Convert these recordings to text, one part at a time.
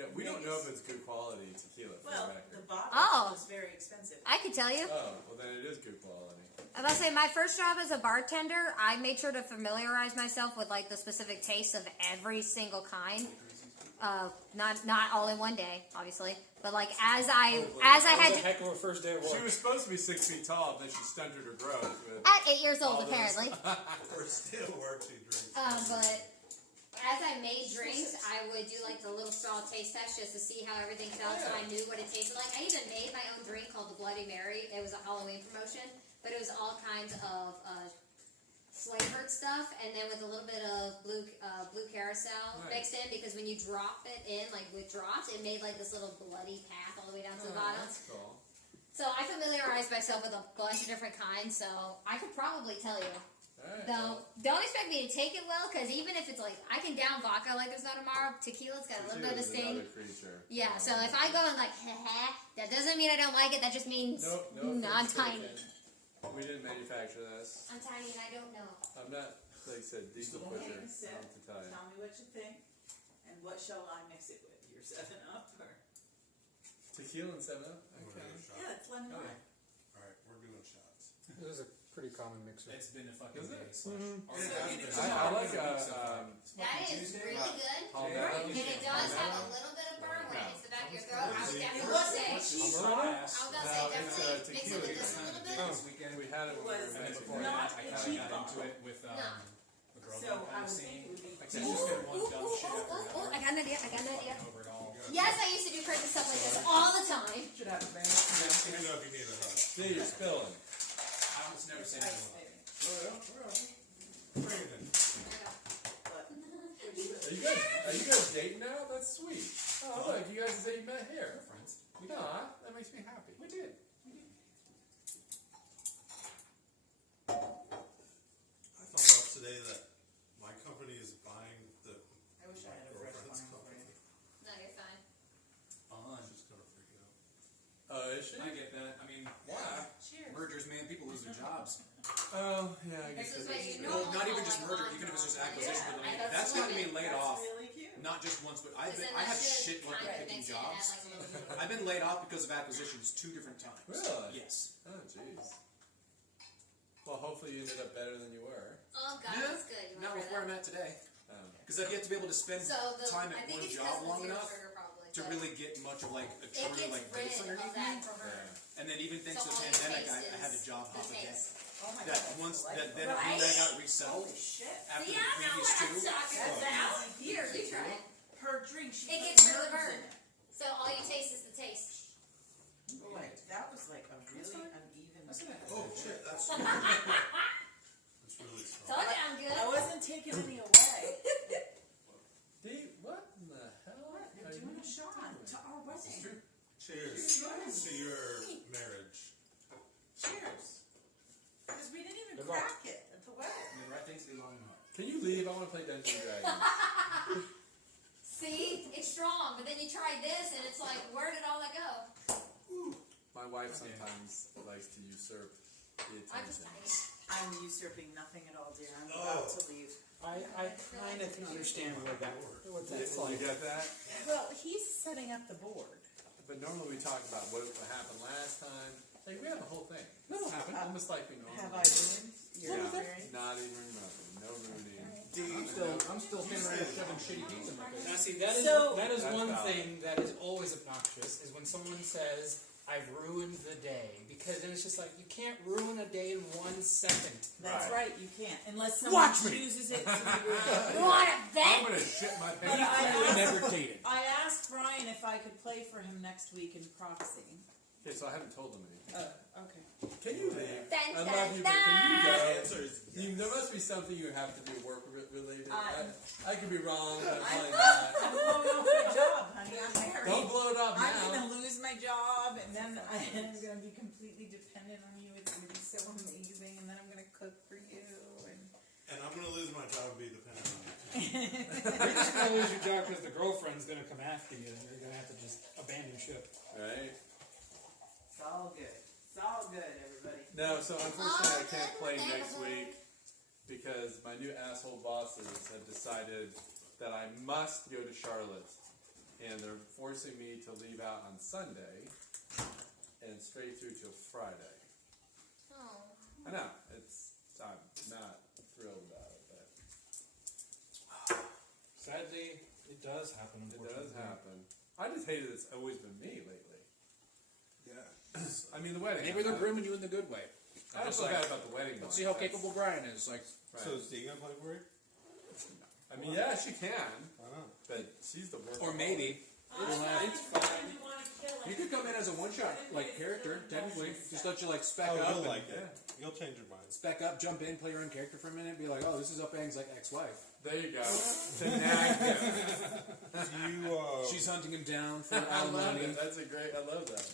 Yeah, we don't know if it's good quality tequila. Well, the bottle was very expensive. I could tell you. Oh, well then it is good quality. I was about to say, my first job as a bartender, I made sure to familiarize myself with like the specific tastes of every single kind. Not all in one day, obviously, but like as I had a heck of a first day of work. She was supposed to be 6 feet tall, then she stunted her growth. At 8 years old, apparently. We're still working drinks. But as I made drinks, I would do like the little straw taste test just to see how everything felt, so I knew what it tasted like. I even made my own drink called the Bloody Mary. It was a Halloween promotion, but it was all kinds of flavored stuff, and then with a little bit of blue carousel mixed in, because when you drop it in, like with drops, it made like this little bloody path all the way down to the bottom. That's cool. So I familiarized myself with a bunch of different kinds, so I could probably tell you. Right, Though, don't expect me to take it well, because even if it's like, I can down vodka like there's no tomorrow, tequila's got a little bit of a sting. Yeah, so if I go and like, that doesn't mean I don't like it, that just means I'm tiny. We didn't manufacture this. I'm tiny and I don't know. I'm not, like I said, diesel pusher. Tell me what you think, and what shall I mix it with? Your 7-Up or? Tequila and 7-Up? Okay. Yeah, it's lemon lime. Alright, we're doing shots. This is a pretty common mixer. It's been a fucking Is it? day. I like That is really good. And it does have a little bit of burn when it hits the back of your throat. I would definitely say, definitely mix it with this a little bit. This weekend we had it when we were and then Mexico. before that, I kind of got into it with the girl So that I I'm would seeing. think it would be. Like I said, just been one dumb shit after another. I got an idea. Over it all. Yes, I used to do crazy stuff like this all the time. Should have a band. Let me know if you need a hug. See, you're spilling. I almost never say anything. Bring it in. Are you guys dating now? That's sweet. Oh, look, you guys say you met here. We're friends. Nah, that makes me happy. We did. I found out today that my company is buying the I wish I had a fresh girlfriend's one for company. you. No, you're fine. Fun. She's gonna freak out. Is she? I get that. I mean, Why? Cheers. mergers, man, people lose their jobs. Oh, yeah, I guess This is it what is. you know. Well, not even just merger, even if it's just acquisition. But I mean, that's gotten me laid That's off. really cute. Not just once, but I have shit luck at picking jobs. I've been laid off because of acquisitions 2 different times. Really? Yes. Oh, jeez. Well, hopefully you ended up better than you were. Oh, God, Yeah, that's good. You not wanna with try where I'm that? at today. Because I've yet to be able to spend So time I at think one it's job just the long zero enough sugar probably, to but really get much of like a it true gets like rid base of underneath that me. for her. And then even thanks So to the all it pandemic, takes I had a is job the hop again. taste. Oh my That God, once that's that then delightful. when I got resettled Holy shit. after See, the I know previous what I'm 2. talking That's about. easy. Here, you try it. Her drink, she It put gets rid of the herbs burn. in it. So all you taste is the taste. Boy, that was like a really uneven. Oh shit, that's that's really strong. Told you I'm good. I wasn't taking any away. Dave, what in the hell? What? They're doing a shot to our wedding. Cheers to your marriage. Cheers. Because we didn't even Good luck. crack it at the wedding. The right things to be long enough. Can you leave? I want to play Dungeons and Dragons. See? It's strong, but then you try this and it's like, where did all that go? My wife sometimes likes to usurp the I'm just attention. tiny. I'm usurping nothing at all, dear. I'm about to leave. I kind of can understand what that's You like. get that? Well, he's setting up the board. But normally we talk about what happened last time. Like, we have a whole thing. No, it happened. Almost like we normally Have I ruined your Yeah, experience? not even nothing. No ruining. I'm still standing around shoving shitty things in my face. Now, see, that is So- that is That's one valid. thing that is always obnoxious is when someone says, "I've ruined the day," because then it's just like you can't ruin a day in 1 second. That's Right. right, you can't. Unless someone Watch me. chooses it to be ruined. You want to I'm bet? gonna shit my But pants. I Never dated. I asked Brian if I could play for him next week in proxy. Okay, so I haven't told them anything. Okay. Can you leave? Dun, I dun, love you, but can you The go? answer is There must be something you have to do work related. I- I could be wrong, but I'm probably not. blowing off my job, honey. I'm married. Don't blow it up I'm now. going to lose my job, and then I'm going to be completely dependent on you. It's going to be so amazing, and then I'm going to cook for you. and I'm gonna lose my job and be dependent on you. You're just gonna lose your job because the girlfriend's gonna come after you, and you're gonna have to just abandon ship. Right? It's all good. It's all good, everybody. No, so unfortunately I can't play next week because my new asshole bosses have decided that I must go to Charlotte and they're forcing me to leave out on Sunday and straight through till Friday. Oh. I know, I'm not thrilled about it, but Sadly, it does happen. it does happen. I just hate that it's always been me lately. Yeah. I mean, the wedding. Maybe they're grooming you in the good way. I don't feel bad about the wedding. Let's one. see how That's- capable Brian is. Like, Right. So is Dee gonna play for you? I mean, yeah, she can, Why not? but she's the worst. or maybe It's fine. you could come in as a one-shot like character. Technically, just let you like spec Oh, up. you'll and- like it. You'll change your mind. Spec up, jump in, play your own character for a minute, be like, oh, this is Upang's like ex-wife. There you go. To nag him. Do you, She's hunting him down for I love alimony. it. That's a great. I love that.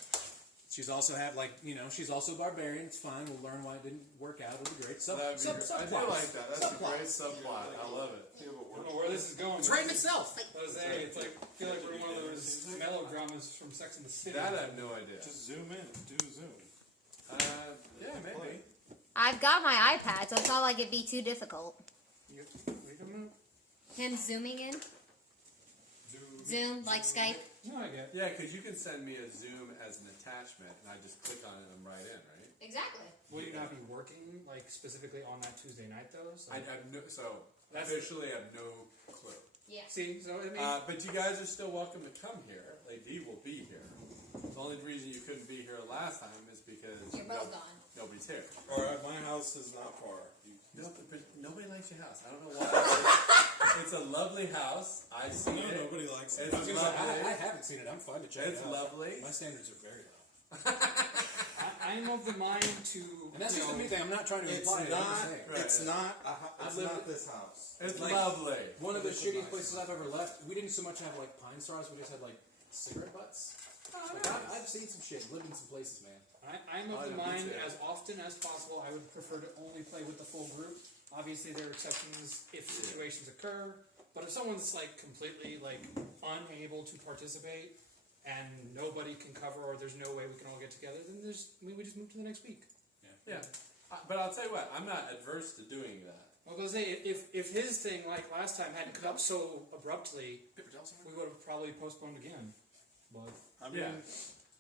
She's also had like, she's also barbarian. It's fine. We'll learn why it didn't work out. It'll be great. That'd be great. I do like that. That's a great subplot. I love it. I don't know where this is going. It's writing itself. I was saying, it's like, I feel like we're in one of those melodramas from Sex and the City. That I have no idea. just zoom in? Do zoom. Yeah, maybe. I've got my iPad, so it's not like it'd be too difficult. Him zooming in? Zoom, like Skype? No, I get. Yeah, because you can send me a Zoom as an attachment, and I just click on it and I'm right in, right? Exactly. Will you not be working, like, specifically on that Tuesday night, though? So, I have no. So That's- officially, I have no clue. Yeah. see, so, I mean, But you guys are still welcome to come here. Like Dee will be here. The only reason you couldn't be here last time is because You're both gone. nobody's here. Or my house is not far. No, but nobody likes your house. I don't know why. It's a lovely house. I see No, it. nobody likes it. It's lovely. I haven't seen it. I'm fine to check It's it out. lovely. My standards are very low. I'm of the mind to. And that's just the me thing. I'm not trying to It's imply it. I'm just not. saying. Right. It's not. It's lived- not this house. It's Like- lovely. One of the It's a shittiest nice places I've ever left. We didn't so much have like pine straws. We just had like cigarette butts. Like, I've seen some shit. Lived in some places, man. I'm of Oh, the yeah, me mind, too. as often as possible, I would prefer to only play with the full group. Obviously, there are exceptions if situations occur, but if someone's like completely like unable to participate and nobody can cover, or there's no way we can all get together, then we just move to the next week. Yeah. But I'll tell you what. I'm not adverse to doing that. I was gonna say if his thing like last time hadn't come up so abruptly, we would have probably postponed again. But I mean, Yeah.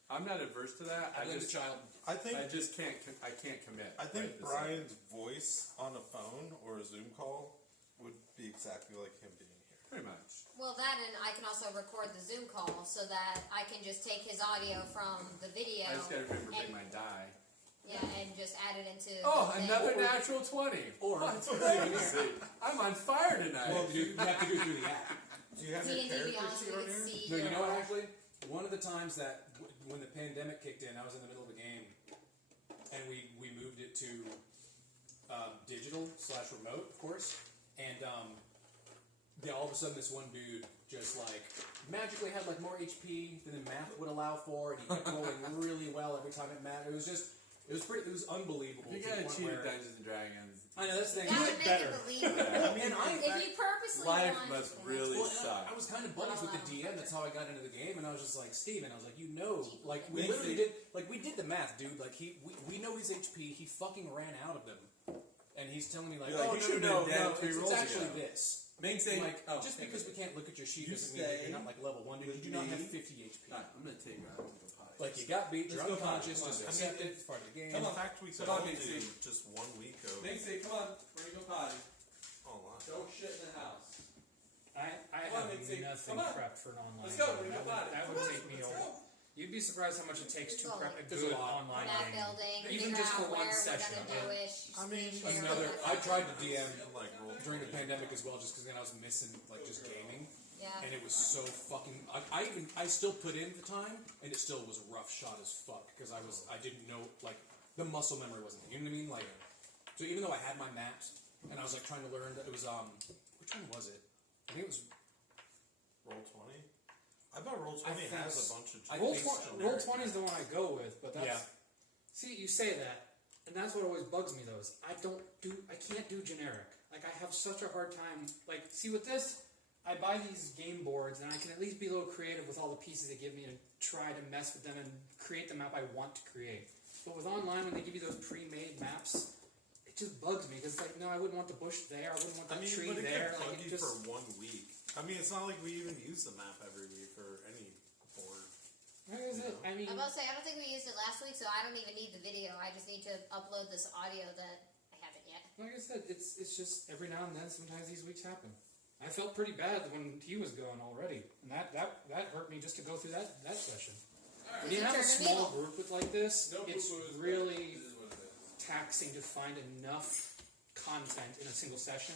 I'm not adverse to that. I blame the child. I think. I just can't. I can't commit. I think right this Brian's voice on a phone or a Zoom call would be exactly like him being here. second. Pretty much. Well, that and I can also record the Zoom call so that I can just take his audio from the video. I just gotta remember to bring and, my die. yeah, and just add it into. Oh, the thing. another natural 20. Or I'm on fire tonight. well, you have to do it through the app. Do you have your D&D character Beyond, so sheet we on can here? see No, you your- know what? Actually, one of the times that when the pandemic kicked in, I was in the middle of a game, and we moved it to digital/remote, of course, and all of a sudden this one dude just like magically had like more HP than the math would allow for, and he kept rolling really well every time it mattered. It was unbelievable. If you to the gotta point cheat where- at Dungeons and Dragons, I know that's the thing. Gotta Do it make better. it believable. And If you purposely life want must to- really Well, and suck. I was kind of buddies with the DM. That's how I got into the game, and I was just like, Steven, I was like, like we Thanks, literally Steve. we did the math, dude. Like we know his HP. He fucking ran out of them, and he's telling me like, You're like, oh he no, should've no, been dead no, 3 it's rolls actually ago. this. Make I'm like, just because we can't look at your sheet You doesn't mean that stay you're not like level 1, dude. You do not have 50 HP. Alright, I'm gonna take you out. I'm gonna go potty. Like you got beat, Let's you're go potty. unconscious, Come on, just dude. accept it. It's part of the game. In fact, we could Come on, all Big do C. just 1 week of Nixie, come on. We're gonna go potty. online. Don't shit in the house. I Come on, have Nixie. nothing Come on. prepped for an online. Let's go. game. We're gonna go potty. That Come would on, take me let's a go. You'd be surprised how much it takes to prep a There's a good lot. online Map game. building, Even figure just out for one where session, we're gonna do it. I mean, share Another, it. I tried to DM like roll during the pandemic as well, just because then I was missing like just gaming. Yeah. And it was so fucking. I still put in the time, and it still was rough shot as fuck because I didn't know like the muscle memory wasn't. You know what I mean? Like, so even though I had my maps and I was like trying to learn, that it was which one was it? I think it was Roll20. I bet Roll20 think has s- a bunch of. I Roll think so. Roll 20 is the one I go with, but that's Yeah. see you say that, and that's what always bugs me though. Is I can't do generic. Like I have such a hard time. Like see with this, I buy these game boards and I can at least be a little creative with all the pieces they give me and try to mess with them and create the map I want to create. But with online, when they give you those pre-made maps, it just bugs me because it's like, no, I wouldn't want the bush there. I wouldn't want I that mean, tree but it there. gets Like buggy it just for 1 week. I mean, it's not like we even use the map every week or I'm about to say, I don't think we used it last week, so I don't even need the video. I just need to upload this audio that I haven't yet. Like I said, it's just every now and then. Sometimes these weeks happen. I felt pretty bad when he was going already, and that hurt me just to go through that session. When you have a small group with like this, it's really taxing to find enough content in a single session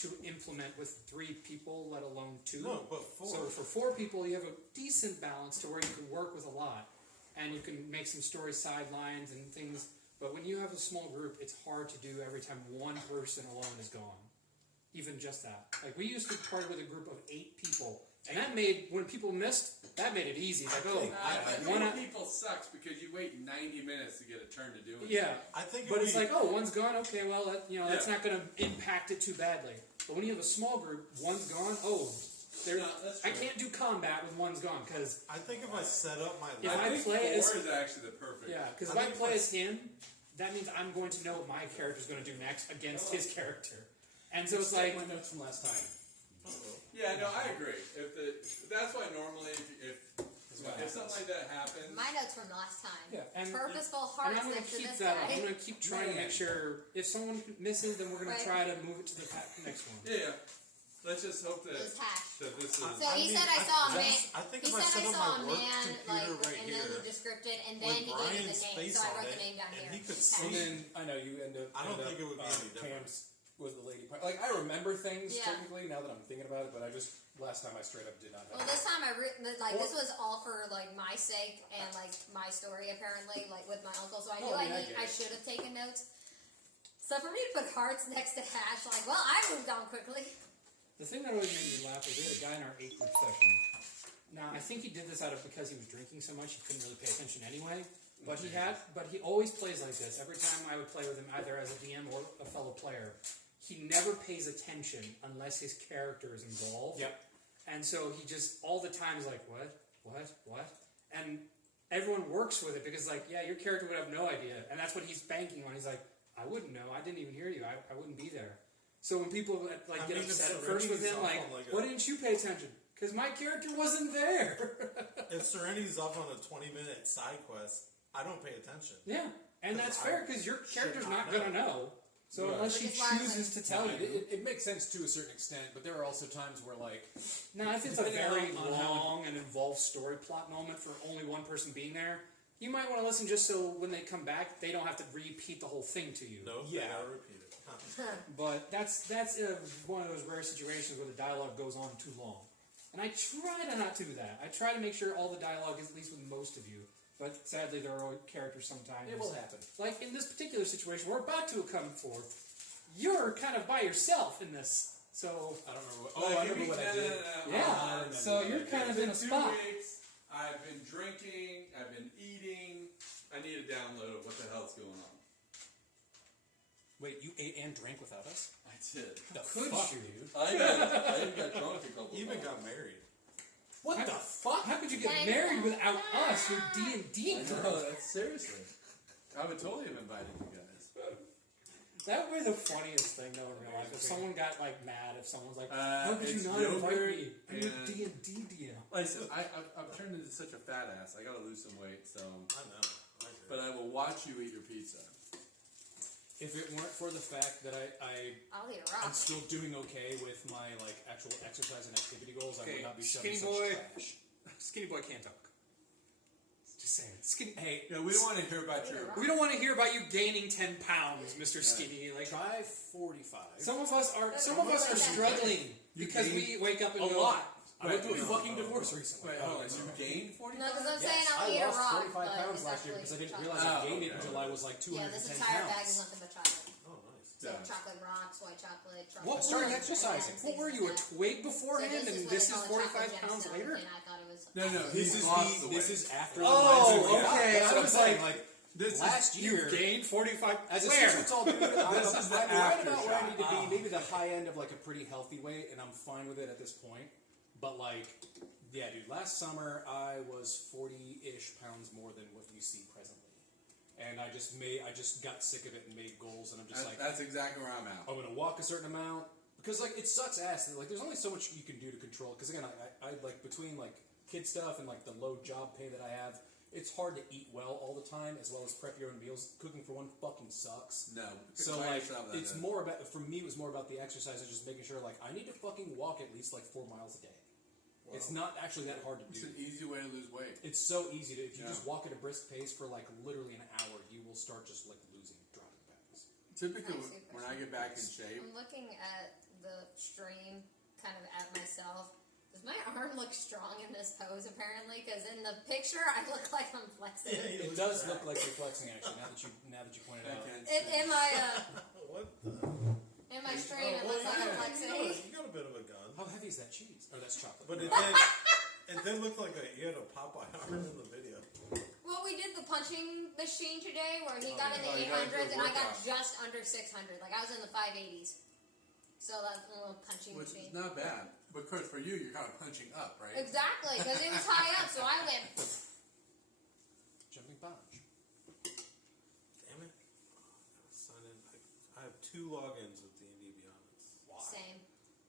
to implement with 3 people, let alone 2. No, but 4. So for 4 people, you have a decent balance to where you can work with a lot, and you can make some story sidelines and things. But when you have a small group, it's hard to do every time one person alone is gone. Even just that. Like, we used to party with a group of 8 people, and that made, when people missed, that made it easy. Like, People sucks because you wait 90 minutes to get a turn to do it. Yeah, I think but it's like, oh, one's gone. Okay, well, that's not going to impact it too badly. But when you have a small group, one's gone. Oh, I can't do combat with one's gone because I think if I set up my if I think play 4 as is actually the perfect. yeah, because if I play as him, that means I'm going to know what my character's going to do next against his character, and so it's like my notes from last time. Yeah, no, I agree. That's why normally if something like that happens, My notes from last time. yeah, and Purposeful And hearts I'm going to next to keep this that up. guy. I'm going to keep trying to make sure if someone misses, then we're going to try to move it to the next one. yeah. Let's just hope that, It was hash. that this is. So he said I saw a man. I think He if I said set I up saw a my work man, computer right and here then the description, and then with he gave me the Brian's name, face so I on wrote it, the name down and here. he could Hash. And then I know you end up. I don't think it would be any different. Pam's was the lady. Like I remember things Yeah. technically now that I'm thinking about it, but I just last time I straight up did not. Well, this time this was all for like my sake and like my story apparently, like with my uncle. So I knew I get I it. should have taken notes. So for me to put hearts next to hash, like, well, I moved on quickly. The thing that always made me laugh is we had a guy in our 8 group session. Now, I think he did this out of because he was drinking so much he couldn't really pay attention anyway. But he always plays like this. Every time I would play with him, either as a DM or a fellow player, he never pays attention unless his character is involved. Yep. And so he just all the time is like, what? And everyone works with it because like, yeah, your character would have no idea. And that's what he's banking on. He's like, I wouldn't know. I didn't even hear you. I wouldn't be there. So when people like get upset at first with him, like, why didn't you pay attention? Because my character wasn't there. If Serenity's off on a 20-minute side quest, I don't pay attention. Yeah, and that's fair because your character's not not going to know. So Right. unless she Which is why I'm chooses to tell you. It makes sense to a certain extent, but there are also times where like Now, if it's a Depending very on how- long and involved story plot moment for only one person being there, you might want to listen just so when they come back, they don't have to repeat the whole thing to you. No, Yeah. they gotta repeat it. But that's one of those rare situations where the dialogue goes on too long. And I try to not do that. I try to make sure all the dialogue is at least with most of you. But sadly, there are characters sometimes. it will happen. Like in this particular situation, we're about to come forth. You're kind of by yourself in this. So, I don't remember what. Oh, I remember what I did. Yeah, I remember so what I you're did. kind of It's in been a spot. 2 weeks. I've been drinking. I've been eating. I need a download of what the hell's going on. Wait, you ate and drank without us? I did. The Could fuck, you? dude? I even got drunk a couple Even times. got married. What the fuck? How could you get Thank married you. without us? You're D&D. No, that's seriously. I would totally have invited you guys. That would be the funniest thing though in real life. If someone got like mad, if someone's like, "How could you it's not invite yogurt me? I'm a and- D&D DM." Listen, I've turned into such a fat ass. I gotta lose some weight, so. I know. I agree. But I will watch you eat your pizza. If it weren't for the fact that I'll eat a I'm rock. still doing okay with my like actual exercise and activity goals, I Okay, would not be shoving skinny such boy. trash. Skinny boy can't talk. Just saying. Skinny. Hey, Yeah, we don't want to hear about your. We don't want to hear about you gaining 10 pounds, Mr. Skinny. Like try 45. some of us are struggling because we wake up and A go, lot. I went through a Wait, fucking divorce recently. Wait, hold on. So you gained 45? No, because I'm saying Yes, I'll I eat a lost rock. 45 but pounds it's last year actually because I didn't chocolate. realize I gained it okay. until I was like 210 Yeah, this entire bag is pounds. nothing but chocolate. Oh, nice. So Yeah. chocolate rocks, white chocolate, chocolate. What I started were you- exercising. what were you, a twig beforehand and this is 45 pounds later? And I thought it was. No, This is lost the this weight. is after Oh, the Liza okay, That's I what I'm was saying. like, Like This last You year, gained 45 as a where? 6 dude, I'm This is the right after about where I shot. need to be. Maybe the high end of like a pretty healthy weight, and I'm fine with it at this point. But like, yeah, dude. Last summer I was 40-ish pounds more than what you see presently, and I just got sick of it and made goals, and I'm just like, That's exactly where I'm at. I'm gonna walk a certain amount because like it sucks ass. That, like there's only so much you can do to control. Because again, I like between like kid stuff and like the low job pay that I have, it's hard to eat well all the time, as well as prep your own meals. Cooking for one fucking sucks. No. So like, it's more about, for me, it was more about the exercise of just making sure like I need to fucking walk at least like 4 miles a day. Wow. It's not actually that hard to do. It's an easy way to lose weight. It's so easy to, if you just walk at a brisk pace for like literally an hour, you will start just like dropping pounds. Typically, when I get back in shape, I'm looking at the stream, kind of at myself. Does my arm look strong in this pose, apparently? Because in the picture, I look like I'm flexing. It does look like you're flexing, actually, now that you pointed out. In my What? stream, it looks like I'm flexing. You got a bit of a gun. How heavy is that cheese? Or that's chocolate. But it did look like you had a Popeye arm in the video. Well, we did the punching machine today, where he got in the you got a 800s, good and I got workout. just under 600. Like, I was in the 580s. So that's a little punching which machine. is not bad. But of course, for you, you're kind of punching up, right? Exactly, because it was high up, so I went. Jumping punch. Damn it. I sign in. I have 2 logins with D&D Beyond. Why? Same.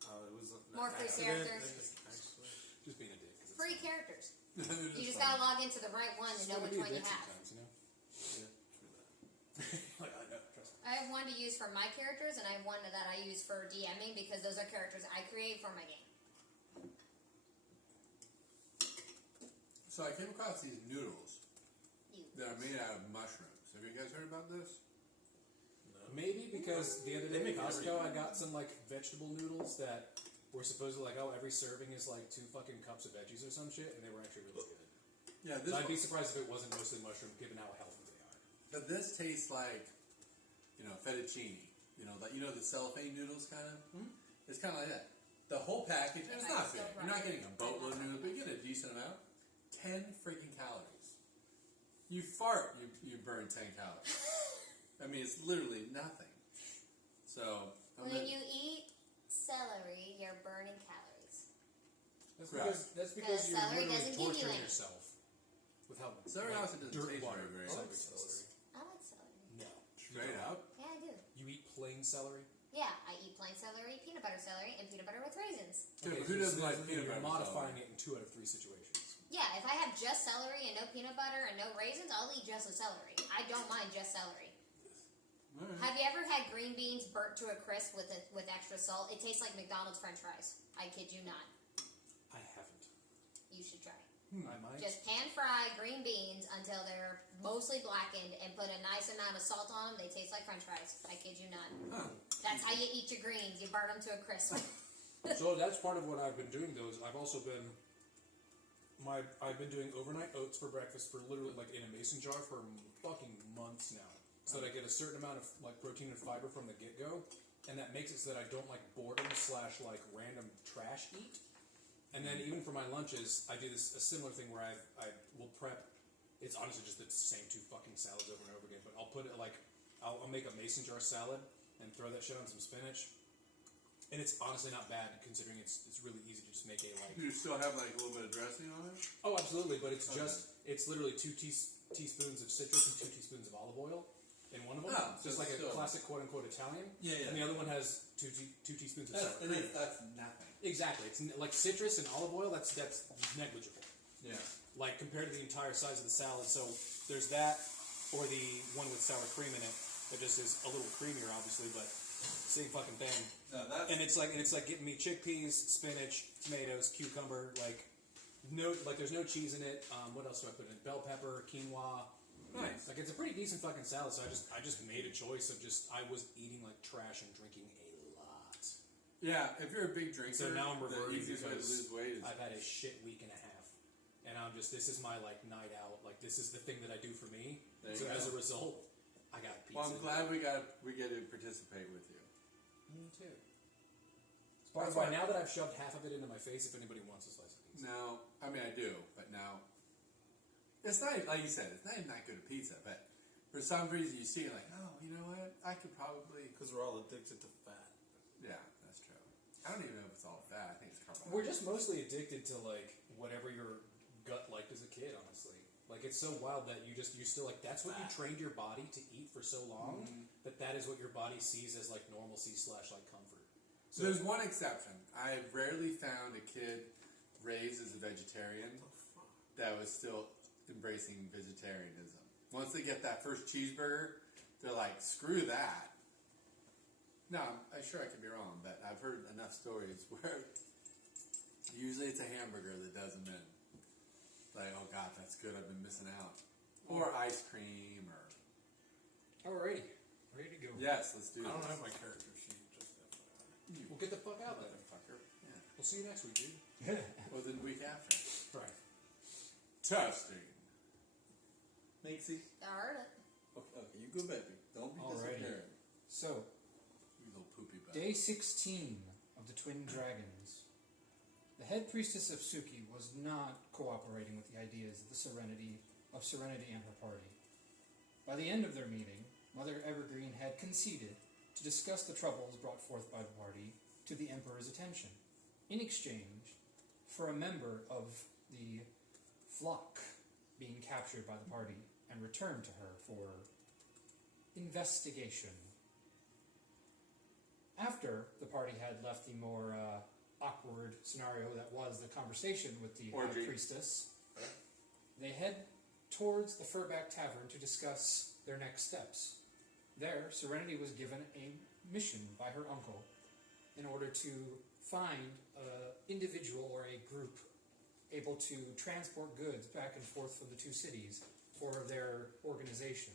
It was More free accident, characters. Actually. Just being a dick. 'Cause it's Free fun. characters. It You is just fun. gotta log into the right one to know Still which be a one you dick have. sometimes, you know? Yeah, true that. Like, I know, trust me. I have one to use for my characters, and I have one that I use for DMing because those are characters I create for my game. So I came across these noodles You. that are made out of mushrooms. Have you guys heard about this? Maybe because the other They day at make Costco, I everything. got some like vegetable noodles that were supposedly like, oh, every serving is like 2 fucking cups of veggies or some shit, and they were actually really good. Yeah, So I'd be surprised if it wasn't mostly mushroom, given how healthy they are. but this tastes like, fettuccine. The cellophane noodles kind of. It's kind of like that. The whole package, and it's If I not still big. run You're not it, getting a boatload of noodles, but you get a decent amount. 10 freaking calories. You fart, you burn 10 calories. I mean, it's literally nothing. So When you eat celery, you're burning calories. That's because you're celery literally doesn't give you torturing any. yourself with how Celery also doesn't dirt taste water very great. celery I like tastes. I like celery. No. Straight up. Yeah, I do. You eat plain celery? Yeah, I eat plain celery, peanut butter celery, and peanut butter with raisins. Good, Okay, but who so doesn't like you're peanut butter? modifying celery? it in 2 out of 3 situations. Yeah, if I have just celery and no peanut butter and no raisins, I'll eat just the celery. I don't mind just celery. Alright. Have you ever had green beans burnt to a crisp with extra salt? It tastes like McDonald's French fries. I kid you not. I haven't. You should try. I might. Just pan fry green beans until they're mostly blackened and put a nice amount of salt on them. They taste like French fries. I kid you not. Huh. That's how you eat your greens. You burn them to a crisp. So that's part of what I've been doing. Though is I've also been I've been doing overnight oats for breakfast for literally like in a mason jar for fucking months now, so that I get a certain amount of like protein and fiber from the get go, and that makes it so that I don't like boredom / like random trash eat. And then even for my lunches, I do a similar thing where I will prep. It's honestly just the same 2 fucking salads over and over again, but I'll put it like I'll make a mason jar salad and throw that shit on some spinach. And it's honestly not bad considering it's really easy to just make a like. Do you still have like a little bit of dressing on it? Oh, absolutely, but it's Okay. it's literally 2 teaspoons of citrus and 2 teaspoons of olive oil in one of them. Oh, just so like a still- classic quote unquote Italian. Yeah, And the other one has 2 teaspoons of sour cream. That's nothing. Exactly, it's like citrus and olive oil. That's negligible. Yeah. Like compared to the entire size of the salad. So there's that, or the one with sour cream in it that just is a little creamier, obviously, but same fucking thing. No, that's And it's like getting me chickpeas, spinach, tomatoes, cucumber, there's no cheese in it. What else do I put in? Bell pepper, quinoa. nice. Like it's a pretty decent fucking salad. So I just made a choice of I was eating like trash and drinking a lot. Yeah, if you're a big drinker, So now I'm the reverting easiest way to because lose weight is I've had a shit week and a half, and I'm just this is my like night out. Like this is the thing that I do for me. There So you as go. a result, I got pizza. Well, I'm glad we get to participate with you. Me too. By the way, now that I've shoved half of it into my face, if anybody wants a slice of pizza. No, I mean I do, but now it's not like you said. It's not even that good a pizza, but for some reason you see it like, oh, you know what? I could probably. Because we're all addicted to fat. Yeah, that's true. I don't even know if it's all fat. I think it's carbohydrates. We're just mostly addicted to like whatever your gut liked as a kid, honestly. Like it's so wild that you're still like that's what you trained your body to eat for so long that is what your body sees as like normalcy / like comfort. So There's one exception. I have rarely found a kid raised as a vegetarian that was still embracing vegetarianism. Once they get that first cheeseburger, they're like, screw that. No, I'm sure I could be wrong, but I've heard enough stories where usually it's a hamburger that does them in. Like, oh god, that's good, I've been missing out. Or ice cream, or... Alrighty. Ready to go. Yes, let's do I don't this. have my character sheet, just FYI. Well, get the fuck out then. Motherfucker. Yeah. We'll see you next week, dude. Well, then the week after. Right. Testing. Maxie? I heard it. Okay, you go baby. Don't be Alrighty. disappearing. So, You little poopy butt. day 16 of the Twin Dragons. The head priestess of Suki was not cooperating with the ideas of Serenity and her party. By the end of their meeting, Mother Evergreen had conceded to discuss the troubles brought forth by the party to the Emperor's attention, in exchange for a member of the flock being captured by the party and returned to her for investigation. After the party had left the more awkward scenario that was the conversation with the High Orgy. Priestess, they head towards the Furback Tavern to discuss their next steps. There, Serenity was given a mission by her uncle in order to find an individual or a group able to transport goods back and forth from the two cities for their organization.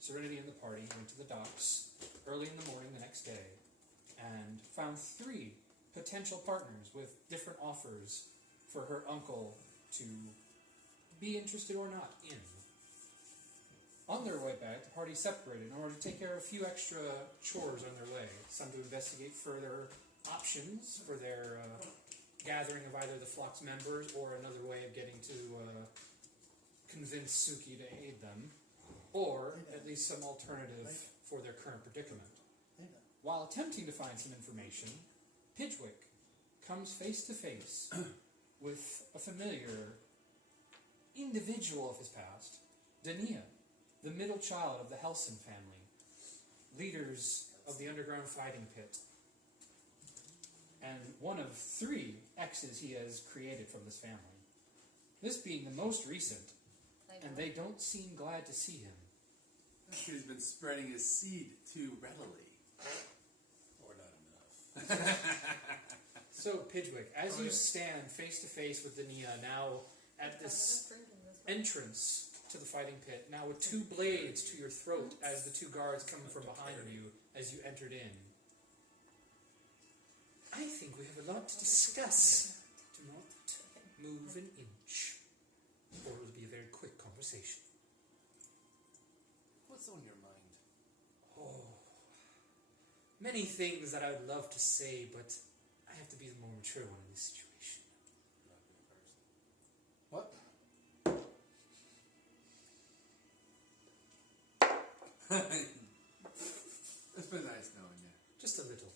Serenity and the party went to the docks early in the morning the next day and found 3 potential partners with different offers for her uncle to be interested or not in. On their way back, the party separated in order to take care of a few extra chores on their way. Some to investigate further options for their gathering of either the flock's members or another way of getting to convince Suki to aid them, or at least some alternative for their current predicament. While attempting to find some information, Pidgewick comes face to face with a familiar individual of his past, Dania, the middle child of the Helson family, leaders of the underground fighting pit, and one of 3 exes he has created from this family. This being the most recent, and they don't seem glad to see him. He's been spreading his seed too readily. Or not enough. So, Pidgewick, as you stand face to face with Dania, now at this entrance to the fighting pit, now with 2 blades to your throat as the 2 guards come from behind you as you entered in. I think we have a lot to discuss. Do not move an inch, or it will be a very quick conversation. What's on your mind? Oh, many things that I would love to say, but I have to be the more mature one in this situation. Not a good person. What? It's been nice knowing you. Just a little.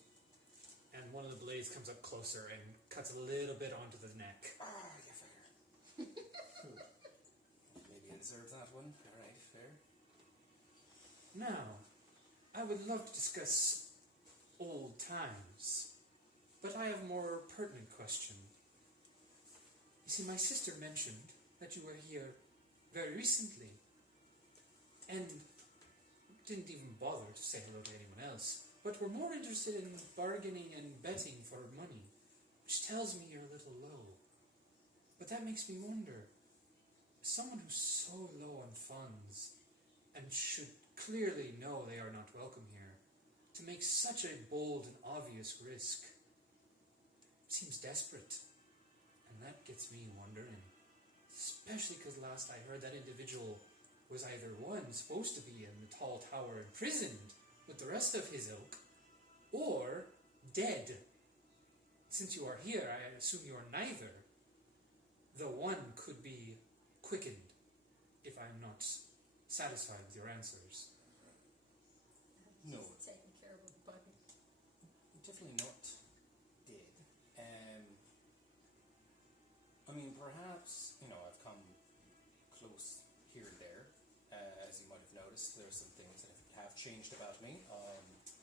And one of the blades comes up closer and cuts a little bit onto the neck. Ah, you fucker. Maybe I deserve that one. Alright, fair. Now, I would love to discuss old times, but I have a more pertinent question. You see, my sister mentioned that you were here very recently, and didn't even bother to say hello to anyone else, but were more interested in bargaining and betting for money, which tells me you're a little low. But that makes me wonder, someone who's so low on funds and should clearly know they are not welcome here, to make such a bold and obvious risk seems desperate. And that gets me wondering, especially because last I heard that individual was either one, supposed to be in the tall tower imprisoned with the rest of his ilk, or dead. Since you are here, I assume you are neither. The one could be quickened if I am not satisfied with your answers. No. Taking care of a buddy. Definitely not dead. I mean, perhaps, I've come close here and there. As you might have noticed, there are some things that have changed about me.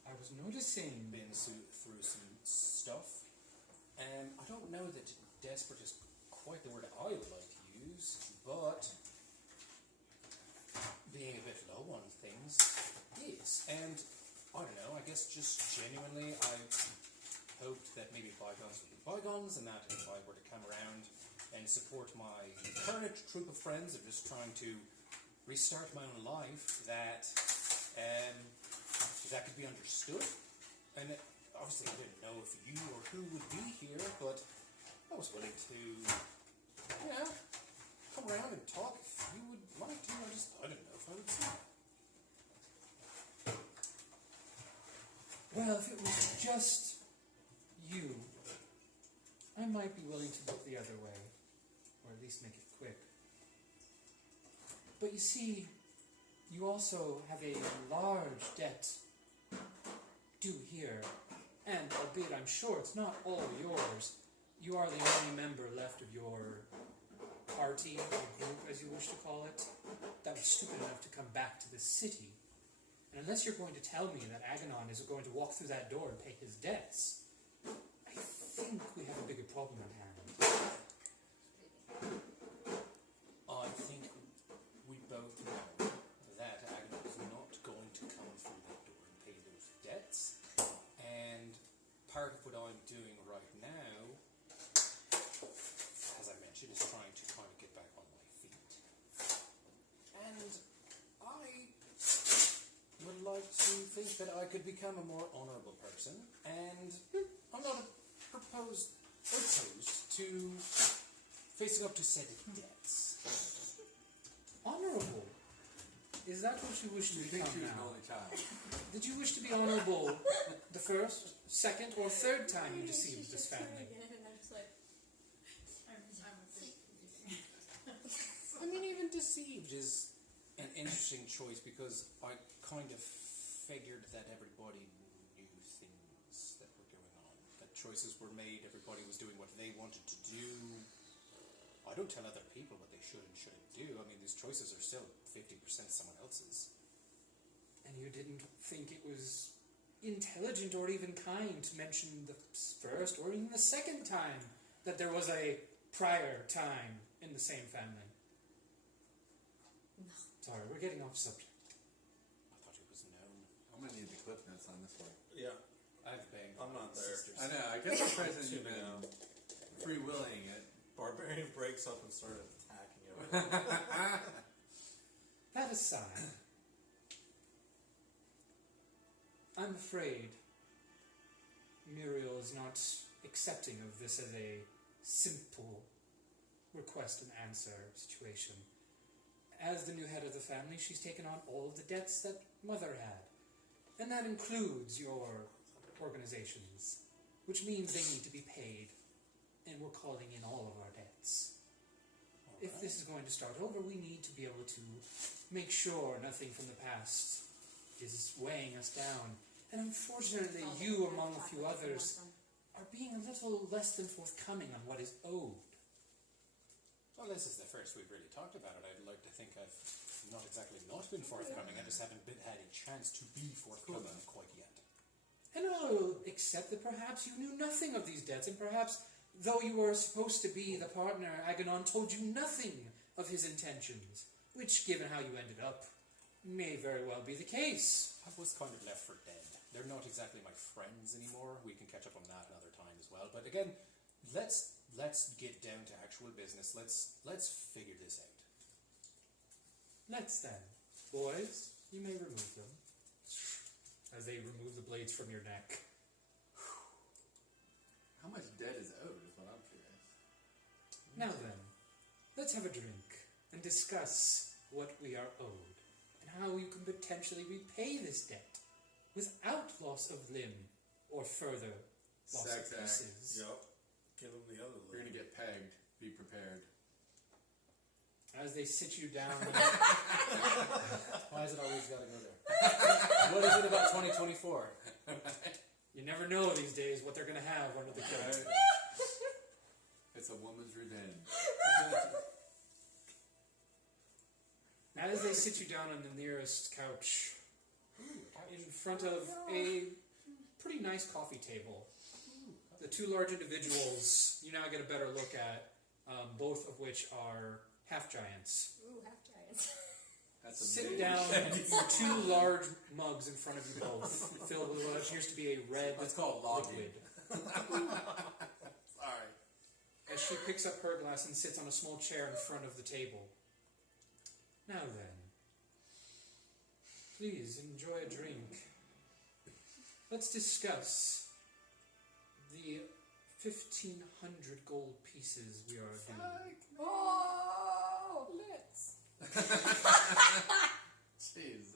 I was noticing. Been through some stuff. I don't know that desperate is quite the word I would like to use, but And I don't know, I guess just genuinely I hoped that maybe bygones would be bygones, and that if I were to come around and support my current troop of friends of just trying to restart my own life, that that could be understood. And obviously I didn't know if you or who would be here, but I was willing to, come around and talk if you would like to. I didn't know if I would say that. Well, if it was just you, I might be willing to look the other way, or at least make it quick. But you see, you also have a large debt due here, and albeit I'm sure it's not all yours, you are the only member left of your party, or group as you wish to call it, that was stupid enough to come back to the city. And unless you're going to tell me that Aganon is going to walk through that door and pay his debts, I think we have a bigger problem at hand. I think we both know that Aganon is not going to come through that door and pay those debts. And part of what I'm doing right now, as I mentioned, is trying to kind of get back on my feet. And I would like to think that I could become a more honourable person, and I'm not opposed to facing up to said debts. Honorable? Is that what you wish to You think become she was an now? only child? Did you wish to be honorable the first, second, or third time you deceived this family? I mean, even deceived is an interesting choice, because I kind of figured that everybody knew things that were going on, that choices were made, everybody was doing what they wanted to do. I don't tell other people what they should and shouldn't do. I mean, these choices are still 50% someone else's. And you didn't think it was intelligent or even kind to mention the first or even the second time that there was a prior time in the same family? No. Sorry, we're getting off subject. I thought it was known. I'm gonna need the clip notes on this one. Yeah. I've banged I'm my not there. sisters. I know. I guess the president you've been free-willing it. Barbarian breaks up and started attacking you. That aside, I'm afraid Muriel is not accepting of this as a simple request and answer situation. As the new head of the family, she's taken on all of the debts that Mother had. And that includes your organizations, which means they need to be paid. And we're calling in all of our debts. If this is going to start over, we need to be able to make sure nothing from the past is weighing us down. And unfortunately, you, among a few others, are being a little less than forthcoming on what is owed. Well, this is the first we've really talked about it. I'd like to think I've not exactly not been forthcoming. I just haven't had a chance to be forthcoming quite yet. And I'll accept that perhaps you knew nothing of these debts, and perhaps, though you were supposed to be the partner, Aganon told you nothing of his intentions, which, given how you ended up, may very well be the case. I was kind of left for dead. They're not exactly my friends anymore. We can catch up on that another time as well. But again, let's get down to actual business. Let's figure this out. Let's then. Boys, you may remove them. As they remove the blades from your neck. How much debt is owed is what I'm curious. Now then, let's have a drink and discuss what we are owed and how you can potentially repay this debt without loss of limb or further loss Sex of act. pieces. Yep. Give him the other You're leg. gonna get pegged. Be prepared. As they sit you down, Why is it always got to go there? What is it about 2024? you never know these days what they're going to have under the coat. It's a woman's revenge. As they sit you down on the nearest couch, in front of a pretty nice coffee table, the two large individuals you now get a better look at, both of which are half giants. Ooh, half giants. That's a sit big down machete. with 2 large mugs in front of you both, filled with what appears to be a red That's called logging. liquid. Sorry. As she picks up her glass and sits on a small chair in front of the table. Now then, please enjoy a drink. Let's discuss the 1,500 gold pieces we are doing. Oh, let's. Jesus.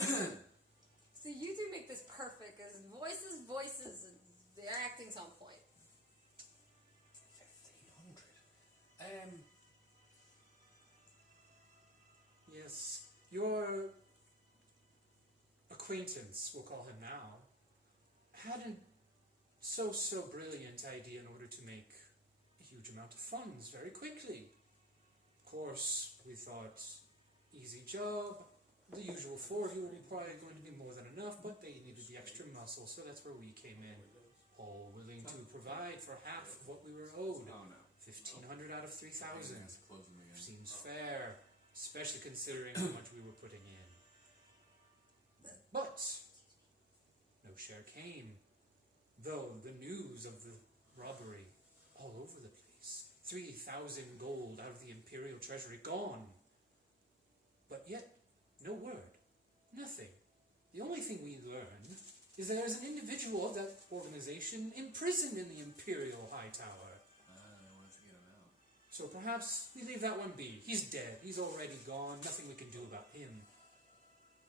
So you do make this perfect, because voices, and the acting's on point. 1,500. Yes, your acquaintance, we'll call him now, had a so brilliant idea in order to make a huge amount of funds very quickly. Of course, we thought, easy job, the usual 4 of you would be probably going to be more than enough, but they needed the extra muscle, so that's where we came in, all willing to provide for half of what we were owed. Oh no. 1,500 out of 3,000. That's closing again. Seems fair, especially considering how much we were putting in. But no share came, though the news of the robbery all over the place. 3,000 gold out of the Imperial Treasury gone. But yet, no word. Nothing. The only thing we learn is that there's an individual of that organization imprisoned in the Imperial High Tower. They want us to get him out. So perhaps we leave that one be. He's dead. He's already gone. Nothing we can do about him.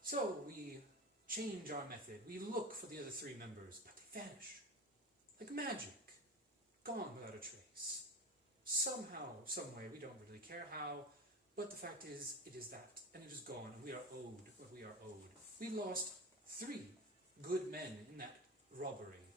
So we change our method. We look for the other 3 members, but they vanish. Like magic. Gone without a trace. Somehow, someway, we don't really care how, but the fact is, it is that, and it is gone, and we are owed what we are owed. We lost 3 good men in that robbery.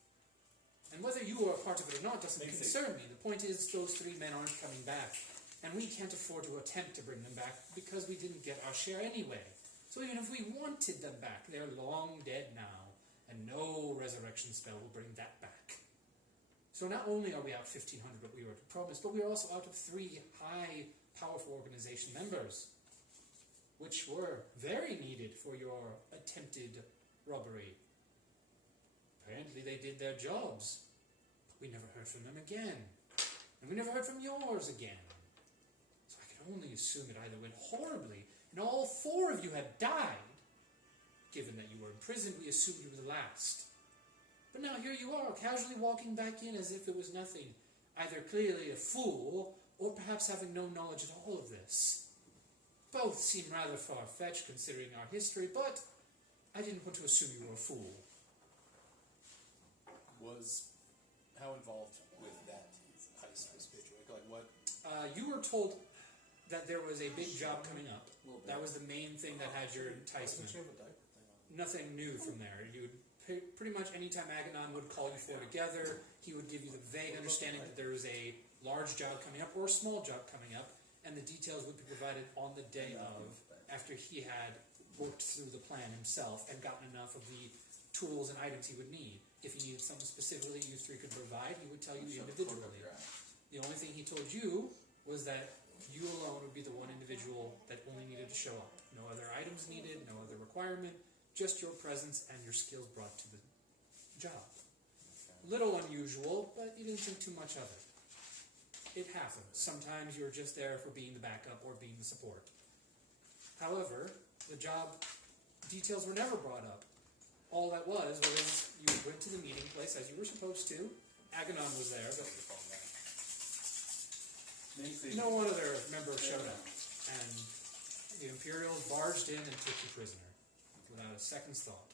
And whether you are a part of it or not doesn't concern me. The point is, those 3 men aren't coming back, and we can't afford to attempt to bring them back because we didn't get our share anyway. So even if we wanted them back, they're long dead now, and no resurrection spell will bring that back. So not only are we out 1,500 what we were promised, but we are also out of 3 high, powerful organization members, which were very needed for your attempted robbery. Apparently they did their jobs, but we never heard from them again. And we never heard from yours again. So I can only assume it either went horribly, and all 4 of you had died. Given that you were in prison, we assumed you were the last. But now here you are, casually walking back in as if it was nothing, either clearly a fool, or perhaps having no knowledge at all of this. Both seem rather far-fetched considering our history, but I didn't want to assume you were a fool. How involved with that heist was Bidrick? Like what? You were told that there was a big job coming up. That was the main thing that had your enticement. Nothing new from there. You would pretty much any time Aganon would call you 4 together, he would give you the vague understanding that there was a large job coming up or a small job coming up, and the details would be provided on the day of, after he had worked through the plan himself and gotten enough of the tools and items he would need. If he needed something specifically you 3 could provide, he would tell you individually. The only thing he told you was that you alone would be the one individual that only needed to show up. No other items needed, no other requirement, just your presence and your skills brought to the job. Little unusual, but you didn't think too much of it. It happens. Sometimes you're just there for being the backup or being the support. However, the job details were never brought up. All that was you went to the meeting place as you were supposed to. Aganon was there, but no other member showed up. And the Imperials barged in and took you prisoner without a second's thought.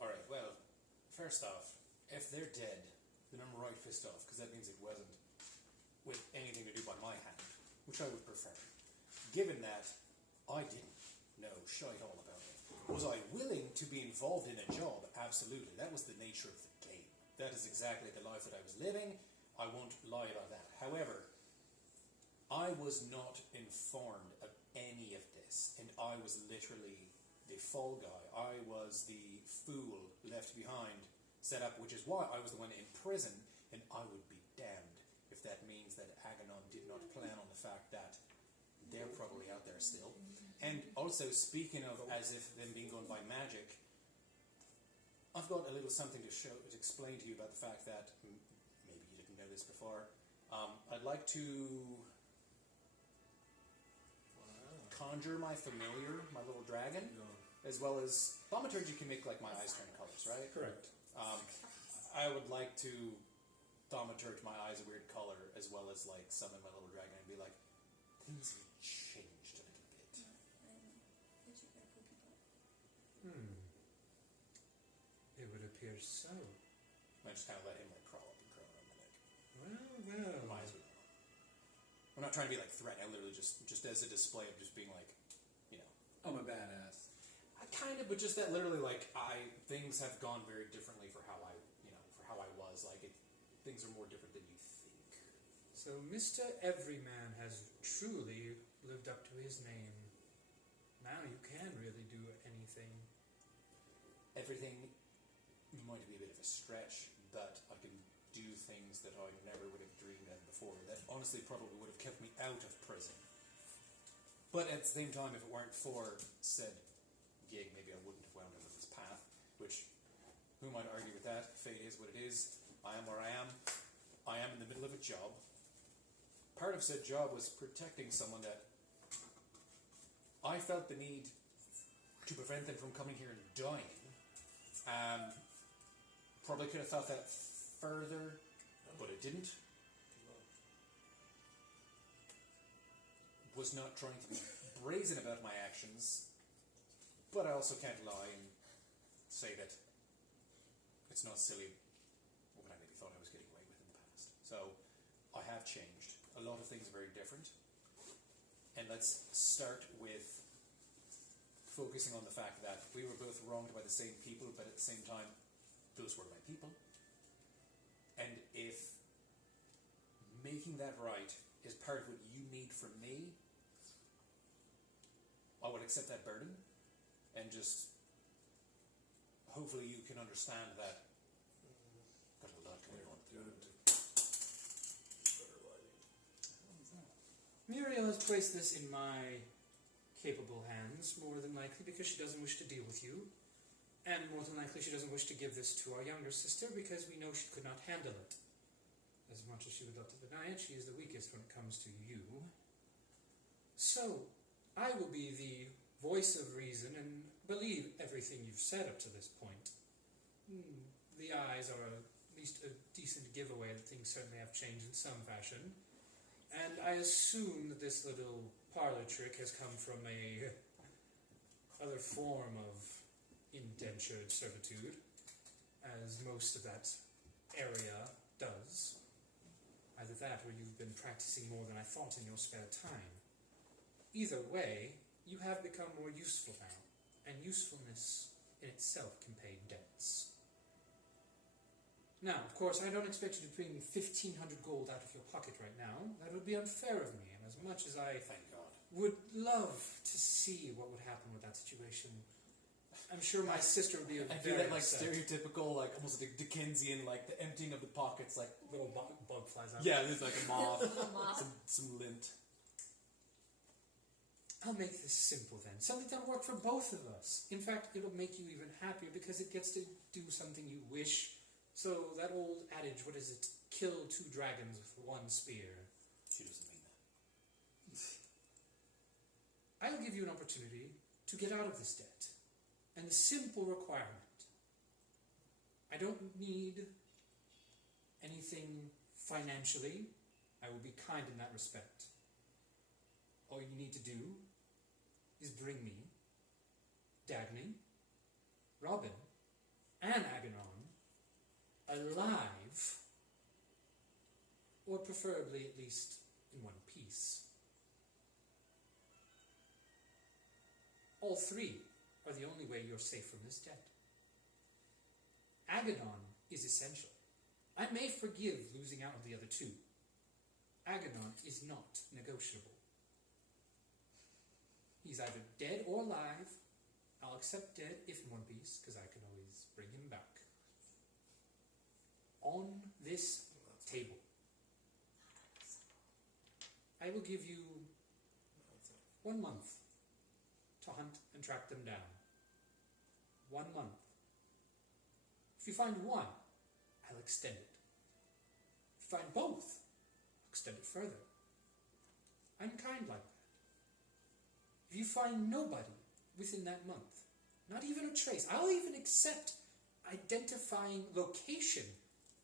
Alright, well, first off, if they're dead, then I'm right pissed off, because that means it wasn't with anything to do by my hand, which I would prefer. Given that I didn't know shite all about it. Was I willing to be involved in a job? Absolutely. That was the nature of the game. That is exactly the life that I was living. I won't lie about that. However, I was not informed of any of this, and I was literally the fall guy. I was the fool left behind, set up, which is why I was the one in prison, and I would be damned if that means that Aganon did not not plan on the fact that they're probably out there still. And also, speaking of as if them being gone by magic, I've got a little something to explain to you about the fact that maybe you didn't know this before. I'd like to conjure my familiar, my little dragon, as well as thaumaturgy can make like my eyes turn colors, right? Correct. I would like to thaumaturge my eyes a weird color, as well as like summon my little dragon and be like, things have changed a little bit. It would appear so. I just kind of let him like crawl up and crawl around my neck. Well. My eyes would know. I'm not trying to be like threatening. I literally just as a display of just being like, you know. I'm a badass. I kind of, but just that literally like things have gone very differently for how I was. Like things are more different than you think. So Mr. Everyman has truly lived up to his name. Now you can really do anything. Everything might be a bit of a stretch, but I can do things that I never would have dreamed of before. That honestly probably would have kept me out of prison. But at the same time, if it weren't for said gig, maybe I wouldn't have wound up on this path. Which, who might argue with that? Fate is what it is. I am where I am. I am in the middle of a job. Part of said job was protecting someone that I felt the need to prevent them from coming here and dying. Probably could have thought that further, but it didn't. Was not trying to be brazen about my actions, but I also can't lie and say that it's not silly what I maybe thought I was getting away with in the past. So I have changed. A lot of things are very different. And let's start with focusing on the fact that we were both wronged by the same people, but at the same time, those were my people. And if making that right is part of what you need from me, I would accept that burden, and just hopefully you can understand that. Got a lot going on. Muriel has placed this in my capable hands, more than likely because she doesn't wish to deal with you, and more than likely she doesn't wish to give this to our younger sister because we know she could not handle it. As much as she would love to deny it, she is the weakest when it comes to you. So, I will be the voice of reason and believe everything you've said up to this point. The eyes are at least a decent giveaway that things certainly have changed in some fashion. And I assume that this little parlor trick has come from a other form of indentured servitude, as most of that area does. Either that or you've been practicing more than I thought in your spare time. Either way, you have become more useful now, and usefulness in itself can pay debts. Now, of course, I don't expect you to bring me 1,500 gold out of your pocket right now. That would be unfair of me, and as much as I Thank God. would love to see what would happen with that situation, I'm sure my sister would be I very do that like upset. stereotypical, like almost like Dickensian, like the emptying of the pockets, like Little bug flies out. yeah, there's like a moth, Moth. some lint. I'll make this simple then. Something that'll work for both of us. In fact, it'll make you even happier because it gets to do something you wish. So that old adage, what is it? Kill 2 dragons with 1 spear. She doesn't mean that. I'll give you an opportunity to get out of this debt. And the simple requirement. I don't need anything financially. I will be kind in that respect. All you need to do is bring me Dagny, Robin, and Aganon alive, or preferably at least in one piece. All 3 are the only way you're safe from this debt. Aganon is essential. I may forgive losing out on the other 2. Aganon is not negotiable. He's either dead or alive. I'll accept dead if in one piece, because I can always bring him back. On this table. I will give you 1 month to hunt and track them down. 1 month. If you find one, I'll extend it. If you find both, I'll extend it further. I'm kind like that. If you find nobody within that month, not even a trace, I'll even accept identifying location.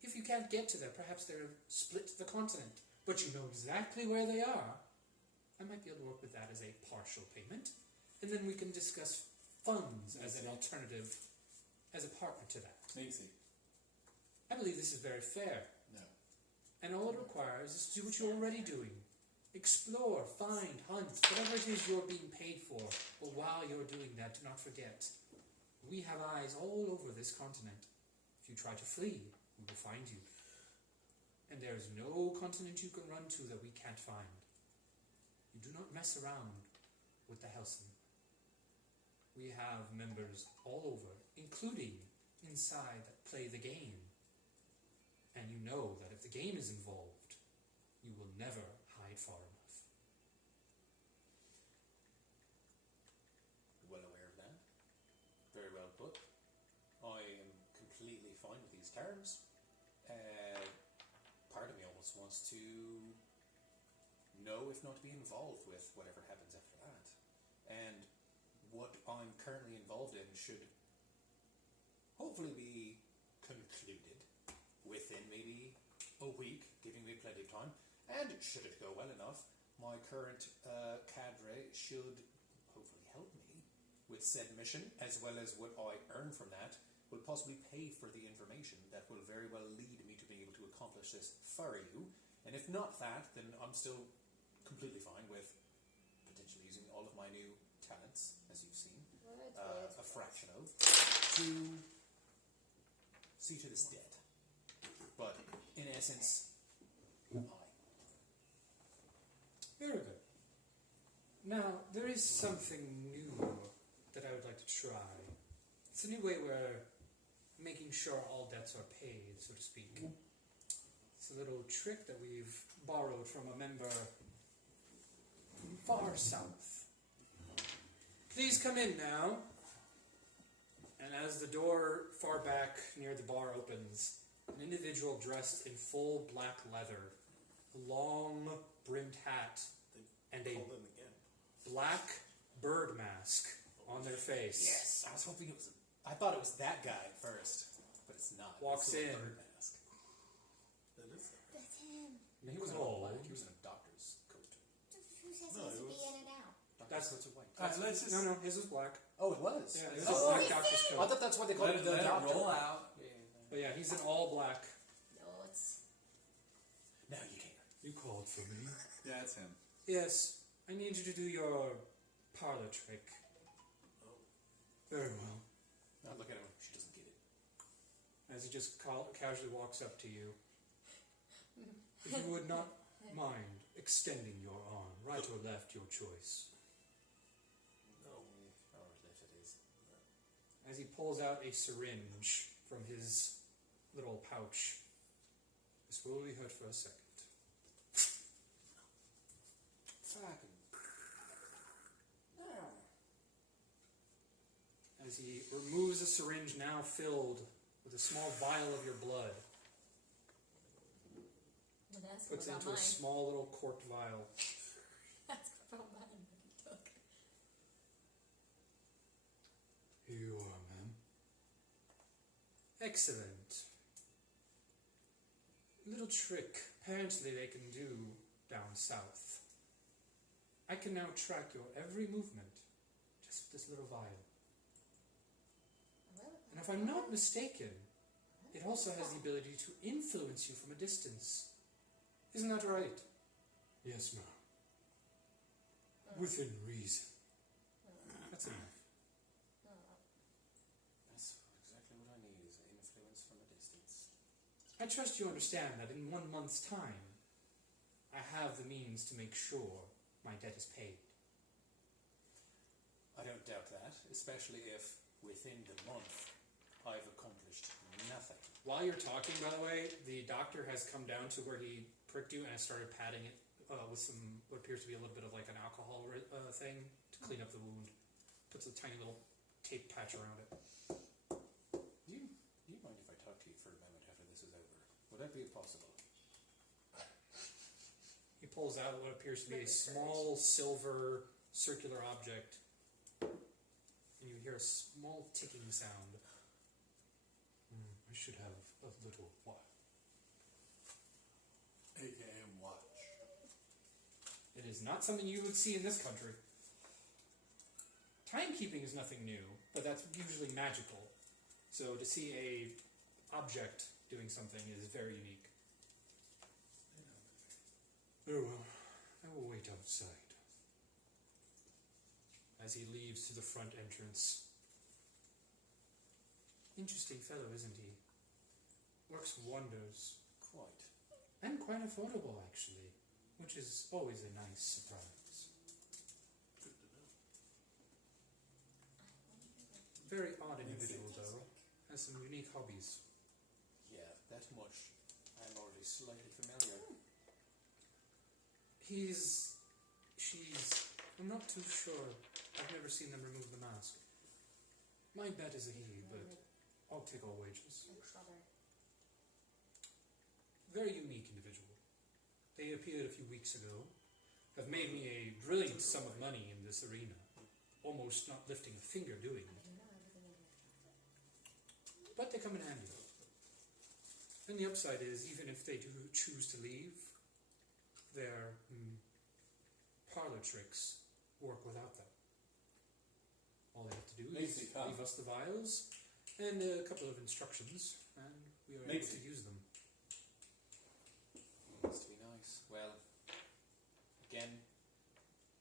If you can't get to them, perhaps they're split the continent, but you know exactly where they are. I might be able to work with that as a partial payment, and then we can discuss funds as an alternative, as a partner to that. Sneaksy. I believe this is very fair, No. and all it requires is to do what you're already doing. Explore, find, hunt, whatever it is you're being paid for. But while you're doing that, do not forget, we have eyes all over this continent. If you try to flee, we will find you. And there is no continent you can run to that we can't find. You do not mess around with the Helsing. We have members all over, including inside that play the game. And you know that if the game is involved, you will never hide far enough. Well aware of that. Very well put. I am completely fine with these terms. Part of me almost wants to know, if not be involved with whatever happens after that. And what I'm currently involved in should hopefully be concluded within maybe a week, giving me plenty of time. And should it go well enough, my current cadre should hopefully help me with said mission, as well as what I earn from that will possibly pay for the information that will very well lead me to being able to accomplish this for you. And if not that, then I'm still completely fine with potentially using all of my new talents, as you've seen, a fraction of, to see to this debt. But in essence, Very good. Now, there is something new that I would like to try. It's a new way we're making sure all debts are paid, so to speak. It's a little trick that we've borrowed from a member from far south. Please come in now. And as the door far back near the bar opens, an individual dressed in full black leather, a long brimmed hat, and a Call them again. black bird mask on their face. yes, I was hoping it was. I thought it was that guy at first, but it's not. Walks it's still a in. bird mask. That is That's him. I mean, he wasn't all black. He was in a doctor's coat. Who says No, he has it to be was- in and out? Doctor's That's- coats are white. Alright, let's just No, his was black. Oh, it was. Yeah, his oh, was black doctor's I coat. thought that's what they called let the it doctor. roll out. But yeah, he's in all black. No, it's. Now you can. You called for me. Yeah, it's him. Yes, I need you to do your parlor trick. Very well. Now look at him. She doesn't get it. As he just casually walks up to you. If you would not mind extending your arm, right or left, your choice. No. Or left it is. As he pulls out a syringe from his little pouch. This will only hurt for a second. Fucking. As he removes a syringe now filled with a small vial of your blood, That's puts it about into a mine. small little corked vial. That's about mine that he took. Here you are, ma'am. Excellent. Little trick apparently they can do down south. I can now track your every movement just with this little vial. And if I'm not mistaken, it also has the ability to influence you from a distance. Isn't that right? Yes, ma'am. Within reason. That's enough. That's exactly what I need, is influence from a distance. I trust you understand that in 1 month's time, I have the means to make sure my debt is paid. I don't doubt that, especially if within the month I've accomplished nothing. While you're talking, by the way, the doctor has come down to where he pricked you and has started patting it with some what appears to be a little bit of like an alcohol thing to clean up the wound. Puts a tiny little tape patch around it. Do you mind if I talk to you for a moment after this is over? Would that be possible? He pulls out what appears to be a small silver circular object, and you hear a small ticking sound. I should have a little what? AKA watch. It is not something you would see in this country. Timekeeping is nothing new, but that's usually magical. So to see a object doing something is very unique. Oh well, I will wait outside. As he leaves to the front entrance. Interesting fellow, isn't he? Works wonders. Quite. And quite affordable, actually, which is always a nice surprise. Good to know. Very odd individual, though. Has some unique hobbies. Yeah, that much I'm already slightly familiar. She's... I'm not too sure. I've never seen them remove the mask. My bet is a he, but I'll take all wages. Very unique individual. They appeared a few weeks ago. Have made me a brilliant sum of money in this arena. Almost not lifting a finger doing it. But they come in handy. And the upside is, even if they do choose to leave, their parlor tricks work without them. All they have to do is leave us the vials and a couple of instructions, and we are able to use them. Must be nice. Well, again,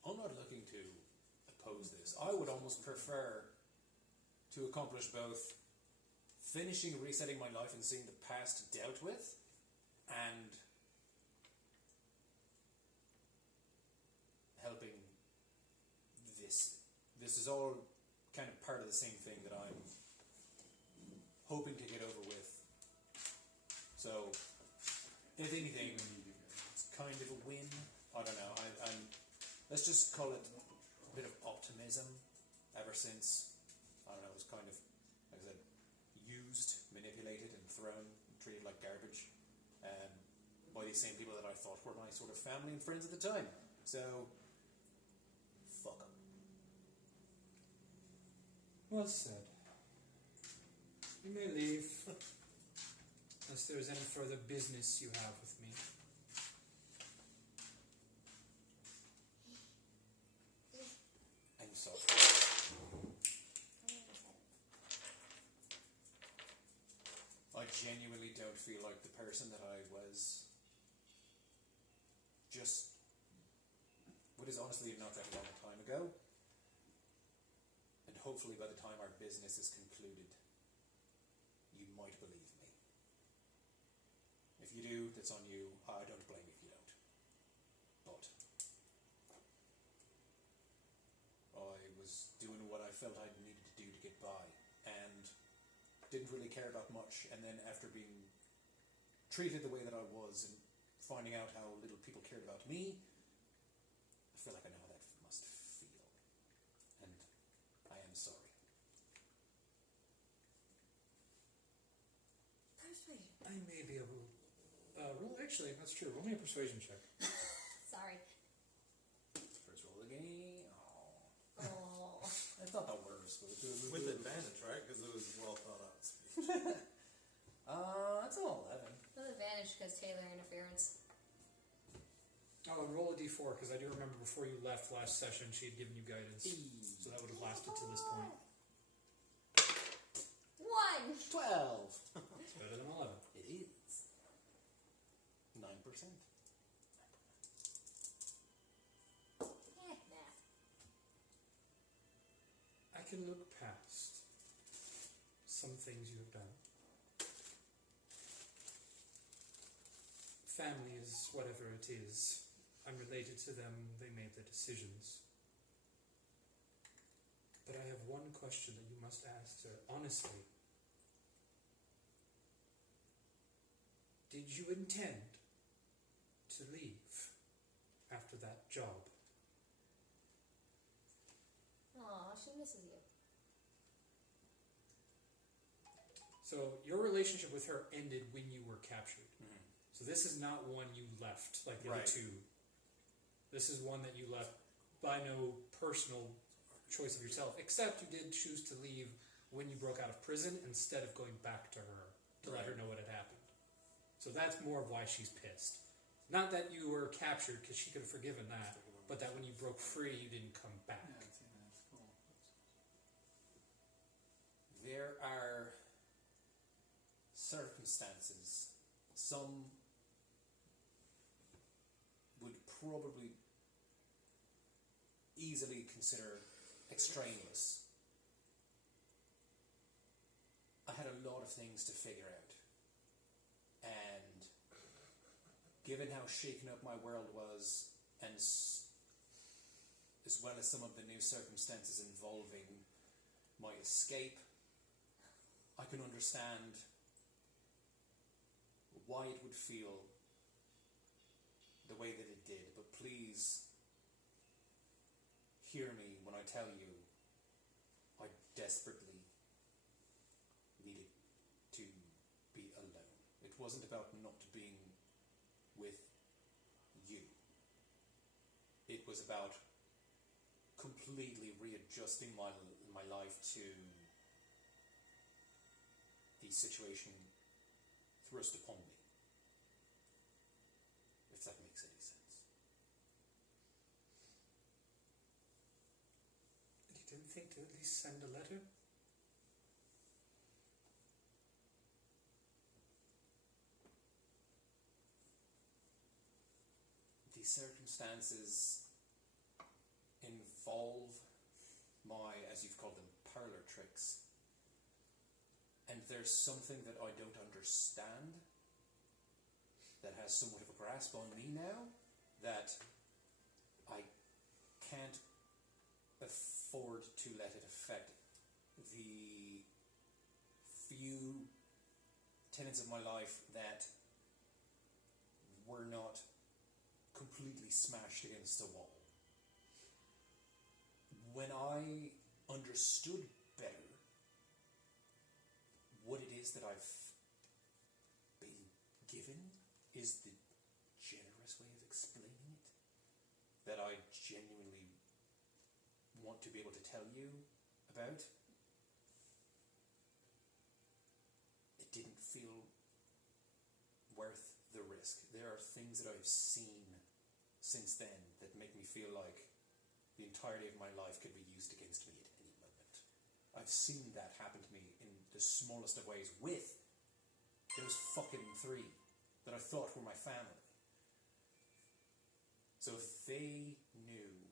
I'm not looking to oppose this. I would almost prefer to accomplish both finishing resetting my life and seeing the past dealt with, and helping this. This is all kind of part of the same thing that I'm hoping to get over with. So, if anything, it's kind of a win. I don't know. I'm. Let's just call it a bit of optimism. Ever since, I don't know, it was kind of, like I said, used, manipulated, and thrown, and treated like garbage by these same people that I thought were my sort of family and friends at the time. So, fuck them. Well said. You may leave. Unless there is any further business you have with me. I'm sorry. I genuinely don't feel like the person that I was just what is honestly not that long a time ago. And hopefully by the time our business is concluded, you might believe me. If you do, that's on you. I don't blame you if you don't. But I was doing what I felt I needed to do to get by, and didn't really care about much. And then after being treated the way that I was and finding out how little people cared about me, I feel like I know how that must feel. And I am sorry. Persuasion. I may be able... actually, that's true. Roll me a persuasion check. Sorry. First roll of the game. Oh. That's not the worst. With advantage, right? Because it was well thought out speech. That's an 11. With advantage because Taylor interference. Oh, and roll a d4, because I do remember before you left last session, she had given you guidance. So that would have lasted to this point. 1! 12. It's better than 11. It is. 9%. Math. I can look past some things you have done. Family is whatever it is. I'm related to them. They made the decisions. But I have one question that you must answer honestly. Did you intend to leave? after that job. Aw, she misses you. So your relationship with her ended when you were captured. Mhm. So this is not one you left like the other Right. two. This is one that you left by no personal choice of yourself, except you did choose to leave when you broke out of prison instead of going back to her to let her Right. know what had happened. So that's more of why she's pissed. Not that you were captured, because she could have forgiven that, but that when you broke free, you didn't come back. Yeah, I'd say that's cool. There are circumstances, some would probably easily consider extraneous. I had a lot of things to figure out, and given how shaken up my world was, and as well as some of the new circumstances involving my escape, I can understand why it would feel the way that it did, but please hear me when I tell you I desperately needed to be alone. It wasn't about not being with you. It was about completely readjusting my life to the situation thrust upon me. If that makes any sense. You didn't think to at least send a letter? The circumstances involve my, as you've called them, parlour tricks. And there's something that I don't understand that has somewhat of a grasp on me now that I can't afford to let it affect the few tenets of my life that were not completely smashed against the wall. When I understood better what it is that I've been given is the generous way of explaining it that I genuinely want to be able to tell you about. It didn't feel worth the risk. There are things that I've seen since then that make me feel like the entirety of my life could be used against me at any moment. I've seen that happen to me in the smallest of ways with those fucking three that I thought were my family. So if they knew,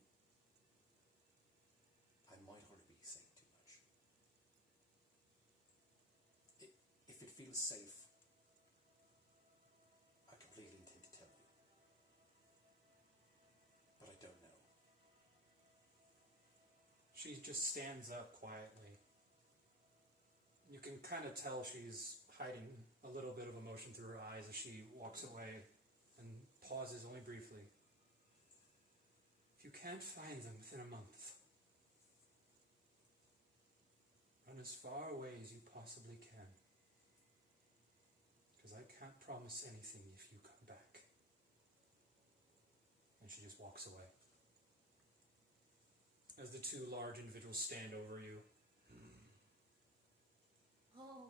I might already be saying too much. If it feels safe, I completely intend to tell you. But I don't know. She just stands up quietly. You can kind of tell she's hiding a little bit of emotion through her eyes as she walks away and pauses only briefly. If you can't find them within a month, run as far away as you possibly can. Because I can't promise anything if you come back. And she just walks away. As the two large individuals stand over you. Oh.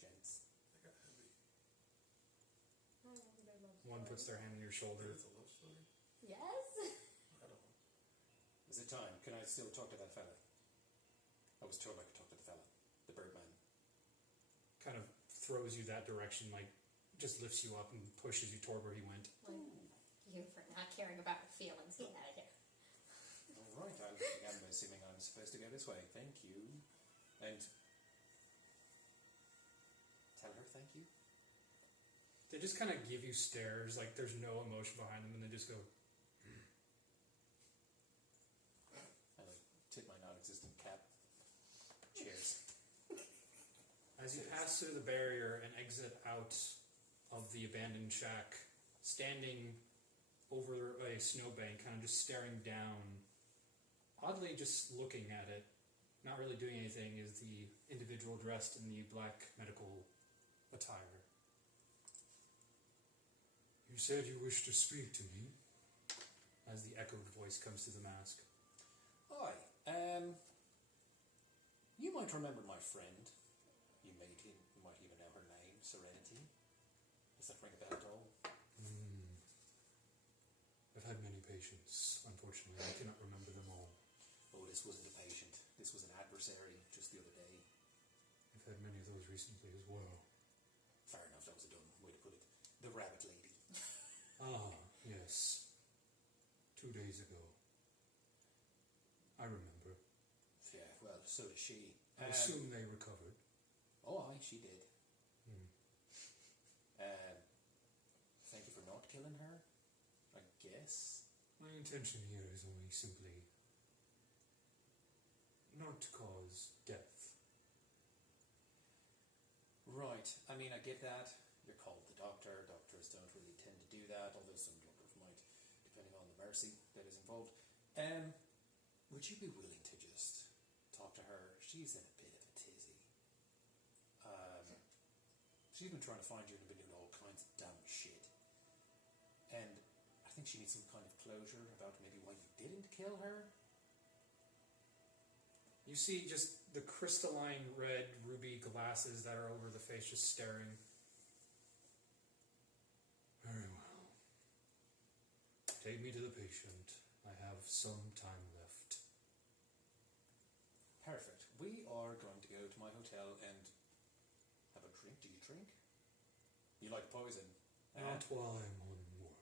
Gents. One puts their hand on your shoulder. It's a love story. Yes? I don't know. Is it time? Can I still talk to that fella? I was told I could talk to the fella. The Birdman. Kind of throws you that direction, like just lifts you up and pushes you toward where he went. Like, you for not caring about my feelings. Get out of here. Alright, I'm assuming I'm supposed to go this way. Thank you. And tell her thank you. They just kind of give you stares, like there's no emotion behind them, and they just go, I tip my non-existent cap. Cheers. as you pass through the barrier and exit out of the abandoned shack, standing over over a snowbank, kind of just staring down, oddly just looking at it, not really doing anything, is the individual dressed in the black medical attire. You said you wished to speak to me, as the echoed voice comes through the mask. Hi. You might remember my friend. You might even know her name, Serenity. Does that ring a bell at all? I've had many patients. Unfortunately, I cannot remember them all. Oh, this wasn't a patient. This was an adversary just the other day. I've had many of those recently as well. Fair enough, that was a dumb way to put it. The rabbit lady. Ah, yes. 2 days ago. I remember. Yeah, well, so does she. I assume they recovered. Oh, aye, she did. Hmm. Thank you for not killing her, I guess. My intention here is only simply not to cause death. Right, I mean, I get that. You're called the doctor. Doctors don't really tend to do that, although some doctors might, depending on the mercy that is involved. Would you be willing to just talk to her? She's in a bit of a tizzy. She's been trying to find you and been doing all kinds of dumb shit. And I think she needs some kind of closure about maybe why you didn't kill her. You see just the crystalline red ruby glasses that are over the face just staring. Very well. Take me to the patient. I have some time left. Perfect. We are going to go to my hotel and have a drink. Do you drink? You like poison? Not while I'm on work.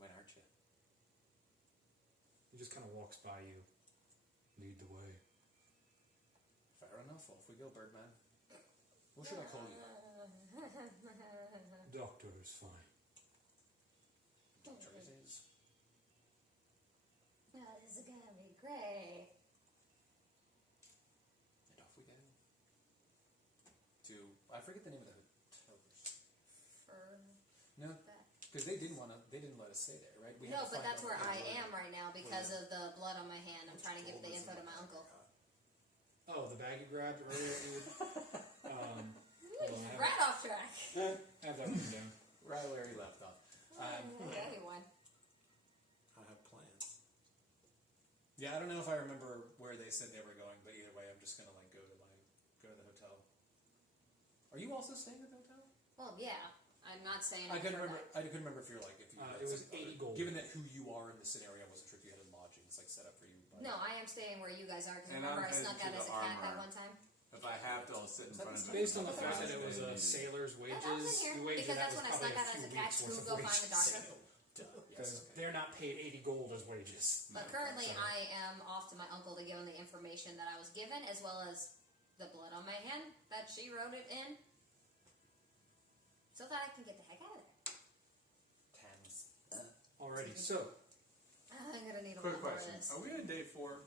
When aren't you? He just kind of walks by you. Lead the way. Fair enough. Off we go, Birdman. What should I call you? Doctor is fine. Doctor it is. Oh, this is gonna be great. And off we go. To I forget the name of the hotel. No, because they didn't let us stay there, right? We had No, to but find that's out where I where- am right now because of the blood on my hand. I'm trying to give the info to my uncle. Oh, the bag you grabbed earlier? You would, hold on, I Right off track. have that written down. Right where he left off. Anyone. I have plans. Yeah, I don't know if I remember where they said they were going, but either way, I'm just gonna like go to the hotel. Are you also staying at the hotel? Well, yeah. I'm not saying I couldn't for remember. I couldn't remember if you're like if you. It was 80 gold. Given that who you are in the scenario, I wasn't sure if you had a lodgings like set up for you. But No, I am staying where you guys are because And remember I'm I snuck heading out to as the a cat that armor. one time? If I have to, I'll sit in front of it. Based on the fact that it was a sailor's Yeah, that was wages, in here the wages because that that's was when I probably snuck a out as few a cat weeks to worth go of find the wages. doctor. Because they're not paid 80 gold as wages. But currently, I am off to my uncle to give him the information that I was given, as well as the blood on my hand that she wrote it in, so that I can get the heck out of there. Thames. Alrighty, so I'm gonna need a Quick lot more of question. this. Are we on day 4?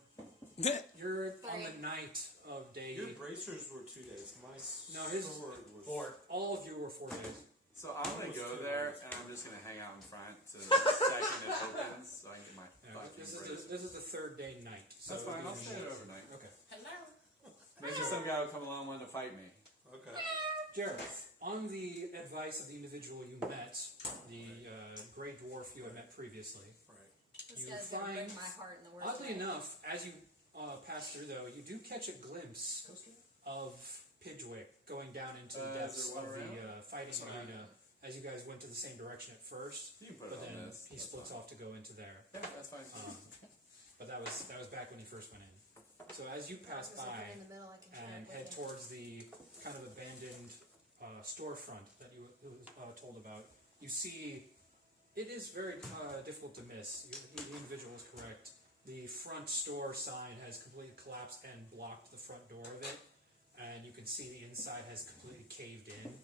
you're on Three. the night of day. Your bracers were 2 days. My No, his- sword was 4. All of you were 4 days. So I'm going to Almost go 2 there hours. and I'm just going to hang out in front to the second it opens so I can get my Yeah, fucking this is the third day night. So That's fine. it'll I'll be stay the there night. overnight. Okay. Maybe some guy will come along wanting to fight me. Okay. Jareth, on the advice of the individual you met, the Grey Dwarf you had met previously, Right. This you guy's gonna break find, my heart in the worst oddly way. enough, as you pass through though, you do catch a glimpse of Pidgewick going down into the Is depths there of one the around? fighting Sorry. arena. As you guys went to the same direction at first, You can put but it on then this. he That's splits fine. off to go into there. Yeah, that's fine. But that was back when you first went in. So as you pass Just like by in the middle, I can share and it with head you. towards the kind of abandoned storefront that you were told about, you see it is very difficult to miss. The individual is correct. The front store sign has completely collapsed and blocked the front door of it, and you can see the inside has completely caved in.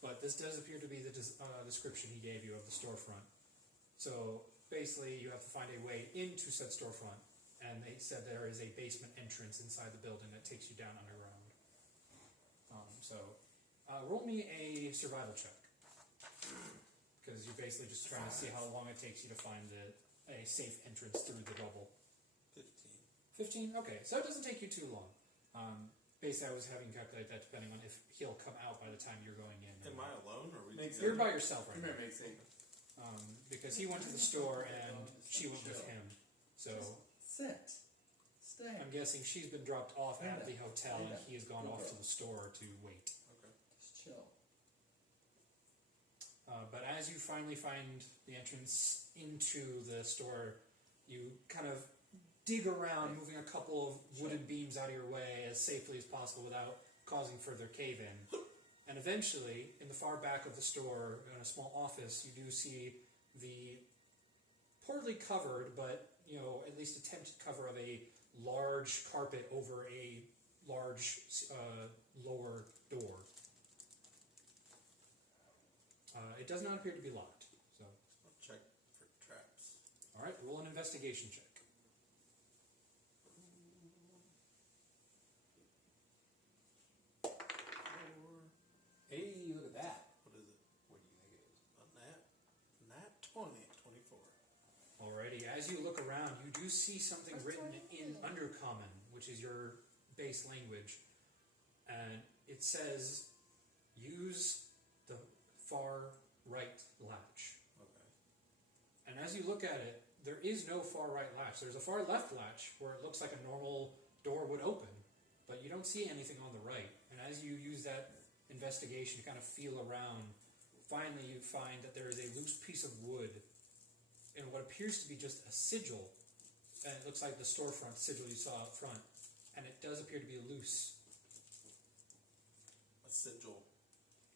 But this does appear to be the description he gave you of the storefront. So basically, you have to find a way into said storefront, and they said there is a basement entrance inside the building that takes you down underground. Roll me a survival check, because you're basically just trying to see how long it takes you to find a safe entrance through the rubble. 15. 15? Okay, so it doesn't take you too long. Basically, I was having to calculate that depending on if he'll come out by the time you're going in. Am I alone, or are we Makes You're together? by yourself right Come here, now. makes it. Because he went to the store and she went with him. So Sit. Stay. I'm guessing she's been dropped off at the hotel and Stand up. he has gone Good off girl. to the store to wait. Okay. Just chill. But as you finally find the entrance into the store, you kind of dig around, moving a couple of wooden beams out of your way as safely as possible without causing further cave-in. And eventually, in the far back of the store, in a small office, you do see the poorly covered, but at least attempted cover of a large carpet over a large lower door. It does not appear to be locked. So, I'll check for traps. all right, roll an investigation check. Hey, look at that. What is it? What do you think it is? A nat 20, 24. Alrighty, as you look around, you do see something written in Undercommon, which is your base language, and it says, use the far right latch. Okay. And as you look at it, there is no far right latch. There's a far left latch where it looks like a normal door would open, but you don't see anything on the right. And as you use that investigation to kind of feel around, finally you find that there is a loose piece of wood in what appears to be just a sigil, and it looks like the storefront sigil you saw up front, and it does appear to be loose. A sigil.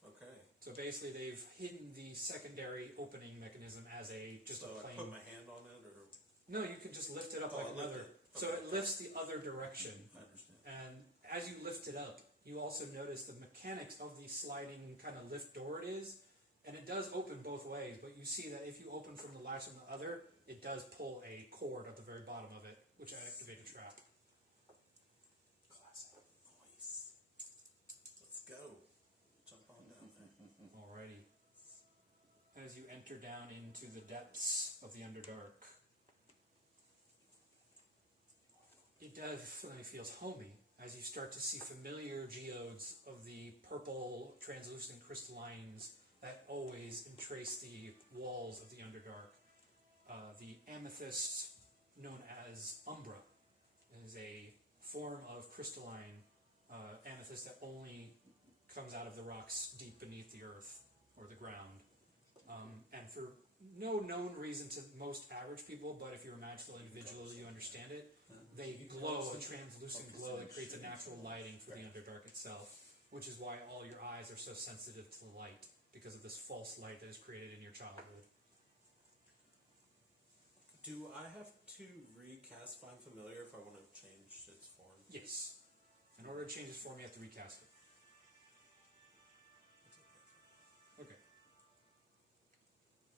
Okay. So basically they've hidden the secondary opening mechanism as just so a plain... I put my hand on it, or No, you can just lift it up like I lift another... it. So Okay. it lifts the other direction, I understand. and as you lift it up, you also notice the mechanics of the sliding kind of lift door it is, and it does open both ways, but you see that if you open from the latch on the other, it does pull a cord at the very bottom of it, which activates a trap. Classic. Nice. Let's go. Jump on down there. Alrighty. As you enter down into the depths of the Underdark, it definitely feels homey as you start to see familiar geodes of the purple translucent crystallines that always entrace the walls of the Underdark. The amethyst, known as Umbra, is a form of crystalline amethyst that only comes out of the rocks deep beneath the earth or the ground. And for no known reason to most average people, but if you're a magical individual, you understand it, they glow a translucent glow that creates a natural lighting for the Underdark itself, which is why all your eyes are so sensitive to the light, because of this false light that is created in your childhood. Do I have to recast Find Familiar if I want to change its form? Yes. In order to change its form, you have to recast it. It's okay for now. Okay.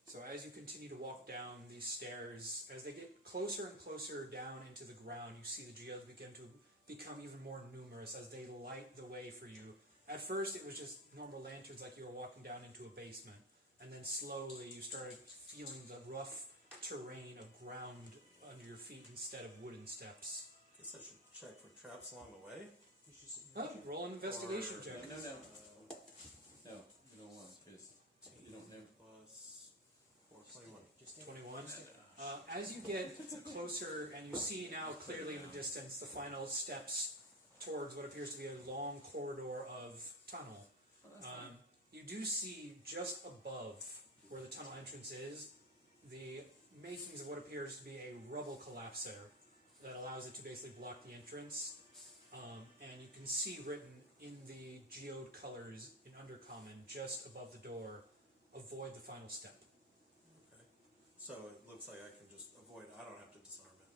So as you continue to walk down these stairs, as they get closer and closer down into the ground, you see the geodes begin to become even more numerous as they light the way for you. At first, it was just normal lanterns like you were walking down into a basement. And then slowly you started feeling the rough terrain of ground under your feet instead of wooden steps. Guess I should check for traps along the way. Oh, roll an investigation check. No, you don't want, because you don't know. Plus 421. 21. As you get closer and you see now clearly in the distance the final steps towards what appears to be a long corridor of tunnel, you do see just above where the tunnel entrance is the makings of what appears to be a rubble collapser that allows it to basically block the entrance. And you can see written in the geode colors in Undercommon just above the door, avoid the final step. Okay. So it looks like I can just avoid. I don't have to disarm it.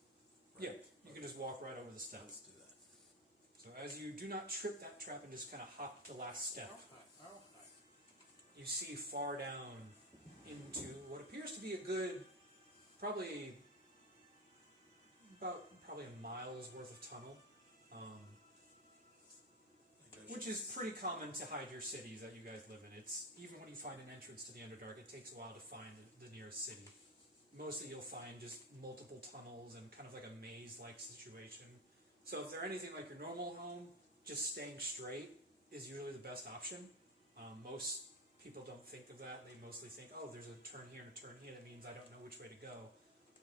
Right? Yeah, you can just walk right over the steps. Let's do that. So as you do not trip that trap and just kind of hop the last step, you see far down into what appears to be a good, probably a mile's worth of tunnel. I go Which is pretty common to hide your cities that you guys live in. It's even when you find an entrance to the Underdark, it takes a while to find the nearest city. Mostly you'll find just multiple tunnels and kind of like a maze-like situation. So if they're anything like your normal home, just staying straight is usually the best option. Most people don't think of that. They mostly think, oh, there's a turn here and a turn here. That means I don't know which way to go.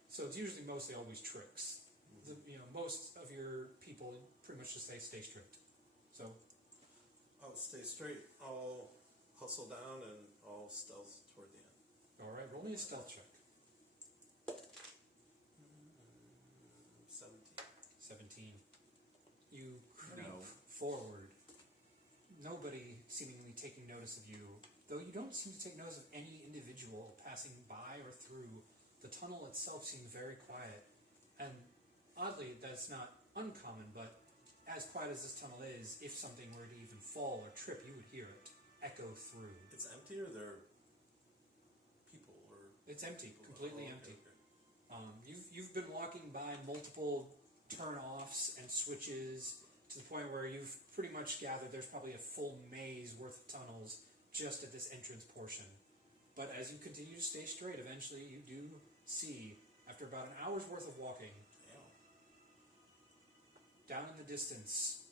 So it's usually mostly always tricks. Most of your people pretty much just say stay straight. So I'll stay straight. I'll hustle down and I'll stealth toward the end. all right, roll me a stealth check. 17. 17. You creep No. forward. Nobody seemingly taking notice of you, though you don't seem to take notice of any individual passing by or through. The tunnel itself seems very quiet, and oddly, that's not uncommon, but as quiet as this tunnel is, if something were to even fall or trip, you would hear it echo through. It's empty, or there are people, or It's empty, people? completely Oh, empty. okay. You've been walking by multiple turn-offs and switches to the point where you've pretty much gathered there's probably a full maze worth of tunnels just at this entrance portion. But as you continue to stay straight, eventually you do see, after about an hour's worth of walking, down in the distance,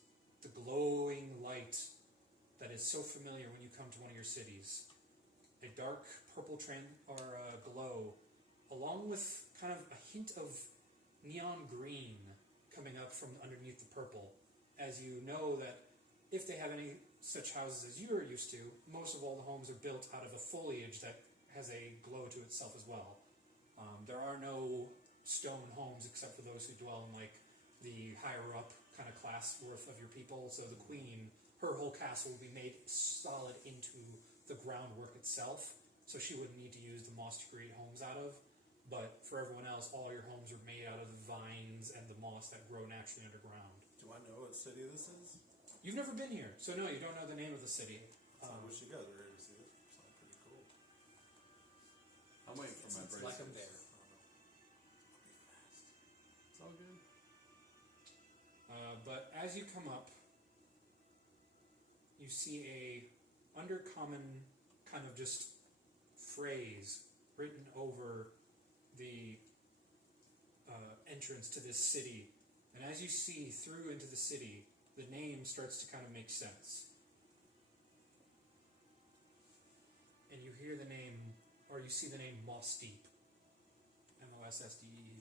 the glowing light that is so familiar when you come to one of your cities. A dark purple glow, along with kind of a hint of neon green coming up from underneath the purple, as you know that if they have any such houses as you are used to, most of all the homes are built out of a foliage that has a glow to itself as well. There are no stone homes except for those who dwell in like the higher up kind of class worth of your people. So the queen, her whole castle will be made solid into the groundwork itself, so she wouldn't need to use the moss to create homes out of. But for everyone else, all your homes are made out of the vines and the moss that grow naturally underground. Do I know what city this is? You've never been here, so no, you don't know the name of the city. I wish you guys were here to see it. Sounds pretty cool. I'm waiting for my It's bracelet. like I'm there. It's all good. But as you come up, you see a undercommon kind of just phrase written over the entrance to this city. And as you see through into the city, the name starts to kind of make sense. And you hear the name, or you see the name Moss Deep. M-O-S-S-D-E.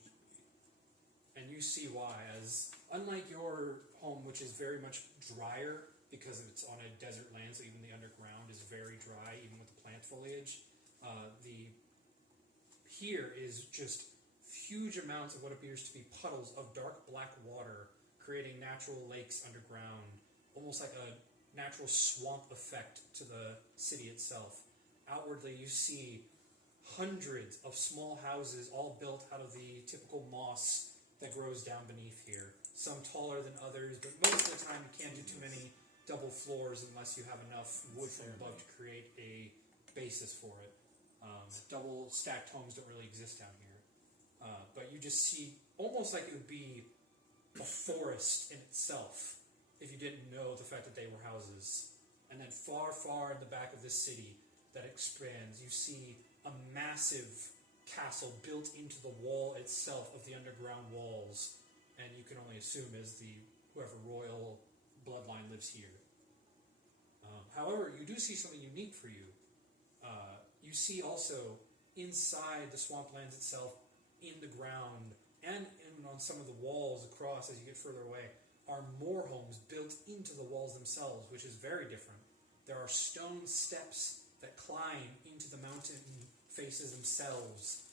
And you see why, as unlike your home, which is very much drier because it's on a desert land, so even the underground is very dry, even with the plant foliage, here is just huge amounts of what appears to be puddles of dark black water, creating natural lakes underground, almost like a natural swamp effect to the city itself. Outwardly, you see hundreds of small houses, all built out of the typical moss that grows down beneath here. Some taller than others, but most of the time you can't do too many double floors unless you have enough wood from above to create a basis for it. Double stacked homes don't really exist down here. But you just see almost like it would be a forest in itself if you didn't know the fact that they were houses. And then far, far in the back of this city that expands, you see a massive castle built into the wall itself of the underground walls, and you can only assume is whoever royal bloodline lives here. However, you do see something unique for you. You see also inside the swamplands itself, in the ground, and on some of the walls across as you get further away, are more homes built into the walls themselves, which is very different. There are stone steps that climb into the mountain faces themselves,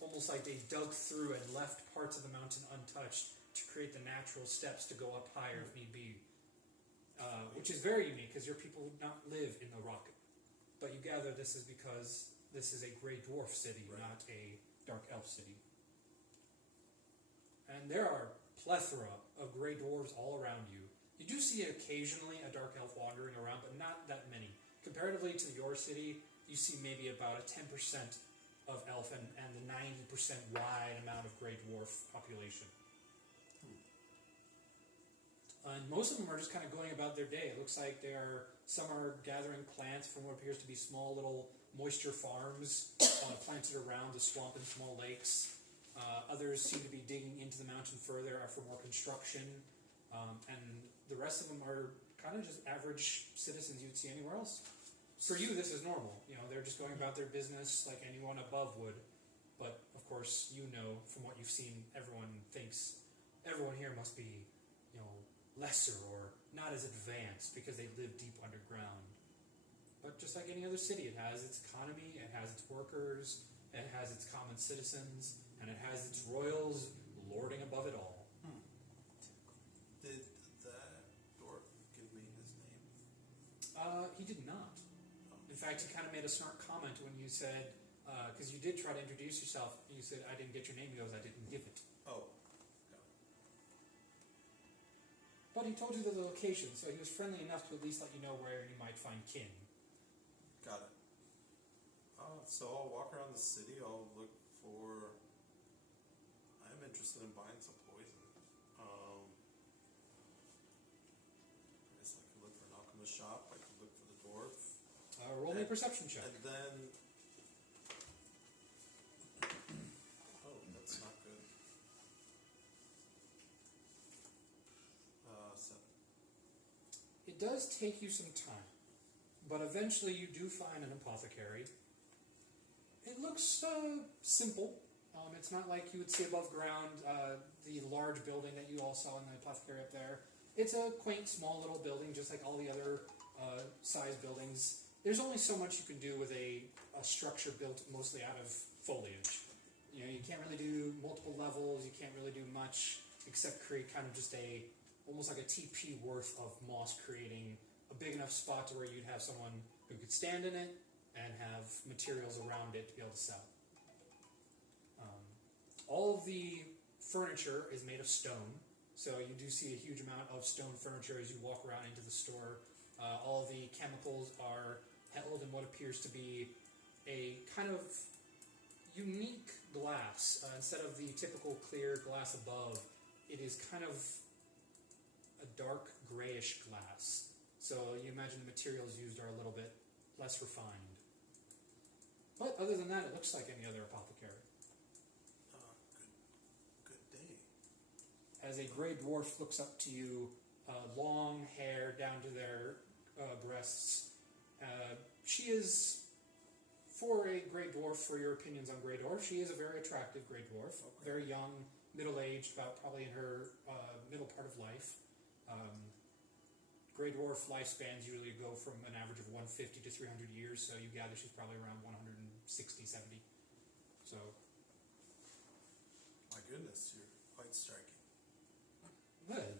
almost like they dug through and left parts of the mountain untouched to create the natural steps to go up higher if need be. Which is very unique, because your people would not live in the rock. But you gather this is because this is a Grey Dwarf city, not a Dark Elf city. And there are plethora of Grey Dwarves all around you. You do see occasionally a Dark Elf wandering around, but not that many. Comparatively to your city, you see maybe about a 10% of Elf and the 90% wide amount of Grey Dwarf population. And most of them are just kind of going about their day. It looks like some are gathering plants from what appears to be small little moisture farms planted around the swamp and small lakes. Others seem to be digging into the mountain further for more construction. And the rest of them are kind of just average citizens you'd see anywhere else. For you, this is normal. They're just going about their business like anyone above would. But, of course, from what you've seen, everyone here must be, lesser or not as advanced because they live deep underground. But just like any other city, it has its economy, it has its workers, it has its common citizens, and it has its royals lording above it all. Did that dwarf give me his name? He did not. In fact, he kind of made a snark comment when you said, because you did try to introduce yourself, and you said, I didn't get your name. He goes, I didn't give it. Oh. But he told you the location, so he was friendly enough to at least let you know where you might find kin. Got it. So I'll walk around the city. I'll look for... I'm interested in buying some poison. I guess I could look for an alchemist shop. I could look for the dwarf. Roll me a perception check. And then... Oh, that's not good. 7. It does take you some time, but eventually you do find an apothecary. It looks simple. It's not like you would see above ground the large building that you all saw in the apothecary up there. It's a quaint, small little building, just like all the other size buildings. There's only so much you can do with a structure built mostly out of foliage. You can't really do multiple levels. You can't really do much except create kind of just almost like a TP worth of moss, creating a big enough spot to where you'd have someone who could stand in it and have materials around it to be able to sell. All of the furniture is made of stone, so you do see a huge amount of stone furniture as you walk around into the store. All the chemicals are held in what appears to be a kind of unique glass. Instead of the typical clear glass above, it is kind of a dark grayish glass. So you imagine the materials used are a little bit less refined. But other than that, it looks like any other apothecary. Good day. As a gray dwarf looks up to you, long hair down to their breasts. She is, for a gray dwarf, for your opinions on gray dwarf, she is a very attractive gray dwarf. Okay. Very young, middle-aged, about probably in her middle part of life. Gray dwarf lifespans usually go from an average of 150 to 300 years, so you gather she's probably around 160, 70. So. My goodness, you're quite striking. Well,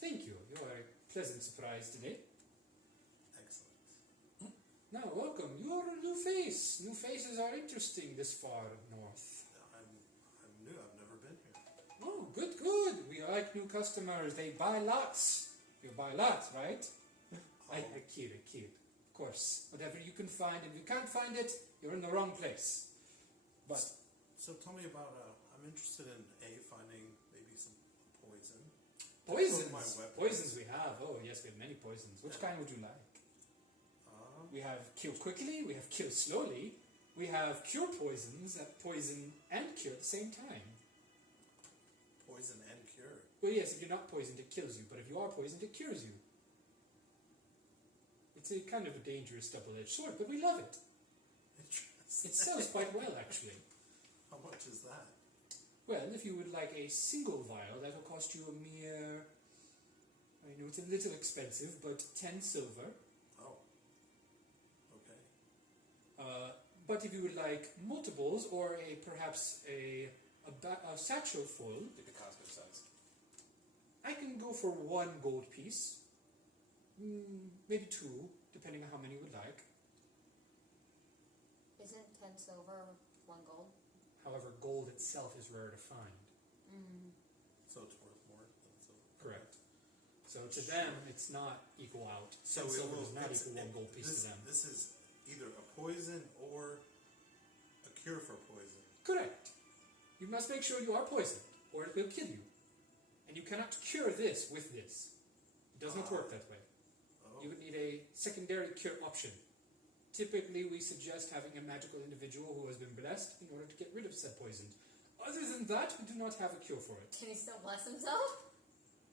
thank you. You are a pleasant surprise today. Excellent. Now, welcome. You are a new face. New faces are interesting this far north. I'm new. I've never been here. Oh, good, good. We like new customers. They buy lots. You buy lots, right? Oh. I kid. Of course. Whatever you can find. If you can't find it, you're in the wrong place. But So tell me about, I'm interested in finding maybe some poison. Poisons? Poisons we have. Oh, yes, we have many poisons. Which kind would you like? We have kill quickly, we have kill slowly, we have cure poisons that poison and cure at the same time. Poison and cure? Well, yes, if you're not poisoned, it kills you, but if you are poisoned, it cures you. It's a kind of a dangerous double-edged sword, but we love it. Interesting. It sells quite well, actually. How much is that? Well, if you would like a single vial, that will cost you a mere... I know it's a little expensive, but 10 silver. Oh. Okay. But if you would like multiples, or perhaps a satchel full... Did the Costco size? I can go for 1 gold piece. Maybe 2, depending on how many you would like. Isn't 10 silver 1 gold? However, gold itself is rare to find. So it's worth more than silver. Correct. So to them, it's not equal out. So silver does not equal 1 gold piece to them. This is either a poison or a cure for poison. Correct. You must make sure you are poisoned, or it will kill you. And you cannot cure this with this. It does not work that way. Oh. You would need a secondary cure option. Typically, we suggest having a magical individual who has been blessed in order to get rid of said poison. Other than that, we do not have a cure for it. Can he still bless himself?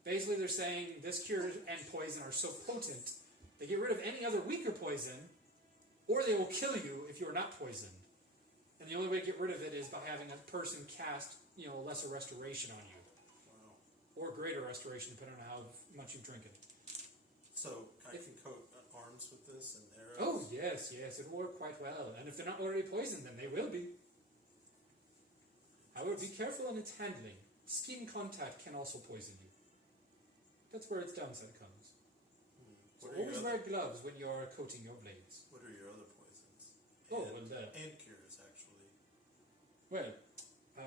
Basically, they're saying this cure and poison are so potent, they get rid of any other weaker poison, or they will kill you if you are not poisoned. And the only way to get rid of it is by having a person cast, lesser restoration on you. Wow. Or greater restoration, depending on how much you drink it. So I can coat arms with this and arrows? Oh, yes, it will work quite well. And if they're not already poisoned, then they will be. However, be careful in its handling. Skin contact can also poison you. That's where its downside comes. So always wear gloves when you're coating your blades. What are your other poisons? And cures, actually. Well,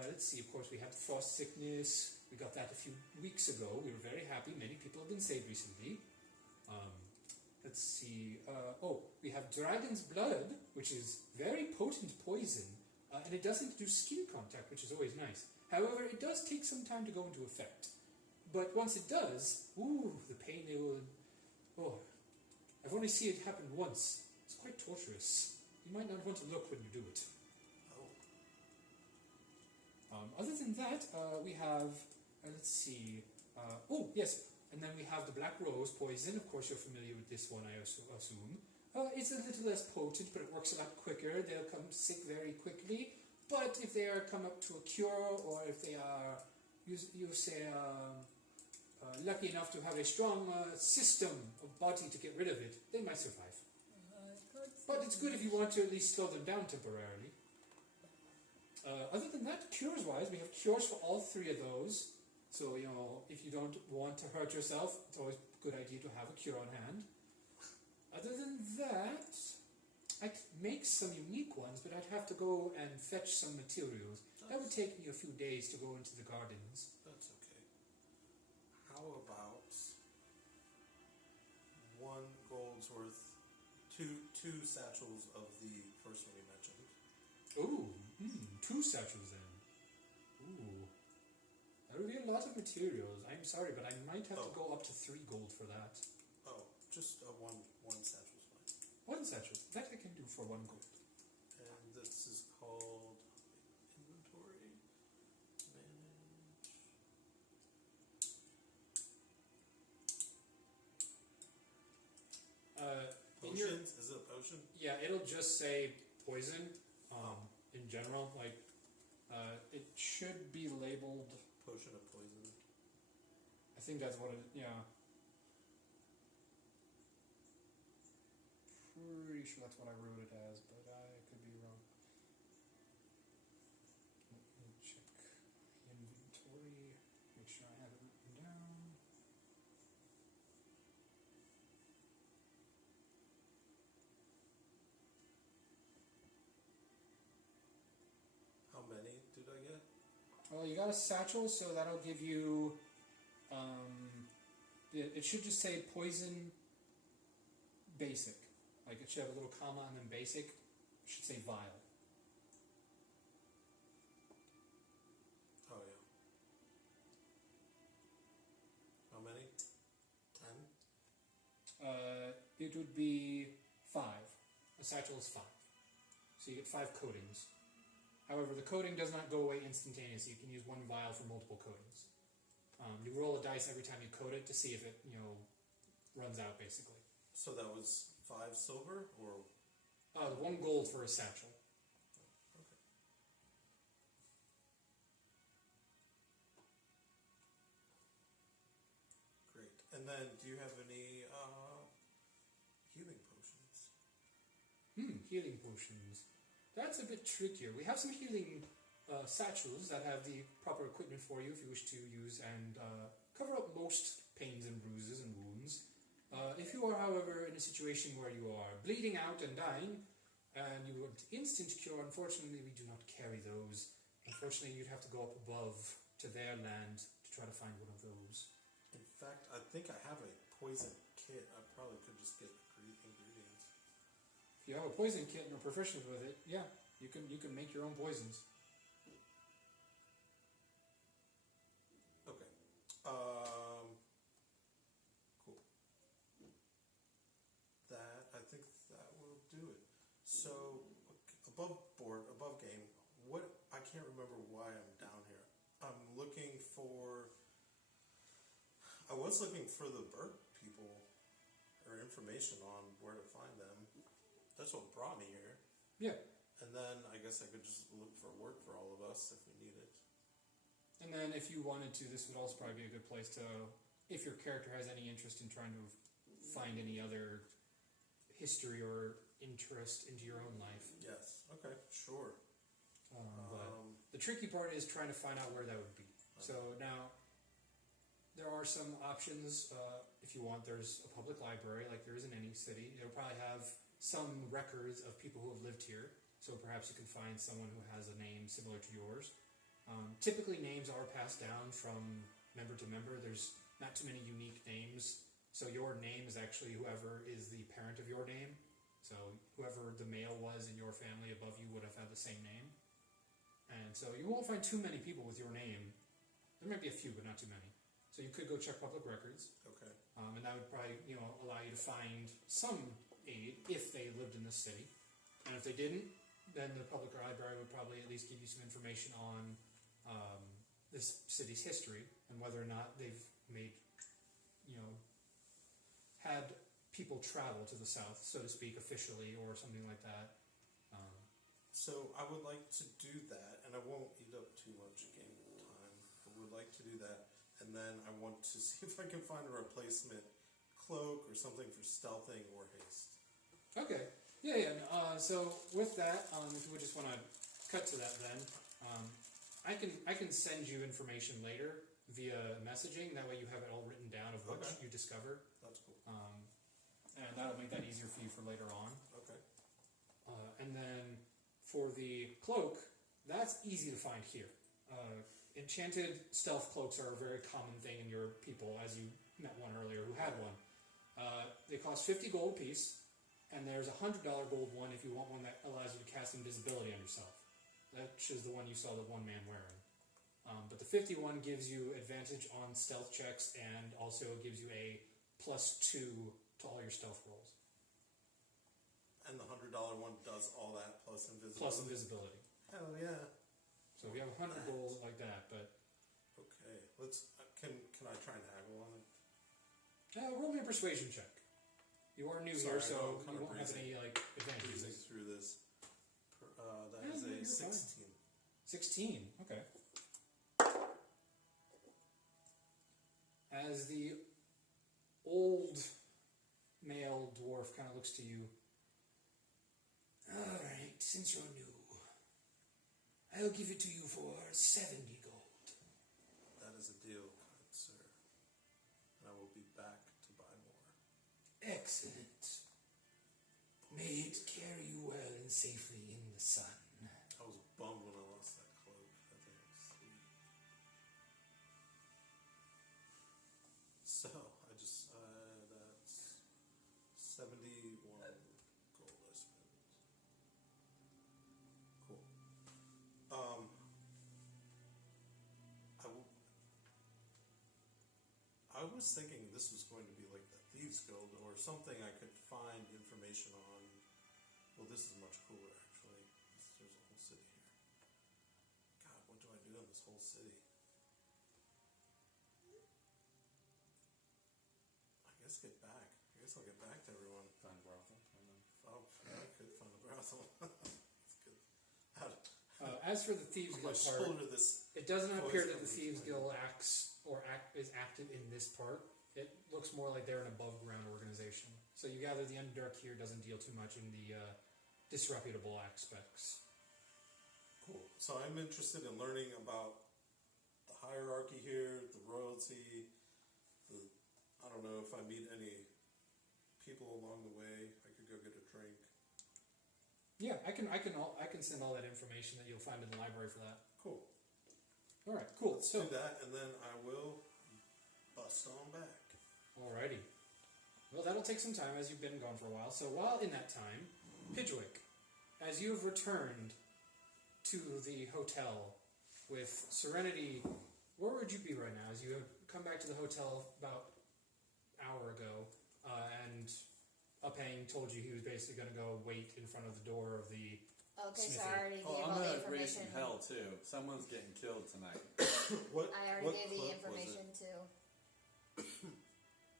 let's see. Of course, we have frost sickness. We got that a few weeks ago. We were very happy. Many people have been saved recently. Let's see. We have dragon's blood, which is very potent poison, and it doesn't do skin contact, which is always nice. However, it does take some time to go into effect. But once it does, the pain it will... Oh, I've only seen it happen once. It's quite torturous. You might not want to look when you do it. Other than that, we have... let's see... yes. And then we have the black rose poison. Of course, you're familiar with this one, I assume. It's a little less potent, but it works a lot quicker. They'll come sick very quickly. But if they are come up to a cure, or if they are, lucky enough to have a strong system of body to get rid of it, they might survive. But it's good if you want to at least slow them down temporarily. Other than that, cures-wise, we have cures for all three of those. So, if you don't want to hurt yourself, it's always a good idea to have a cure on hand. Other than that, I could make some unique ones, but I'd have to go and fetch some materials. That would take me a few days to go into the gardens. That's okay. How about 1 gold's worth, two satchels of the first one you mentioned? Ooh, 2 satchels then. Ooh. That would be a lot of materials. I'm sorry, but I might have to go up to 3 gold for that. Oh, just one satchel's fine. 1 satchel. That I can do for 1 gold. And this is called inventory manage. Potions? Is it a potion? Yeah, it'll just say poison. In general, it should be labeled. Potion of poison. I think that's what it. Yeah. Pretty sure that's what I wrote it as, but I could be wrong. Let me check inventory. Make sure I have it written down. How many did I get? Well, you got a satchel, so that'll give you. It should just say poison basic. Like it should have a little comma and then basic. It should say vial. Oh, yeah. How many? 10? It would be 5. A satchel is 5. So you get 5 coatings. However, the coating does not go away instantaneously. You can use 1 vial for multiple coatings. You roll a dice every time you coat it to see if it, runs out, basically. So that was 5 silver, or? 1 gold for a satchel. Okay. Great. And then, do you have any healing potions? Healing potions. That's a bit trickier. We have some healing satchels that have the proper equipment for you if you wish to use and cover up most pains and bruises and wounds. If you are, however, in a situation where you are bleeding out and dying, and you want instant cure, unfortunately we do not carry those. Unfortunately, you'd have to go up above to their land to try to find one of those. In fact, I think I have a poison kit. I probably could just get ingredients. If you have a poison kit and are proficient with it, yeah, you can make your own poisons. Okay. So, above game, what, I can't remember why I'm down here. I was looking for the bird people, or information on where to find them. That's what brought me here. Yeah. And then I guess I could just look for work for all of us if we need it. And then if you wanted to, this would also probably be a good place to, if your character has any interest in trying to find any other history or interest into your own life. Yes. Okay. Sure. But the tricky part is trying to find out where that would be. So now, there are some options. If you want, there's a public library like there is in any city. It'll probably have some records of people who have lived here. So perhaps you can find someone who has a name similar to yours. Typically, names are passed down from member to member. There's not too many unique names. So your name is actually whoever is the parent of your name. So whoever the male was in your family above you would have had the same name. And so you won't find too many people with your name. There might be a few, but not too many. So you could go check public records. Okay. And that would probably, allow you to find some aid if they lived in this city. And if they didn't, then the public library would probably at least give you some information on this city's history and whether or not they've made, had people travel to the south, so to speak, officially or something like that. So I would like to do that, and I won't eat up too much game time. I would like to do that, and then I want to see if I can find a replacement cloak or something for stealthing or haste. Okay. Yeah. So with that, if you would just want to cut to that, then I can send you information later via messaging. That way you have it all written down of what you discover. That's cool. And that'll make that easier for you for later on. Okay. And then for the cloak, that's easy to find here. Enchanted stealth cloaks are a very common thing in your people, as you met one earlier who had one. They cost 50 gold a piece, and there's a $100 gold one if you want one that allows you to cast invisibility on yourself. That is the one you saw the one man wearing. But the 51 gives you advantage on stealth checks and also gives you a +2 to all your stealth rolls. And the $100 one does all that plus invisibility. Plus invisibility. Hell yeah. So we have 100 gold like that, but Okay. Let's. Can I try and haggle on it? roll me a persuasion check. You are new Sorry, here, so I know, I'm you kinda won't have any breezing advantages. through this. That Yeah, is you're a fine. 16. 16. Okay. As the old male dwarf kind of looks to you. All right, since you're new, I'll give it to you for 70 gold. That is a deal, kind sir. And I will be back to buy more. Excellent. May it carry you well and safely in the sun. I was bummed when I lost that cloak. That thing was sweet. So, that's 71 gold I spent. Cool. I was thinking this was going to be like the Thieves Guild or something I could find information on. Well, this is much cooler, actually. There's a whole city here. God, what do I do in this whole city? I guess get back. I guess I'll get back to everyone. Find a brothel. Oh, yeah, I could find a brothel. That's good. As for the Thieves My Guild part, shoulder this. it doesn't appear that the Voice Thieves coming Guild is active in this part. It looks more like they're an above-ground organization. So you gather the Underdark here doesn't deal too much in the disreputable aspects. Cool. So I'm interested in learning about the hierarchy here, the royalty. I don't know if I meet any people along the way. I could go get a drink. Yeah, I can send all that information that you'll find in the library for that. Cool. All right, cool. Let's So, do that, and then I will bust on back. alrighty. Well, that'll take some time as you've been gone for a while. So while in that time, Pidgewick, as you have returned to the hotel with Serenity, where would you be right now? As you have come back to the hotel about an hour ago, and Peng told you he was basically going to go wait in front of the door of the. Okay, so Smithy. I already Oh, gave I'm all the gonna raise information. some hell too. Someone's getting killed tonight. What? I already what gave the cloak was information it? to.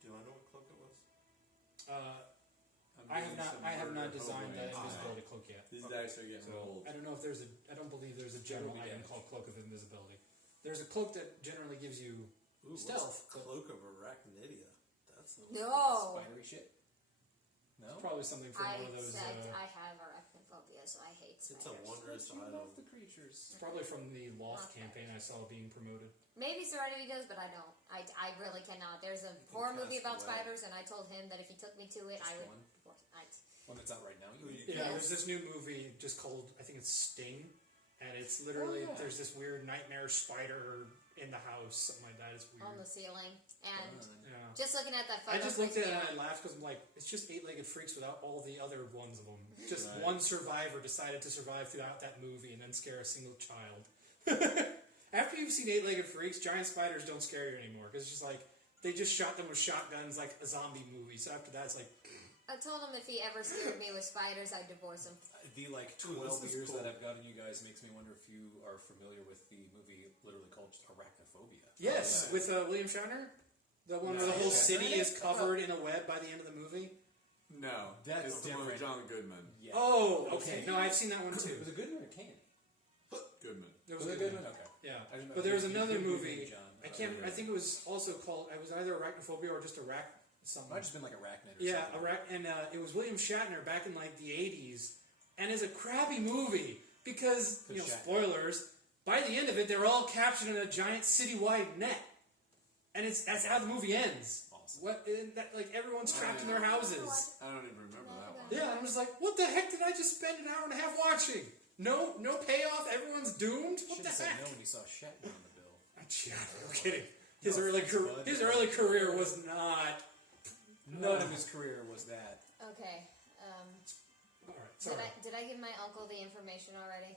Do I know what cloak it was? I have not designed the the invisibility cloak yet. These dice are getting So rolled. I don't know if there's a. I don't believe there's a general There will be item damage. called Cloak of Invisibility. There's a cloak that generally gives you Ooh, stealth. what's Cloak of Arachnidia. That's the No. Spidery shit. No. Probably something from I one of those. said I have arachnophobia, so I hate It's a spiders. wondrous You item. love the creatures. It's probably from the Loft Not campaign I saw being promoted. Maybe Serenity does, but I don't. I really cannot. There's a horror cast movie about away. spiders, and I told him that if he took me to it, Just I would. one? I, One that's out right now. Who you Yeah, Yes. there's this new movie just called, I think it's Sting, and it's literally, Oh, yeah. there's this weird nightmare spider in the house, something like that. It's weird. on the ceiling, and Yeah. just looking at that photo. I just looked freaks at it me and out. I laughed because I'm like, it's just eight-legged freaks without all the other ones of them. Just Right. one survivor decided to survive throughout that movie and then scare a single child. After you've seen eight-legged freaks, giant spiders don't scare you anymore because it's just like they just shot them with shotguns like a zombie movie. So after that, it's like, I told him if he ever scared me with spiders, I'd divorce him. The like Ooh, 12 this is years cool. that I've gotten you guys makes me wonder if you are familiar with the movie literally called just Arachnophobia. yes, yeah. with William Shatner, the one where the Yeah. whole Yeah. city is covered in a web by the end of the movie. No, That's it's the one with different. John Goodman. Yeah. Oh, okay. No, I've seen that one Was too. it good or a can? Goodman. There Was was it a good good one? one. Okay. Yeah, I didn't know but if there was you- another you knew movie. John. I can't. I think it was also called. It was either Arachnophobia or just Arach something. Might have just been like Arachnid or Yeah, something. and it was William Shatner back in like the '80s, and it's a crappy movie because Good Shatner. spoilers. By the end of it, they're all captured in a giant citywide net, and that's how the movie ends. Awesome. What? That, like everyone's trapped in their houses. I don't even remember that one. Yeah, I'm just like, what the heck did I just spend an hour and a half watching? No payoff. Everyone's doomed. What Should the have said heck? no when he saw Shatner on the bill. Yeah, no kidding. His No early offense, bud. his early career was not. None of his career was that. Okay. All right, sorry. Did I give my uncle the information already?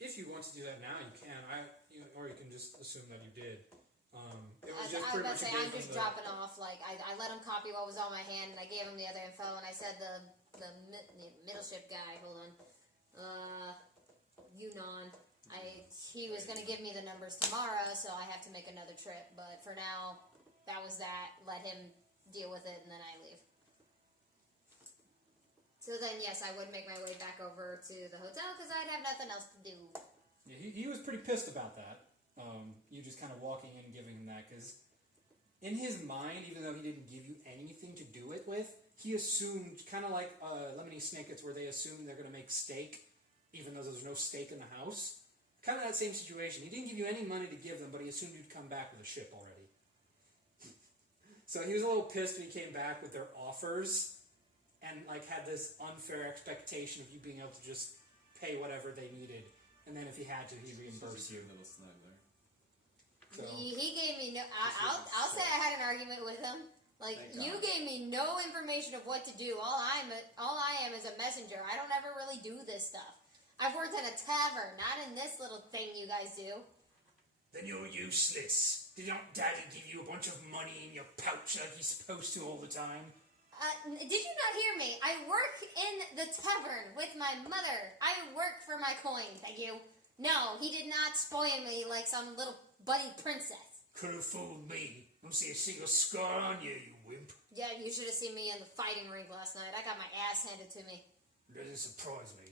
If you want to do that now, you can. Or you can just assume that you did. It was I just was pretty about much to say, a I'm game just from the- dropping off. Like, I let him copy what was on my hand, and I gave him the other info, and I said the middle ship guy, hold on, Yunnan, he was going to give me the numbers tomorrow, so I have to make another trip. But for now, that was that. Let him deal with it, and then I leave. So then, yes, I would make my way back over to the hotel, because I'd have nothing else to do. Yeah, he was pretty pissed about that. You just kind of walking in and giving him that, because in his mind, even though he didn't give you anything to do it with, he assumed, kind of like Lemony Snicket's, where they assume they're going to make steak, even though there's no steak in the house. Kind of that same situation. He didn't give you any money to give them, but he assumed you'd come back with a ship already. So he was a little pissed when he came back with their offers, and like had this unfair expectation of you being able to just pay whatever they needed, and then if he had to, he'd reimburse you. Little snug there. So, He gave me no. I'll say I had an argument with him. Like, Thank you God. gave me no information of what to do. All I am is a messenger. I don't ever really do this stuff. I've worked at a tavern, not in this little thing you guys do. then you're useless. Did not Daddy give you a bunch of money in your pouch like he's supposed to all the time? Did you not hear me? I work in the tavern with my mother. I work for my coin, thank you. No, he did not spoil me like some little bunny princess. Could have fooled me. Don't see a single scar on you, you wimp. Yeah, you should have seen me in the fighting ring last night. I got my ass handed to me. Doesn't surprise me.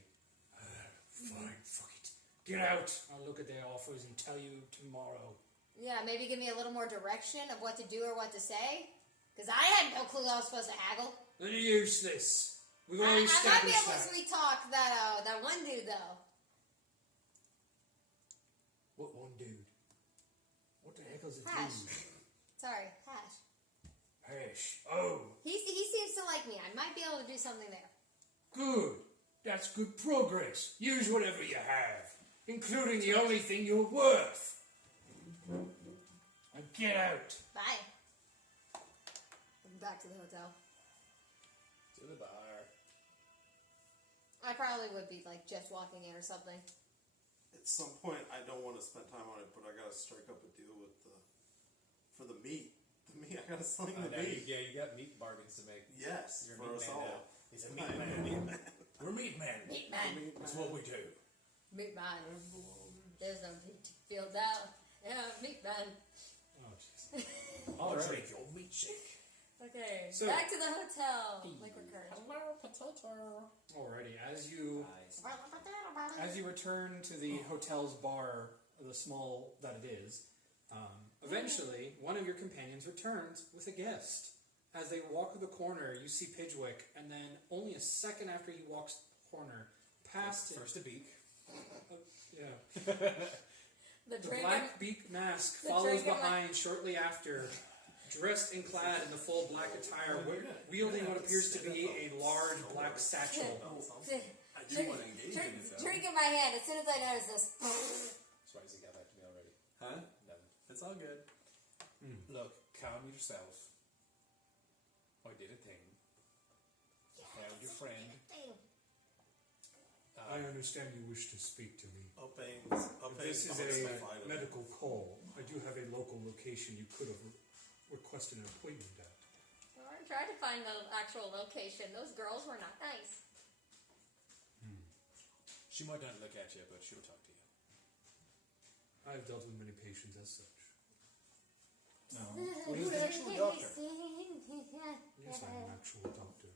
Fine, fuck it. Get out. I'll look at their offers and tell you tomorrow. Yeah, maybe give me a little more direction of what to do or what to say. Because I had no clue I was supposed to haggle. Then you're useless. We've I already might be established able to that. sweet talk that one dude, though. What one dude? What the heck is a Hash. dude? Sorry, Hash. Hash. Oh, He seems to like me. I might be able to do something there. good. That's good progress. Use whatever you have, including the only thing you're worth. And get out. Bye. Back to the hotel. To the bar. I probably would be like just walking in or something. At some point, I don't want to spend time on it, but I gotta strike up a deal with for the meat. Me, I gotta sling Oh, the no, meat. you got meat bargains to make. Yes, You're a for meat us man all. now. He's a I meat am a man. meat man. We're meat men. Meat man. That's what we do. Meat man. There's no meat field out. Yeah, meat man. Oh, jeez. I'll Alright. drink your meat shake. Okay, So- back to the hotel. Liquid courage. Hello, potato. Alrighty, as you return to the hotel's bar, the small that it is, eventually one of your companions returns with a guest. As they walk the corner, you see Pidgewick, and then only a second after he walks the corner, past him, First a beak. yeah, The the drink. black beak mask The follows drink of behind shortly after, dressed and clad in the full black attire, wielding what appears to be a large black satchel. I do want to engage in it though. Drink in my hand. As soon as I notice this. Surprised he got back to me already. Huh? No. It's all good. Look, calm yourself. I did a thing. Found your friend. I understand you wish to speak to me. Uppings This is amongst the a fight of it. medical call. I do have a local location you could have requested an appointment at. Well, I tried to find the actual location. Those girls were not nice. She might not look at you, but she'll talk to you. I've dealt with many patients as such. No. Well, he's the actual doctor. Yes, I'm an actual doctor.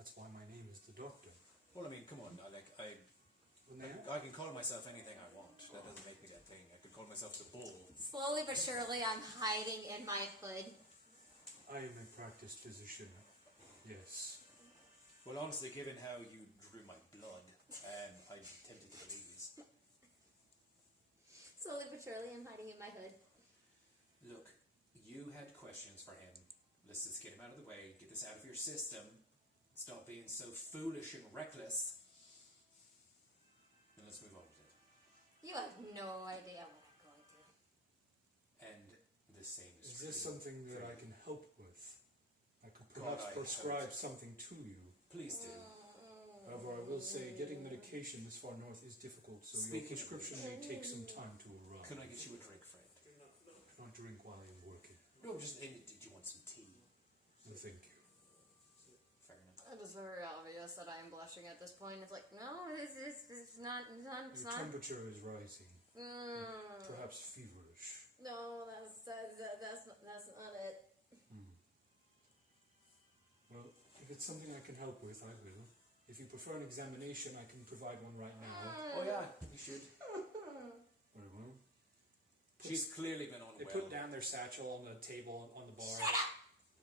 That's why my name is the doctor. Well, I mean, come on. When they I can call myself anything I want. That doesn't make me that thing. I could call myself the bull. Slowly but surely, I'm hiding in my hood. I am a practiced physician. Yes. Well, honestly, given how you drew my blood, I'm tempted to believe this. Slowly but surely, I'm hiding in my hood. Look, you had questions for him. Let's just get him out of the way, get this out of your system, stop being so foolish and reckless, and let's move on with it. You have no idea what I'm going through. And the same is Is true. this something that for I you. can help with? I could God, perhaps I prescribe hope. something to you. Please do. However, I will say getting medication this far north is difficult, so Speaking your prescription may take some time to arrive. Could I get you a drink, friend? Do not drink while I am working. No, just, did you want some tea? No, thank you. Fair enough. It is very obvious that I am blushing at this point. It's like, no, it's not. It's Your not. temperature is rising. Perhaps feverish. No, that's not it. Well, if it's something I can help with, I will. If you prefer an examination, I can provide one right now. Oh yeah, you should. Very well. She's clearly been They unwell. put down their satchel on the table on the bar.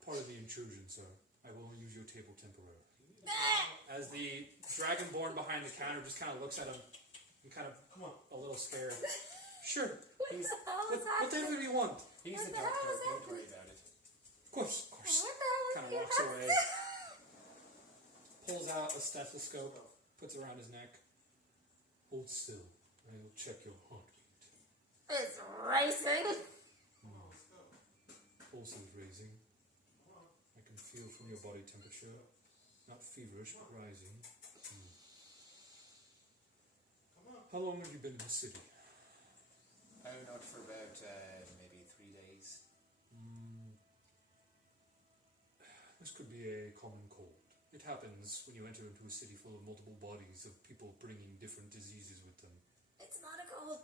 Part of the intrusion, sir. I will use your table temporarily. As the dragonborn behind the counter just kind of looks at him and kind of a little scared. Sure. He's, Whatever you want. he's What the the hell doctor, is don't that? worry about it. Of course, of course. What the hell is Kind of he walks have? away. Pulls out a stethoscope, puts it around his neck. Hold still. I will check your heartbeat. It's racing. Pulse is raising. I can feel from your body temperature. Not feverish, but rising. How long have you been in the city? Oh, not for about maybe 3 days. This could be a common cold. It happens when you enter into a city full of multiple bodies of people bringing different diseases with them. It's not a cold.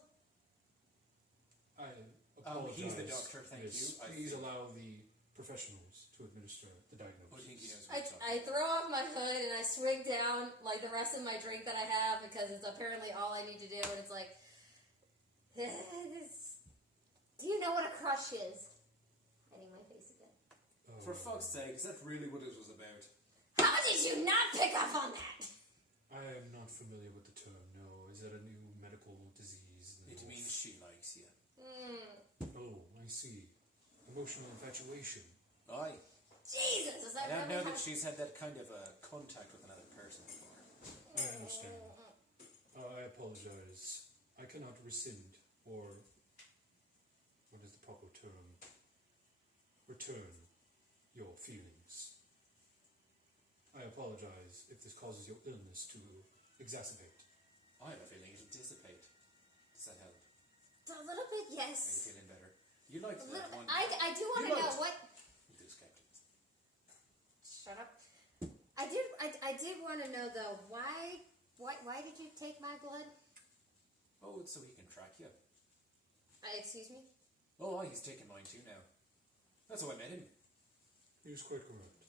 I apologize. He's the doctor, thank Yes, you. Please allow the professionals to administer the diagnosis. I think he knows what he's talking I throw off my hood and I swig down like the rest of my drink that I have because it's apparently all I need to do. And it's like, do you know what a crush is? Hiding my face again. For fuck's sake, is that really what it was about? How did you not pick up on that? I am not familiar with the term, no. Is that a new medical disease? It means she likes you. Oh, I see. Emotional infatuation. Aye. Jesus, is that I don't really know how... that she's had that kind of contact with another person before. I understand. I apologize. I cannot rescind or, what is the proper term? Return your feelings. I apologize if this causes your illness to exacerbate. I have a feeling it'll dissipate. Does that help? A little bit, Are you yes. feeling better? You liked A that little, one. I do want You to know liked- what. You do, Captain. Shut up. I did want to know though why did you take my blood? Oh, it's so he can track you. Excuse me. Oh, he's taking mine too now. That's how I met him. He was quite correct.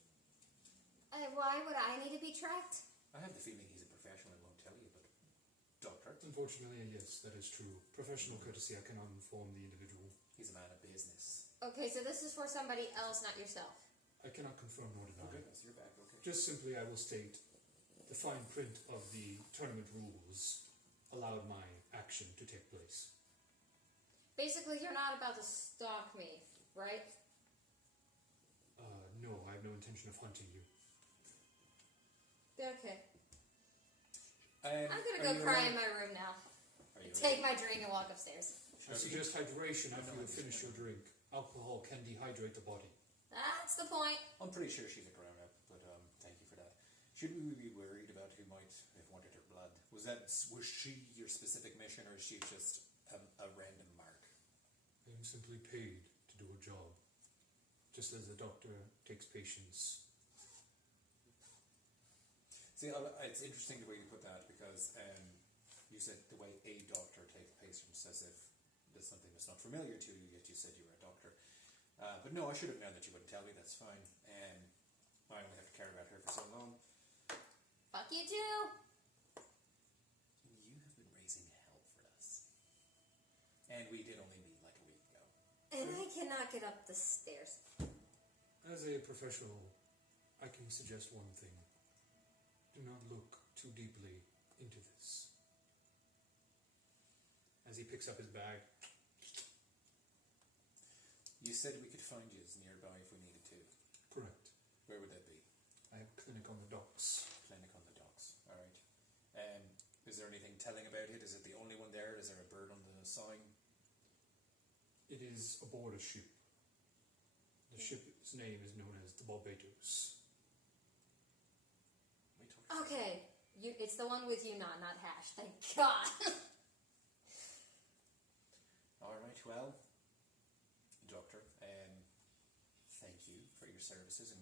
Why would I need to be tracked? I have the feeling he's a professional. I won't tell you, but doctor, Unfortunately, yes, that is true. Professional courtesy, I cannot inform the individual. he's a man of business. Okay, so this is for somebody else, not yourself. I cannot confirm nor Oh, deny. goodness, you're back. Okay. Just simply, I will state the fine print of the tournament rules allowed my action to take place. Basically, you're not about to stalk me, right? No, I have no intention of hunting you. Okay. I'm I'm gonna go cry in my room now. Are you Take my drink and walk upstairs. I suggest hydration after you finish your drink. Alcohol can dehydrate the body. That's the point. I'm pretty sure she's a grown up, but thank you for that. Should we be worried about who might have wanted her blood? Was she your specific mission, or is she just a random mark? I am simply paid to do a job. Just as a doctor takes patients. See, it's interesting the way you put that, because you said the way a doctor takes patients, as if there's something that's not familiar to you, yet you said you were a doctor. But no, I should have known that you wouldn't tell me. That's fine. I only have to care about her for so long. Fuck you too. You have been raising hell for us. And we did only meet like a week ago. And I cannot get up the stairs. As a professional, I can suggest one thing. Do not look too deeply into this. As he picks up his bag. You said we could find you nearby if we needed to. Correct. Where would that be? I have a clinic on the docks. Clinic on the docks. Alright. Is there anything telling about it? Is it the only one there? Is there a bird on the sign? It is aboard a ship. The ship's name is known as the Barbados. Okay, it's the one with you, not Hash. Thank God. Alright, well, Doctor, thank you for your services in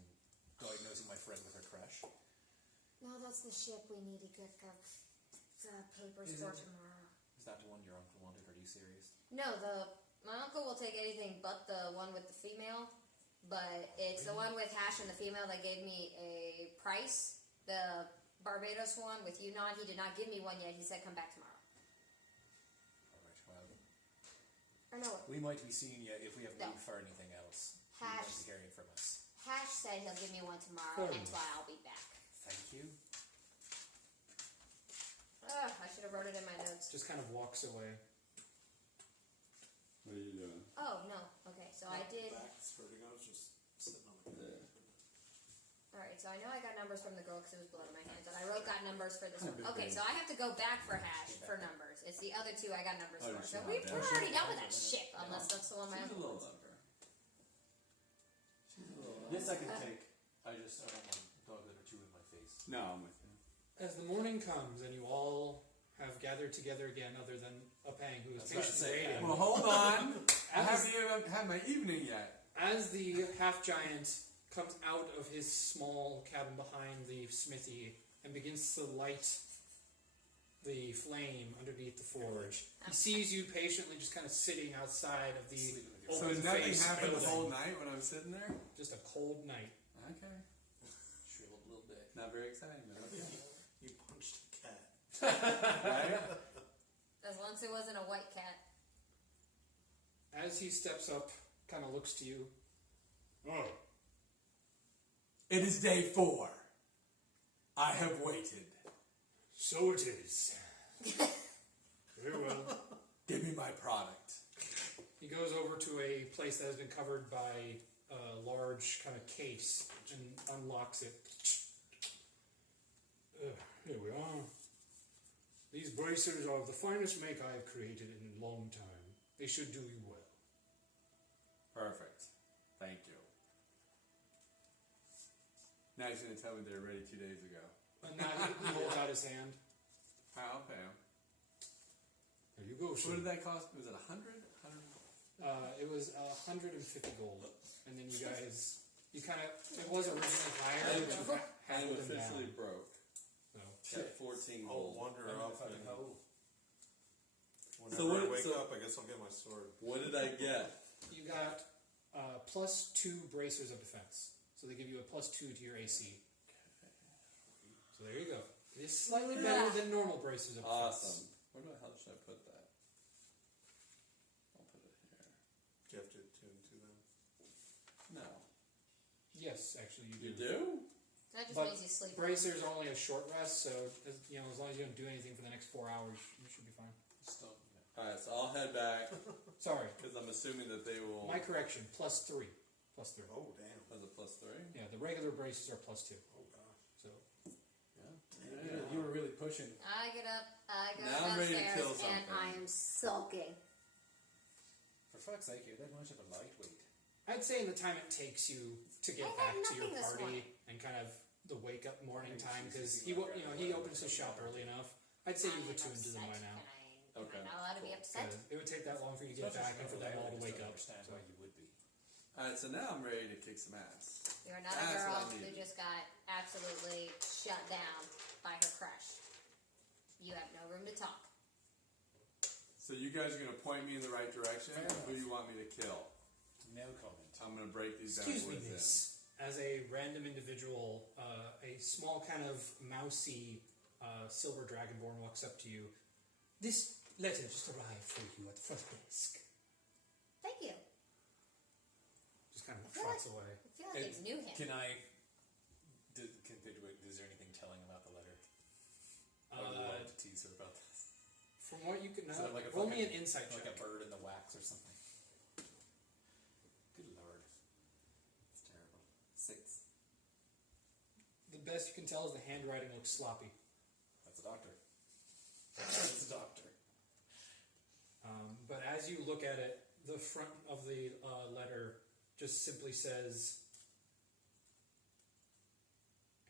diagnosing my friend with her crash. No, that's the ship we need to get the papers Is for it? tomorrow. Is that the one your uncle wanted? Are you serious? No, my uncle will take anything but the one with the female. But it's the one with Hash and the female that gave me a price. The Barbados one with Yunnan, he did not give me one yet. He said come back tomorrow. Alright, well, Or no, we might be seeing you if we have No. need for anything else. You might Hash. be hearing from us. Hash said he'll give me one tomorrow, Fair hence enough. why I'll be back. Thank you. I should have wrote it in my notes. Just kind of walks away. What are you doing? Oh, no. Okay, so I did... Back's hurting. I was just sitting on the Yeah. Alright, so I know I got numbers from the girl because it was blood on my hands, and I wrote got numbers for this one. Okay, so I have to go back for Hash for numbers. It's the other two I got numbers Oh, for. she's So not we're there. already done with that shit, unless that's the one my She's a uncle little wants. lover. She's a little This I can take. I don't want dog litter chew in my face. No, I'm with you. As the morning comes and you all have gathered together again, other than Apang, who is I was about to patiently say, waiting. Well, hold on. I As- haven't even had my evening yet. As the half-giant comes out of his small cabin behind the smithy and begins to light the flame underneath the forge, he sees you patiently just kind of sitting outside of the Sleeping with your So open nothing face happened the building. whole night when I was sitting there? Just a cold night. Okay. shriveled a little bit. Not very exciting, but okay. You punched a cat. Right? As long as it wasn't a white cat. As he steps up, kind of looks to you. Oh. It is day 4. I have waited. So it is. Very well. Give me my product. He goes over to a place that has been covered by a large kind of case and unlocks it. Here we are. These bracers are of the finest make I have created in a long time. They should do you well. Perfect. Thank you. Now he's going to tell me they're ready 2 days ago. And now he holds out his hand. I'll pay him. There you go, sir. What did that cost? Was it 100? 100? It was 150 gold, and then you guys, it was originally higher, but you had I'm them officially down. broke. So, At 14 I'll gold. wander I'm up fucking and hole. whenever So what- I wake so- up, I guess I'll get my sword. What did I get? you got +2 bracers of defense, so they give you a +2 to your AC. So there you go. It's slightly better than normal bracers of defense. Awesome. Where the hell should I put that? I'll put it here. Do you have to tune to them? No. Yes, actually you do. You do? That just But means you sleep. bracers are only a short rest, so as long as you don't do anything for the next 4 hours, you should be fine. Still, Alright, so I'll head back Sorry, because I'm assuming that they will. my correction. +3. +3. Oh, damn. As a +3? Yeah, the regular braces are +2. Oh, gosh. So you were really pushing. I get up, I go Now I'm ready to downstairs, kill and something. I am sulking. For fuck's sake, you're that much of a lightweight. I'd say in the time it takes you to get I had back to your nothing this party morning. and kind of the wake up morning Maybe time, she's because just being he opens his shop early enough. I'd say you've I'm attuned to them by upset. now. Am Okay, I not allowed to be upset? It would take that long for you to get back and for them all to wake up. Understand So. why you would be. Alright, so now I'm ready to kick some ass. You're not That's a girl what I who needed. just got absolutely shut down by her crush. You have no room to talk. So you guys are going to point me in the right direction? Fair Who do you want me to kill? No comment. I'm going to break these bad Excuse me, boys in. miss. As a random individual, a small kind of mousy silver dragonborn walks up to you. This letter just arrived for you at the front desk. Thank you. Just kind of I feel trots away. I feel like it's new him. Is there anything telling about the letter? I would love to tease her about this. From what you can know, So like a roll me an fucking- insight like check. a bird in the wax or something. Good lord. It's terrible. 6. The best you can tell is the handwriting looks sloppy. That's a doctor. That's a doctor. But as you look at it, the front of the letter just simply says,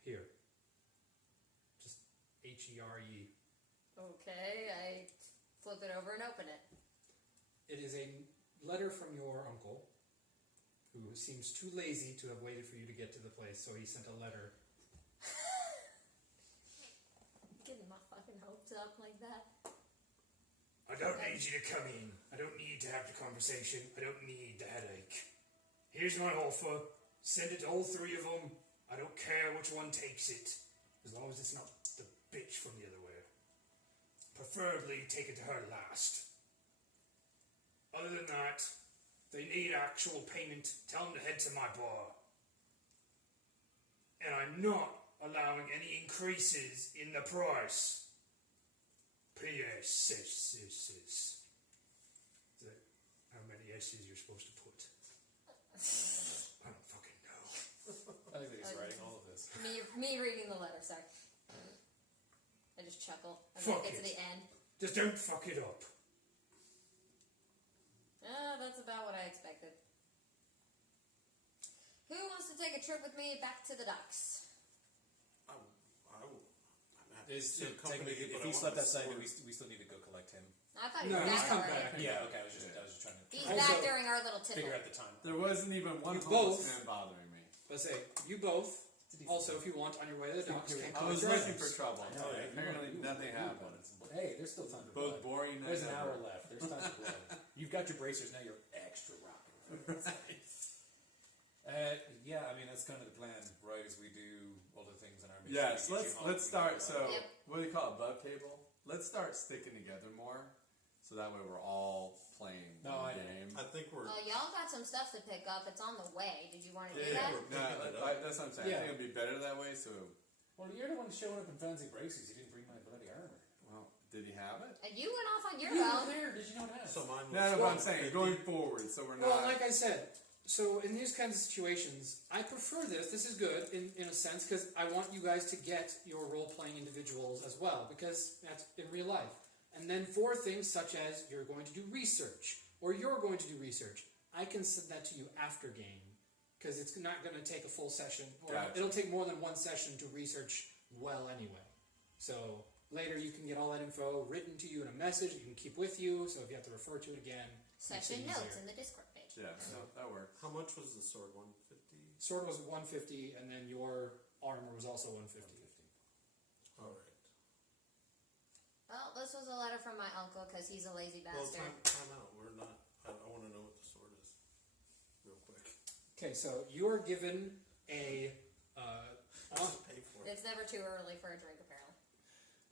"Here." Just HERE. Okay, I flip it over and open it. It is a letter from your uncle, who seems too lazy to have waited for you to get to the place, so he sent a letter. Getting my fucking hopes up like that. I don't need you to come in. I don't need to have the conversation. I don't need the headache. Here's my offer. Send it to all 3 of them. I don't care which one takes it, as long as it's not the bitch from the other way. Preferably take it to her last. Other than that, if they need actual payment, tell them to head to my bar. And I'm not allowing any increases in the price. P.S. Sis. How many S's you're supposed to put? I don't fucking know. I think that he's writing all of this. Me reading the letter, sorry. I just chuckle as Fuck I get to it. the end. Just don't fuck it up. That's about what I expected. Who wants to take a trip with me back to the docks? I will. I'm happy Is to accompany you, if but I he want slept my outside, sword. we still need to go collect him. I thought he No, was he's back come already. back. Yeah, okay. I was just trying to He's Also- back during our little figure tickle. out the time. There wasn't even one You homeless both- man bothering me. Let's say, you both, also if you want, on your way to the docks, can I was collect looking for items. trouble. I know, right? Apparently You nothing wanted happened. Hey, there's still time to Both blood. boring night There's an ever. hour left. There's time to blood. You've got your bracers now. You're extra rocking. Yeah, I mean that's kind of the plan, right? As we do all the things in our mission. Yes, we get you home, let's we start. get you So, home. Yep. what do you call it? Bug table. Let's start sticking together more, so that way we're all playing No, the I know. game. I think we're. Well, y'all got some stuff to pick up. It's on the way. Did you want to do Yeah, that? we're picking it no, up. that's what I'm saying. Yeah. I think it'd be better that way. So, Well, you're the one showing up in fancy braces. You didn't bring my bloody armor. well, did he have it? And you went off on your You were own. there. Did you not ask? So mine was. No, no, but I'm saying going forward, so we're not. Well, like I said, so in these kinds of situations, I prefer this. This is good in a sense because I want you guys to get your role-playing individuals as well because that's in real life. And then for things such as you're going to do research or you're going to do research, I can send that to you after game because it's not going to take a full session. Or Gotcha. it'll take more than one session to research well anyway. So later you can get all that info written to you in a message you can keep with you, so if you have to refer to it again, Session makes it notes easier. in the Discord page. Yeah, so that works. How much was the sword? 150? Sword was 150, and then your armor was also 150. Alright. Well, this was a letter from my uncle because he's a lazy Well, bastard. time out. We're not. I want to know what the sword is. Real quick. Okay, so you are given a I'll just pay for it. It's never too early for a drink, apparently.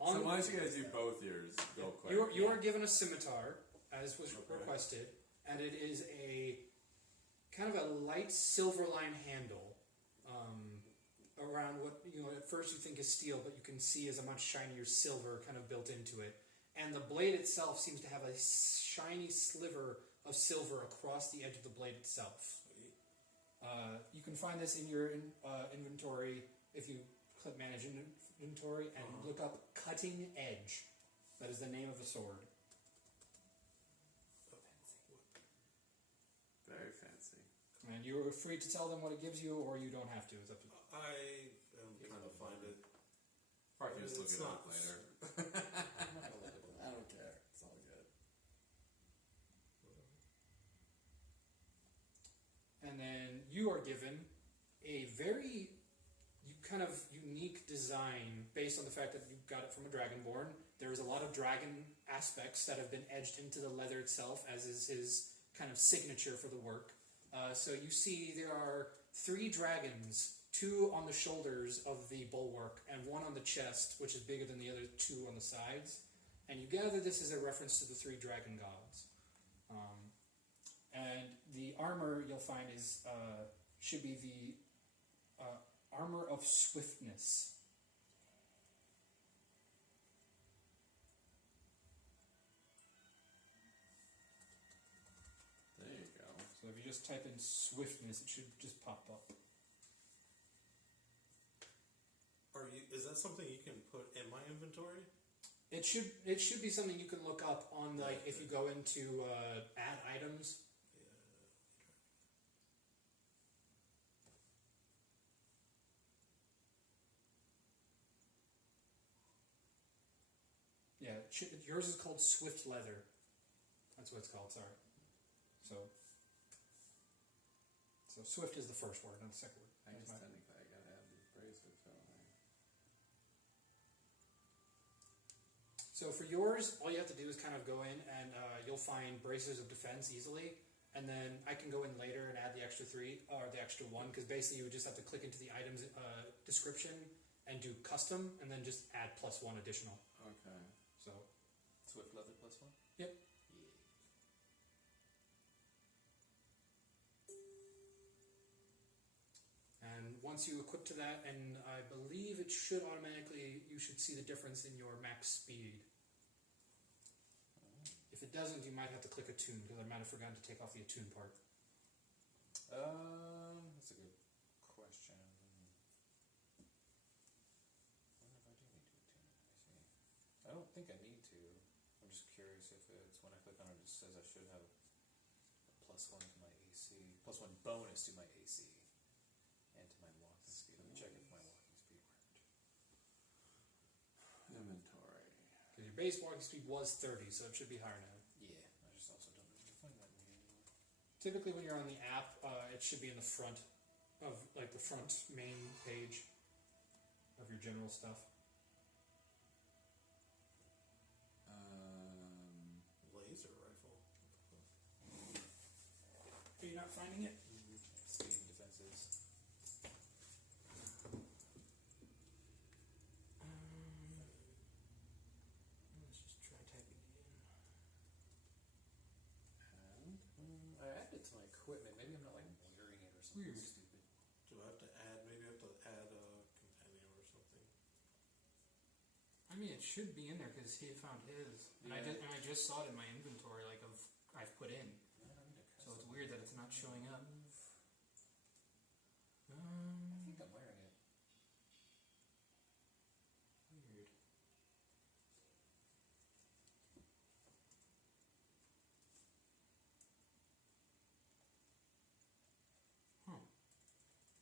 So why don't you guys do both yours real quick? you are given a scimitar, as was Okay. requested, and it is a kind of a light silver line handle around what at first you think is steel, but you can see is a much shinier silver kind of built into it. And the blade itself seems to have a shiny sliver of silver across the edge of the blade itself. You can find this in your inventory if you click Manage Inventory and look up Cutting Edge. That is the name of the sword. Very fancy. And you are free to tell them what it gives you, or you don't have to. It's up to you. I am trying to find it. Or I can just look It's it not- up later. I don't care. It's all good. And then you are given a very kind of unique design based on the fact that you got it from a Dragonborn. There's a lot of dragon aspects that have been edged into the leather itself, as is his kind of signature for the work. So you see there are 3 dragons, 2 on the shoulders of the bulwark and 1 on the chest, which is bigger than the other 2 on the sides. And you gather this is a reference to the 3 dragon gods. And the armor you'll find is should be the armor of swiftness. There you go. So if you just type in swiftness, it should just pop up. Is that something you can put in my inventory? It should be something you can look up on, like, if you go into add items. Yeah, yours is called Swift Leather. That's what it's called, sorry. So Swift is the first word, not the second word. I guess technically I gotta have these bracelets, don't I? So for yours, all you have to do is kind of go in and you'll find braces of defense easily. And then I can go in later and add the extra 3, or the extra 1, because basically you would just have to click into the item's description and do custom, and then just add +1 additional. Okay. So, Swift leather +1? yep. And once you equip to that, and I believe it should automatically, you should see the difference in your max speed. If it doesn't, you might have to click attune, because I might have forgotten to take off the attune part. That's a good question. I wonder if I do need to attune it. I see. I don't think I need to. I'm just curious if it's when I click on it, it says I should have a +1 to my AC, +1 bonus to my AC, and to my walking speed. Let me check if my walking speed worked. Inventory. Because your base walking speed was 30, so it should be higher now. Yeah, I just also don't know if you find that manually. Typically when you're on the app, it should be in the front of, like, the front main page of your general stuff. Laser rifle. Are you not finding it? Speed and defenses. Let's just try typing it in. And I added it to my equipment. Maybe I'm not like wearing it or something Weird. stupid. Do I have to add? Maybe I have to add a companion or something. I mean, it should be in there because he found his, and Yeah. I just saw it in my inventory, like I've put in. I don't need a So it's custom weird that it's not showing up. I think I'm wearing it. Weird.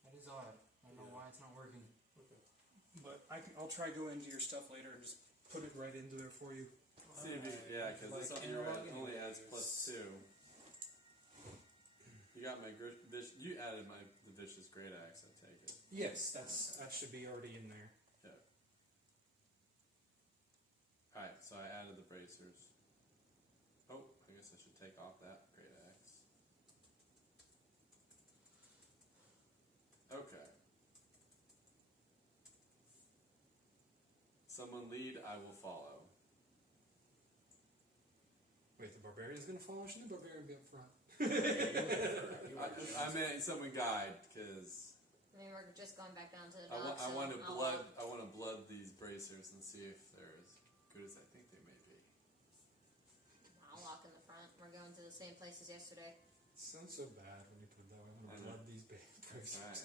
That is odd. I don't know Yeah. why it's not working. Okay. But I'll try go into your stuff later and just put it right into there for you. See if you, yeah, because Like this only adds +2. You got my you added the vicious great axe. I take it. Yes, that should be already in there. Yeah. All right, so I added the bracers. Oh, I guess I should take off that great axe. Okay. Someone lead, I will follow. Wait, the barbarian's gonna follow? Shouldn't the barbarian be up front? I meant someone guide because I mean, we're just going back down to the I docks. want to so I'll blood. walk. I want to blood these bracers and see if they're as good as I think they may be. I'll walk in the front. We're going to the same place as yesterday. It sounds so bad when you put it that way. I'm I gonna know. blood these babies. Right.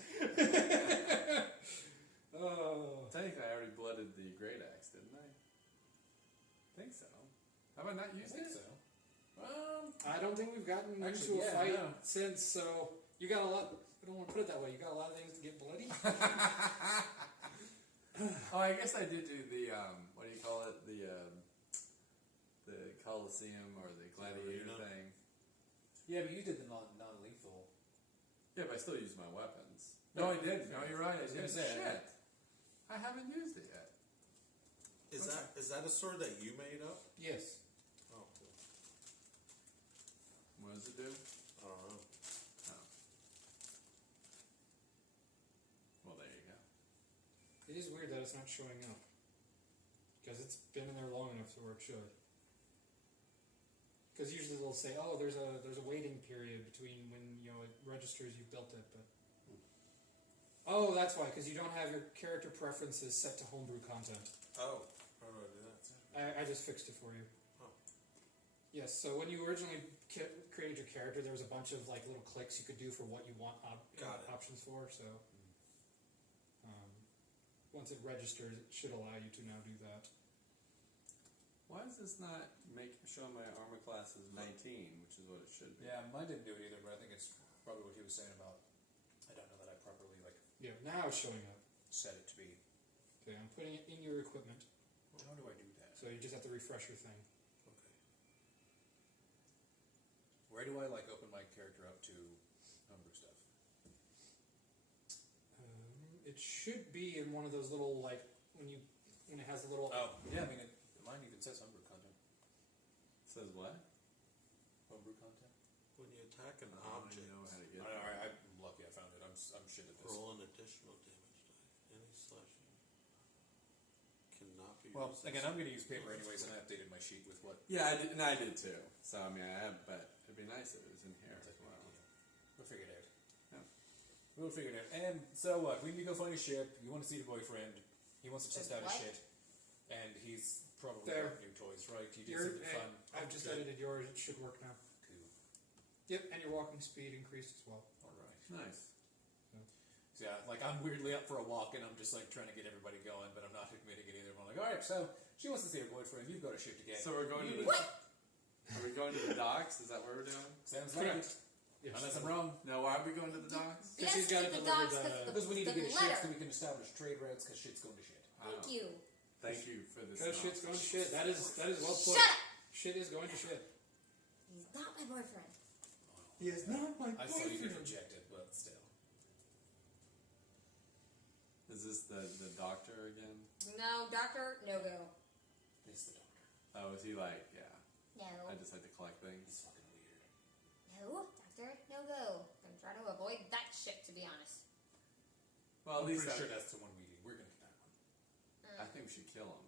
Oh. Technically, I already blooded the great axe, didn't I? Think so. Have I not I used think it? so. I don't think we've gotten Actually, into a yeah, fight no. since, so you got a lot. I don't want to put it that way. You got a lot of things to get bloody. Oh, I guess I did do the what do you call it? The Coliseum or the gladiator Arena. thing. Yeah, but you did the non-lethal. Yeah, but I still use my weapons. No, I didn't. No, you're right. I I was gonna did. say, Shit. I haven't used it yet. Is that a sword that you made up? Yes. Oh, cool. What does it do? I don't know. Oh. Well, there you go. It is weird that it's not showing up. Because it's been in there long enough to where it should. Because usually they'll say, "Oh, there's a waiting period between when it registers you built it," but oh, that's why. Because you don't have your character preferences set to homebrew content. Oh, how do I do that? I just fixed it for you. Oh. Yes. So when you originally created your character, there was a bunch of little clicks you could do for what you want Got it. options for. So once it registers, it should allow you to now do that. Why is this not showing my armor class as 19, which is what it should be? Yeah, mine didn't do it either, but I think it's probably what he was saying about. I don't know that I properly Yeah. Now it's showing up. set it to be. Okay. I'm putting it in your equipment. How do I do that? So you just have to refresh your thing. Okay. Where do I open my character up to homebrew stuff? It should be in one of those little when it has a little. Oh, yeah. I mean, mine even says homebrew content. Says what? Homebrew content. When you attack an I don't object, know how to get I'm lucky I found it. I'm shit at this. roll an additional damage die. Any slashing cannot be Well, used. again, I'm going to use paper anyways, and I updated my sheet with what. Yeah, I did too. So I mean, but it'd be nice if it was in here as well. We'll figure it out. Yeah. We'll figure it out. And so what? We need to go find a ship. You want to see the boyfriend. He wants to test out his What? shit. And he's probably There. got new toys, right? He did Your- something fun. I've just Good. edited yours. It should work now. Cool. Yep, and your walking speed increased as well. Alright. Nice. So yeah, I'm weirdly up for a walk, and I'm just trying to get everybody going, but I'm not admitting it either. I'm alright, so she wants to see her boyfriend. You've got a ship to get. So we're going to the. Are we going to the docks? Is that what we're doing? Sounds like it. Yes. Unless I'm wrong. No, why are we going to the docks? Yes, Because she's gotta to the deliver docks the- Because we need to the get a ship letter. so we can establish trade routes, because shit's going to shit. Thank you. Thank you for this. Because shit's going to shit. That is well put. Shut up! Shit is going to shit. He's not my boyfriend. He is not my I saw you get rejected, but still. Is this the doctor again? No, doctor, no go. It's the doctor. Oh, is he like, yeah? No. I just like to collect things. It's fucking weird. No, doctor, no go. I'm trying to avoid that shit, to be honest. Well, at I'm least pretty sure that's the one we're going to get that one. I think we should kill him.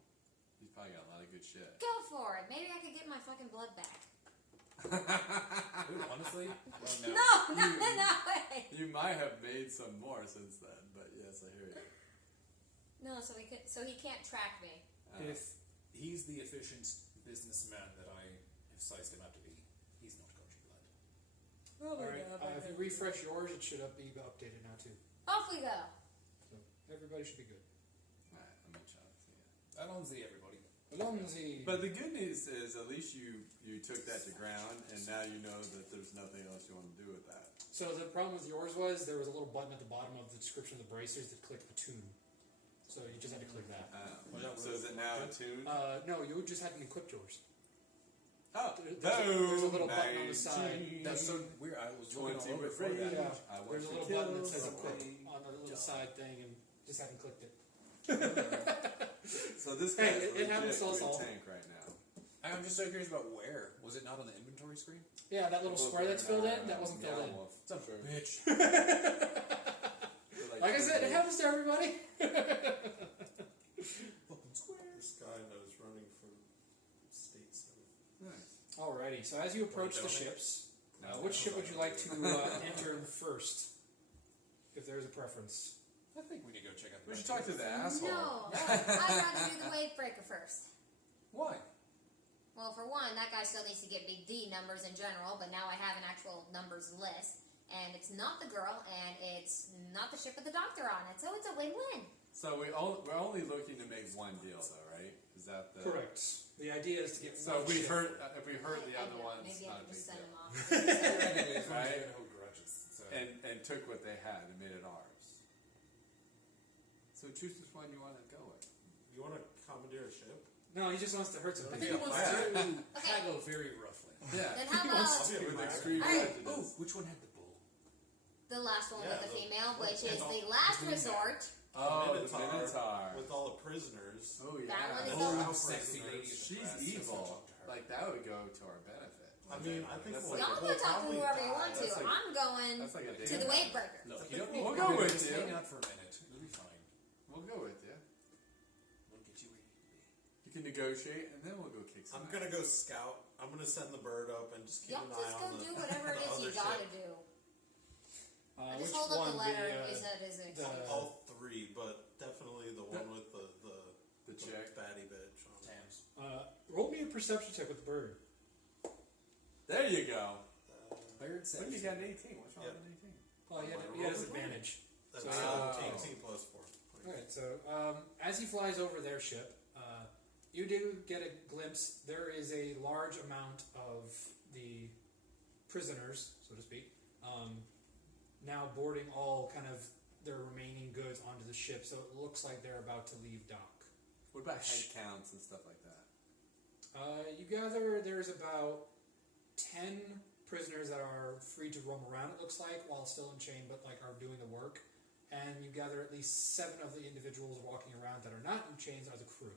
He's probably got a lot of good shit. Go for it. Maybe I could get my fucking blood back. Dude, honestly, well, no. No, not in that way. You might have made some more since then, but yes, I hear you. No, so he can't track me. If he's the efficient businessman that I have sized him out to be, he's not going to blood. Oh Alright, if you refresh yours, it should be updated now too. Off we go. So everybody should be good. Alright, I'm gonna try to see it. Alonzi, everybody. Alonzi. But the good news is, at least you took that to ground, and now you know that there's nothing else you want to do with that. So the problem with yours was there was a little button at the bottom of the description of the bracers that clicked the tune. So you just had to click that. So is it now attuned? No, you just hadn't equipped yours. Oh, There's a little button on the side. That's so weird. I was looking all 20 over with for that. rage. Yeah. I want There's a to little kill button that says somebody. equip on the little side thing, and just hadn't clicked it. So this Hey, guy's it happens to us legit good all. tank right now. I'm just so curious about where. Was it not on the inventory screen? Yeah, that little square that's filled in, that wasn't filled in. Some bitch. Like I said, it happens to everybody. This guy knows running for state senate. Nice. Alrighty, so as you approach the ships, which ship would you like to enter first? If there is a preference. I think we need to go check out the We should talk to the asshole. No, I'd rather do the wave breaker first. Why? Well, for one, that guy still needs to get big D numbers in general, but now I have an actual numbers list, and it's not the girl, and it's not the ship with the doctor on it, so it's a win-win. So we're only looking to make one deal, though, right? Is that the Correct. The idea is to get So one if we ship. hurt the I other know, ones, maybe not I a can big just send deal. him off. Right? No grudges. So. And took what they had and made it ours. So choose which one you want to go with. You want to commandeer a ship? No, he just wants to hurt some I people. think he wants to haggle very roughly. Yeah. Then how I'll about be a With pirate. extreme Alright. prejudice. Which one had the bull? the last one Yeah, with the the- female, which is the- the last resort? Oh, the Minotaur. Minotaur. With all the prisoners. Oh yeah. That one is Oh, the- sexy lady. She's evil. Like that would go to our benefit. I mean, I think That's we'll, like- Y'all we'll go talk to probably whoever you die. want to. That's like- I'm going That's like a to the wave breaker. Look, I you don't think need we'll to go do with this. you. Hang out for a minute. You'll be fine. We'll go with you. We'll get you where you need to be. You can negotiate, and then we'll go kick some I'm ass. gonna go scout. I'm gonna send the bird up and just keep Y'all an just eye go on the, do whatever it the is other you gotta ship. do. Which Just hold up one? the letter. The, You said is it? the- All three, but definitely the one with the chick. baddie bitch on it. Tams. roll me a perception check with the bird. There you go. Bird What you got an 18? What's wrong Yep. with an 18? Oh, he had his advantage. That's So, yeah. 18 plus 4. Alright, so as he flies over their ship, you do get a glimpse. There is a large amount of the prisoners, so to speak, now boarding all kind of their remaining goods onto the ship, so it looks like they're about to leave dock. What about head counts and stuff like that? You gather there's about 10 prisoners that are free to roam around, it looks like, while still in chain, but like are doing the work. And you gather at least 7 of the individuals walking around that are not in chains are the crew,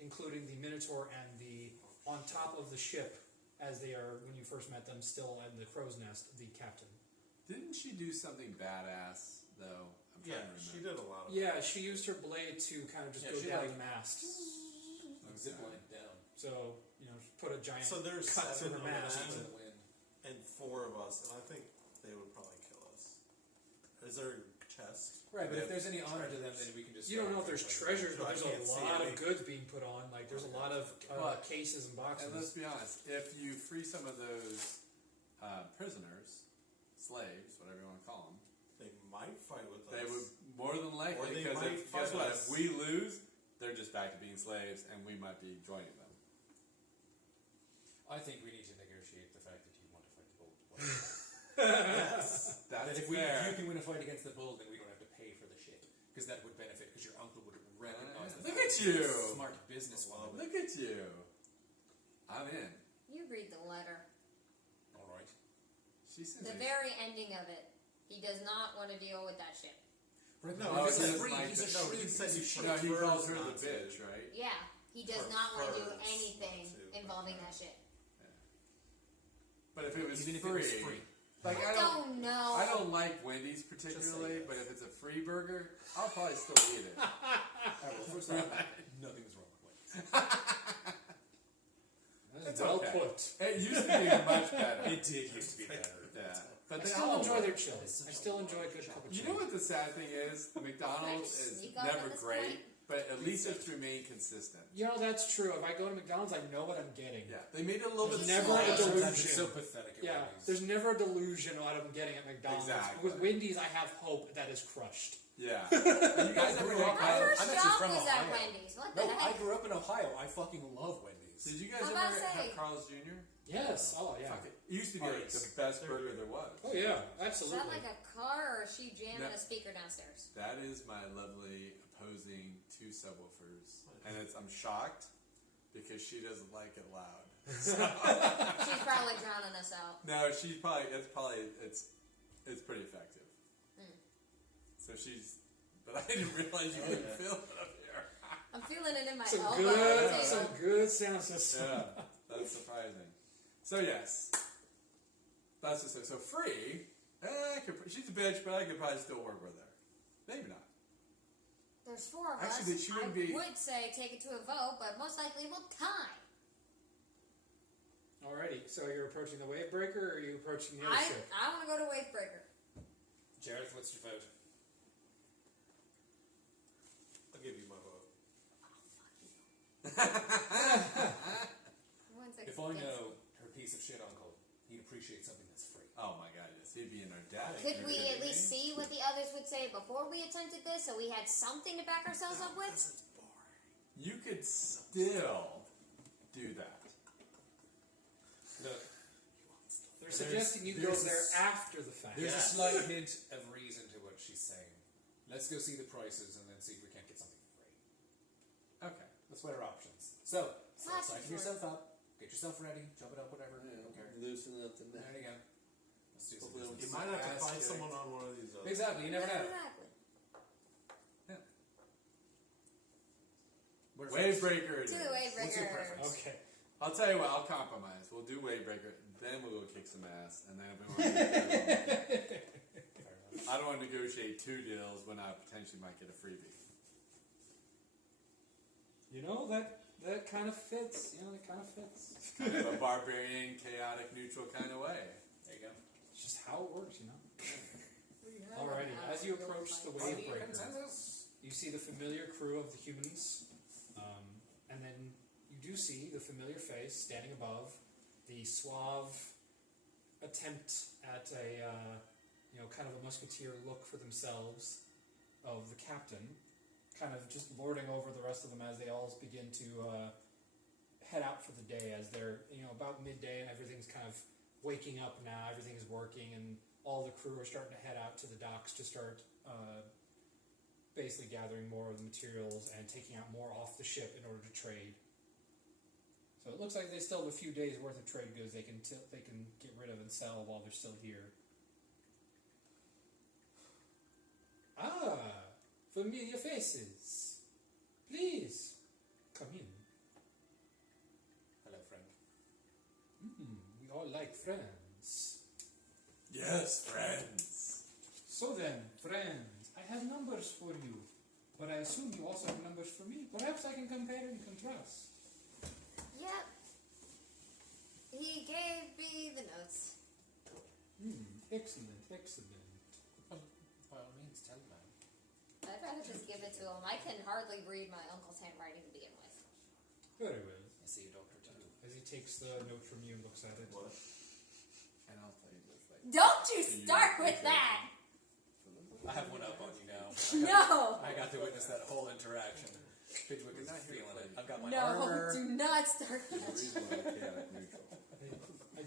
including the Minotaur and the, on top of the ship, as they are, when you first met them, still in the crow's nest, the captain. Didn't she do something badass though? I'm Yeah, trying to she remember. did a lot of Yeah, she used her blade to kind of just Yeah, go she down like- the mast. Zip line down. So, put a giant So there's cut through 7 her of mast. them. She's in the wind. and 4 of us, and I think they would probably kill us. Is there a chest? Right, but Yeah. if there's any honor to them, then we can just. You don't know if there's treasures, but I there's can't a see lot any. of goods being put on. Like, there's a lot of But- cases and boxes. And let's be honest, if you free some of those prisoners, slaves, whatever you want to call them, They might fight with us. they would more than Or likely, they because might guess fight what? us. If we lose, they're just back to being slaves, and we might be joining them. I think we need to negotiate the fact that you want to fight the bull. Yes. That's That if fair. you can win a fight against the bull, then we don't have to pay for the ship. Because that would benefit, because your uncle would recognize the Look fact at that you're you. a smart businesswoman. Look at you. I'm in. You read the letter. Alright. She says The it. very ending of it. He does not want to deal with that ship. Right, No, Oh, if he it's a doesn't free, like he's a it. No, shrewd he said you business should. No, he Prefers calls her the not to. bitch, right? Yeah, he does not want to do Prefers anything not to. involving that ship. But if it was Even if free, it was free. like I don't know. I don't like Wendy's particularly, yes. but if it's a free burger, I'll probably still eat it. Alright, well, first off, nothing's wrong with Wendy's. It's well okay. put. It used to be much better. It did used to be better. Yeah, but I they still all enjoy work. their chili. I still enjoy a good cup of You chili. know what the sad thing is? McDonald's Can I just is sneak off never at this great, point? but at least it's remained consistent. That's true. If I go to McDonald's, I know what I'm getting. Yeah, they made it a little bit There's never a smaller. delusion. Sometimes it's so pathetic. at Yeah, Wendy's. there's never a delusion on what I'm getting at McDonald's. Exactly. With Wendy's, I have hope that is crushed. Yeah. You guys ever grew up- My first I'm actually job from was at Ohio. Wendy's. What No, the I heck? grew up in Ohio. I fucking love Wendy's. Did you guys I'm ever about to say. have Carl's Jr.? Yes. Oh, yeah. Fuck it. used to be like the best burger there was. Oh yeah, Is absolutely. that like a car or is she jamming No. a speaker downstairs? That is my lovely opposing two subwoofers, and I'm shocked because she doesn't like it loud. She's probably drowning us out. No, it's pretty effective. So but I didn't realize you couldn't feel it up here. I'm feeling it in my Some elbow. good, Taylor. some good sound system. Yeah, that's surprising. So yes, that's just it. So free. She's a bitch, but I could probably still work with her. Maybe not. There's 4 of Actually, us. she I wouldn't be- would say take it to a vote, but most likely we'll tie. Alrighty, so you're approaching the wave breaker, or are you approaching the other ship? I want to go to Wavebreaker. Jareth, what's your vote? I'll give you my vote. If I know her piece of shit uncle, he'd appreciate something that's free. Oh my god, yes, he'd be in our data. Could we at least see what the others would say before we attempted this, so we had something to back ourselves up with? You could still do that. Look, They're suggesting you go there's there a- after the fact. there's a slight hint of reason to what she's saying. Let's go see the prices and then see if we can't get something for free. Okay. Let's weigh our options. So, That's sighten for yourself up, get yourself ready, jump it up, whatever. Okay. Loosen up the neck. There you go. Let's do some Hopefully You business. might have to Ass find kick. someone on one of these others. Exactly, you never know. Exactly. Where Wavebreaker it To is. the Wavebreaker. What's your preference? Okay. I'll tell you what, I'll compromise. We'll do Wavebreaker, then we will kick some ass, and then if we want to I don't want to negotiate 2 deals when I potentially might get a freebie. You know, that kind of fits. You know, that kind of fits. Kind of a barbarian, chaotic, neutral kind of way. There you go. It's just how it works, you know. Alrighty, as you approach the wave breaker, Consensus? you see the familiar crew of the humans, and then you do see the familiar face standing above, the suave attempt at a kind of a musketeer look for themselves of the captain, kind of just lording over the rest of them as they all begin to head out for the day, as they're about midday and everything's kind of waking up now, everything's working, and all the crew are starting to head out to the docks to start basically gathering more of the materials and taking out more off the ship in order to trade. So it looks like they still have a few days worth of trade goods they can get rid of and sell while they're still here. Ah, familiar faces. Please, come in. Hello, friend. We all like friends. Yes, friends. So then, friends, I have numbers for you, but I assume you also have numbers for me. Perhaps I can compare and contrast. Yep. He gave me the notes. Excellent, excellent. By all means, tell him, man. I'd rather just give it to him. I can hardly read my uncle's handwriting to begin with. Very well. I see a doctor too. As he takes the note from you and looks at it. What? And I'll tell you this. Don't you start with that! I have one up on you now. No! I got to witness that whole interaction. Pidgewick is not feeling it. I've got my No, armor. do not start that. Reasonably chaotic, neutral. I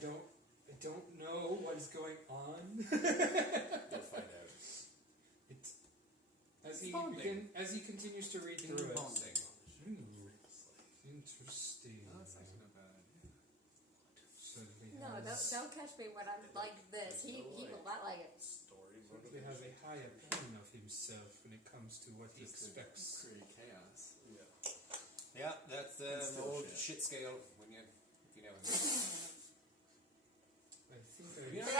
don't know what is going on. You'll find out. As Bonding. as he continues to read through it. Bonding. Interesting. Oh, that's actually not a bad idea. Certainly No, don't catch me when I'm like this. He will not like it. Story certainly has a high opinion of himself when it comes to what he Just to expects. create chaos. Yeah. Yeah, that's an still old shit. shit scale when if you know him. I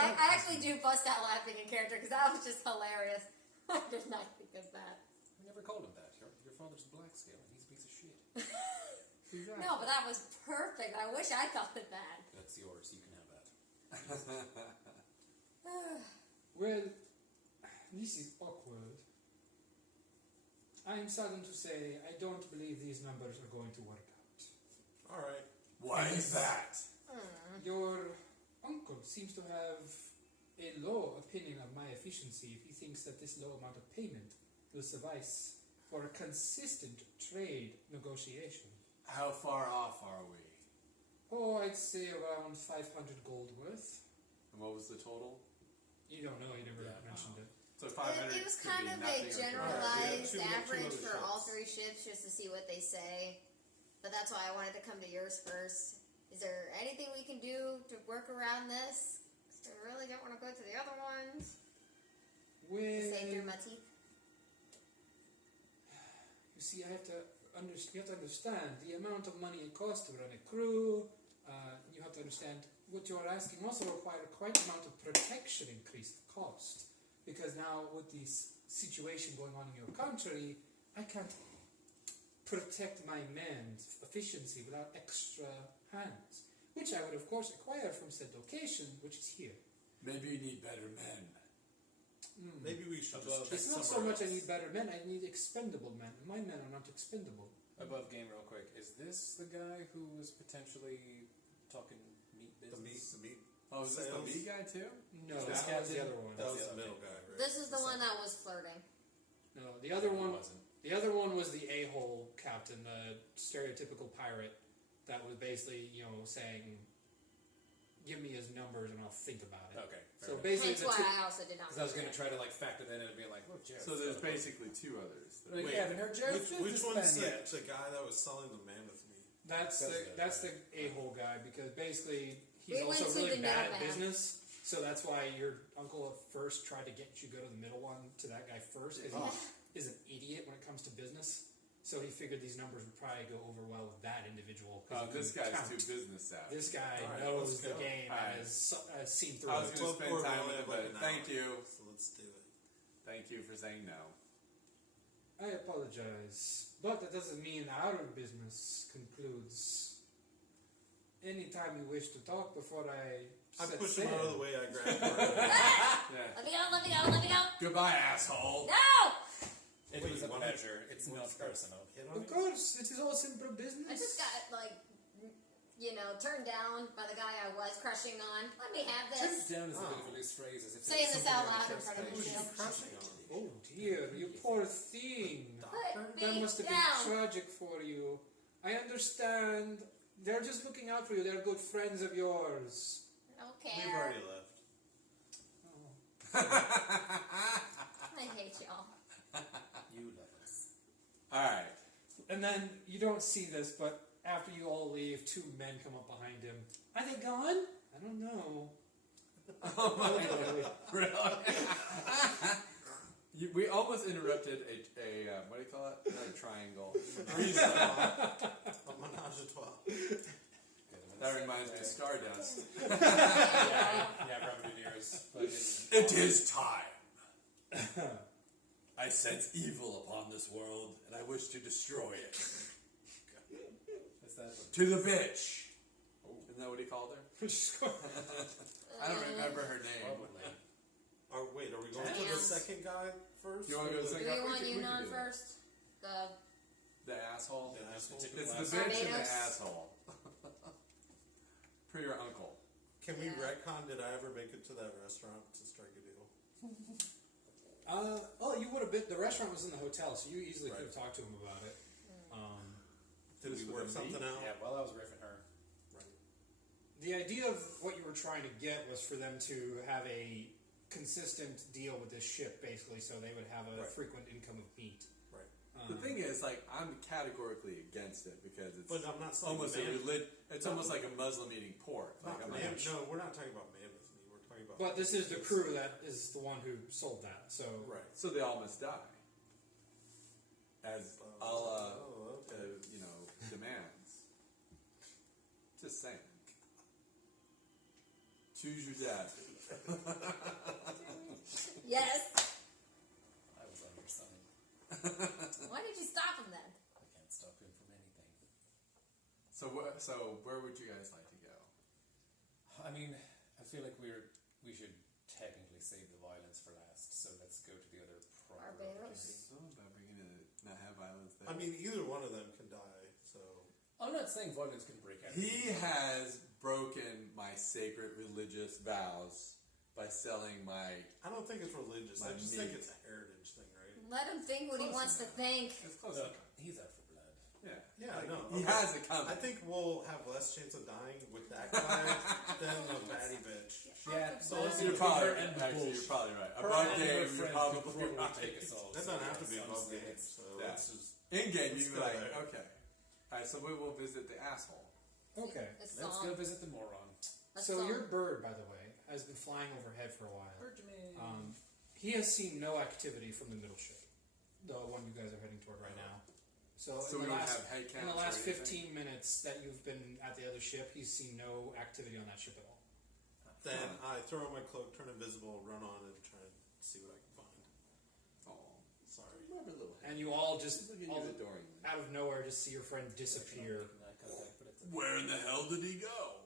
think I actually do bust out laughing in character because that was just hilarious. I did not think of that. We never called him that. Your father's a black scale and he's a piece of shit. No, but that was perfect. I wish I thought of that. That's yours. You can have that. Well, this is awkward. I am saddened to say I don't believe these numbers are going to work out. Alright. Why is that? Your uncle seems to have a low opinion of my efficiency if he thinks that this low amount of payment will suffice for a consistent trade negotiation. How far off are we? Oh, I'd say around 500 gold worth. And what was the total? You don't know, you never mentioned it. So 500. It was could kind be of a nothing or generalized two average other for all ships. 3 ships just to see what they say. But that's why I wanted to come to yours first. Is there anything we can do to work around this? 'Cause I really don't want to go to the other ones. Say through Well, my teeth. you see, you have to understand the amount of money it costs to run a crew. You have to understand what you are asking also require quite an amount of protection increased cost. Because now with this situation going on in your country, I can't protect my men's efficiency without extra hands. Which I would of course acquire from said location, which is here. Maybe you need better men. Maybe we should Above. just check It's not so somewhere much I else. need better men, I need expendable men. My men are not expendable. Above game, real quick. Is this the guy who was potentially talking meat The business? meat. Oh, is this the Sales. meat guy too? No, This that was the captain? other one. That was the the other middle guy. guy, right? This is the one that was flirting. No, the other He one wasn't. The other one was the a-hole captain, the stereotypical pirate that was basically, saying, "Give me his numbers and I'll think about it." Okay. fair So enough. basically, Hence the why two, I also did not. Because I was going to mention try to factor that in and be like, look, Jared. So there's basically 2 others. Like, Wait, yeah, I haven't heard Jared's Which business one's plan yet. the guy that was selling the mammoth meat? that's That's the a-hole guy because basically he's We went also to really the bad at middleman. business. So that's why your uncle at first tried to get you to go to the middle one to that guy first because he is an idiot when it comes to business. So he figured these numbers would probably go over well with that individual. 'Cause he This couldn't guy's count. too business savvy. This guy All right, knows let's the go. game All right. and has seen through I was it. going to spend time we with only it, have like but an thank hour, you. So let's do it. Thank you for saying no. I apologize, but that doesn't mean our business concludes. Anytime you wish to talk before I I set pushed him sail. out of the way. I grabbed him. Yeah. Let me go, let me go, let me go. Goodbye, asshole. No! It Wait, was you a want pleasure. me- It's you want not to start personal. hit on Of me? course, it is all simple business. I just got, turned down by the guy I was crushing on. Let me have Turned this. down is a bit of a loose phrase. As if Saying it's this something out in loud the in front of first me. place. Crushing on. Oh dear, you poor thing. Put That me must have down. been tragic for you. I understand. They're just looking out for you. They're good friends of yours. I don't We've care. already left. I hate y'all. You love us. Alright. And then you don't see this, but after you all leave, 2 men come up behind him. Are they gone? I don't know. Oh my god. Really? We almost interrupted a what do you call it? Not a triangle. A menage a trois. That reminds me of Stardust. Yeah, Robert De Niro's fucking. It is time. I sense evil upon this world, and I wish to destroy it. What's that? To the bitch. Isn't that what he called her? I don't remember her name. Probably. Wait, are we going to the Damn. second guy first? You wanna go to the Do second we guy? want We you can on do that. first? The The asshole? The asshole? It's the Barbados. bitch and the Barbados? asshole. For your uncle. Can we Yeah. retcon? Did I ever make it to that restaurant to strike a deal? You would have been. The restaurant was in the hotel, so you easily Right. could have talked to him about it. Did This we with work a something meat? out? Yeah, while I was riffing her. The idea of what you were trying to get was for them to have a consistent deal with this ship, basically, so they would have a Right. frequent income of meat. Right. The thing is, I'm categorically against it because it's But I'm not saying almost it's almost like a Muslim eating pork. Like I'm like, No, we're not talking about mammoth meat. We're talking about. But this is the crew that is the one who sold that. So Right. so they all must die. As Allah, Oh, okay. demands. Just saying. Choose your dad. yes. I was on your side. Why did you stop him then? I can't stop him from anything. So where would you guys like to go? I mean, I feel like we should technically save the violence for last, so let's go to the other proper Barbados. opportunity. Oh, but we're gonna not have violence there. I mean, either one of them can die. So I'm not saying violence can break out. He has broken my sacred religious vows by selling my. I don't think it's religious. I My just think meat. it's a heritage thing, right? Let him think what he Close wants to enough. think. It's close Look, enough. he's out for blood. Yeah, I know. He has it coming. I think we'll have less chance of dying with that guy than the baddie bitch. Yeah, So let's You're do probably, her and the actually, you're bullshit. probably right. Her Above and game, her you're friend probably could probably right. take us all. That So, doesn't have to be above honestly, game. So Yeah. let's just. In game, Let's you can go be like, there. okay. Alright, so we will visit the asshole. Okay. It's let's song. go visit the moron. A So song. your bird, by the way, has been flying overhead for a while. Bergman. He has seen no activity from the middle ship, the one you guys are heading toward right now. So, So in we the don't last, have head counts in the or last anything? 15 minutes that you've been at the other ship, he's seen no activity on that ship at all. Then I throw on my cloak, turn invisible, run on, and try and see what I can find. Oh, Sorry. remember little And you all just, Look at all you adoring me. out of nowhere, just see your friend disappear. Making eye contact, but it's Where in the hell did he go?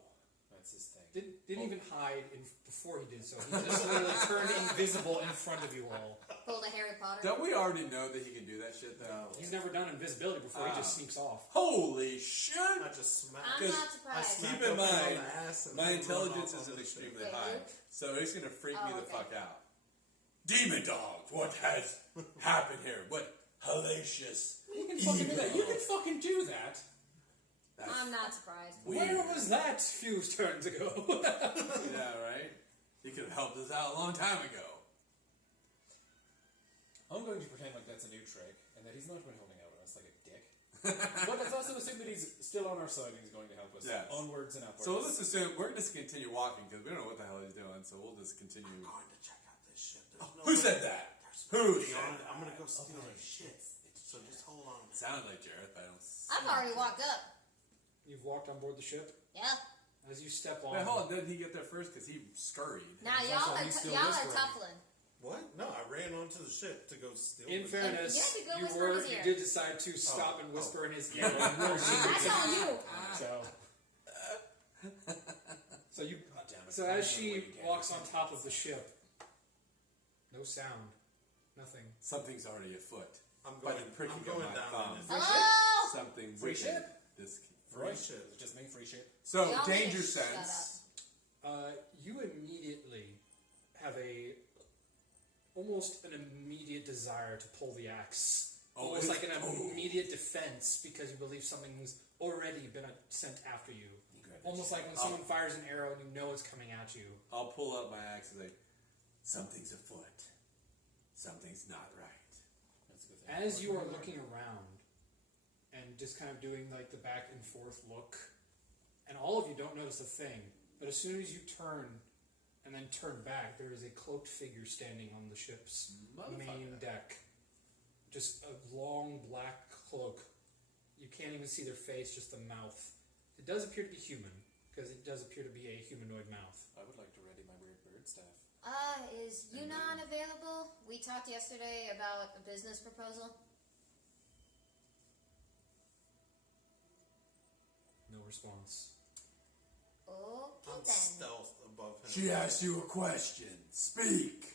That's his thing. Didn't even hide before he did so. He just literally turned invisible in front of you all. Pulled a Harry Potter. Don't we already know that he can do that shit though? He's never done invisibility before. He just sneaks off. Holy shit! I just smack. I'm 'Cause not I surprised. smack Keep in open on mind, the ass and my then run intelligence off on isn't the extremely Wait, high, Luke? so it's gonna freak me the okay. fuck out. Demon dogs, what has happened here? What hellacious? You can fucking do that. You can fucking do that. That's I'm not surprised. weird. Where was that few turns ago? Yeah, right. He could have helped us out a long time ago. I'm going to pretend like that's a new trick, and that he's not been holding out on us like a dick. But let's also assume that he's still on our side and he's going to help us Yes. onwards and upwards. So we'll just assume we're just continue walking because we don't know what the hell he's doing. So we'll just continue. I'm going to check out this shit. There's no Who way- said that? There's Who nobody said on it. that? I'm going to go steal his shit. So just hold on. Sounded like Jareth, but I don't. See I've already walked up. You've walked on board the ship. Yeah. As you step on, Wait, hold on. Did he get there first? Because he scurried. Now It's y'all also are he's still y'all are whispering. tuffling. What? No, I ran onto the ship to go steal in his fairness, You have to go you whisper in his you ear. did decide to stop and whisper in his ear. That's on you. So you. God damn it. So There's as no way she you can. walks on top of the ship, no sound, nothing. Something's already afoot. I'm By going, the pricking I'm of going my down thumb. in it. Hello. Something Free wicked. ship? This. Free shit. It's just me, free shit. So Y'all danger need to shut sense. You immediately have almost an immediate desire to pull the axe. Oh, Almost it's- like an immediate defense because you believe something's already been sent after you. Almost like when someone fires an arrow and you know it's coming at you. I'll pull up my axe and say, something's afoot. Something's not right. That's a good thing. As you are looking around and just kind of doing like the back and forth look, and all of you don't notice a thing, but as soon as you turn and then turn back, there is a cloaked figure standing on the ship's main deck. Just a long black cloak. You can't even see their face, just the mouth. It does appear to be human, because it does appear to be a humanoid mouth. I would like to ready my weird bird staff. Is Yunnan available? We talked yesterday about a business proposal. No response. Okay I'm then. stealth above him. She asked you a question. Speak.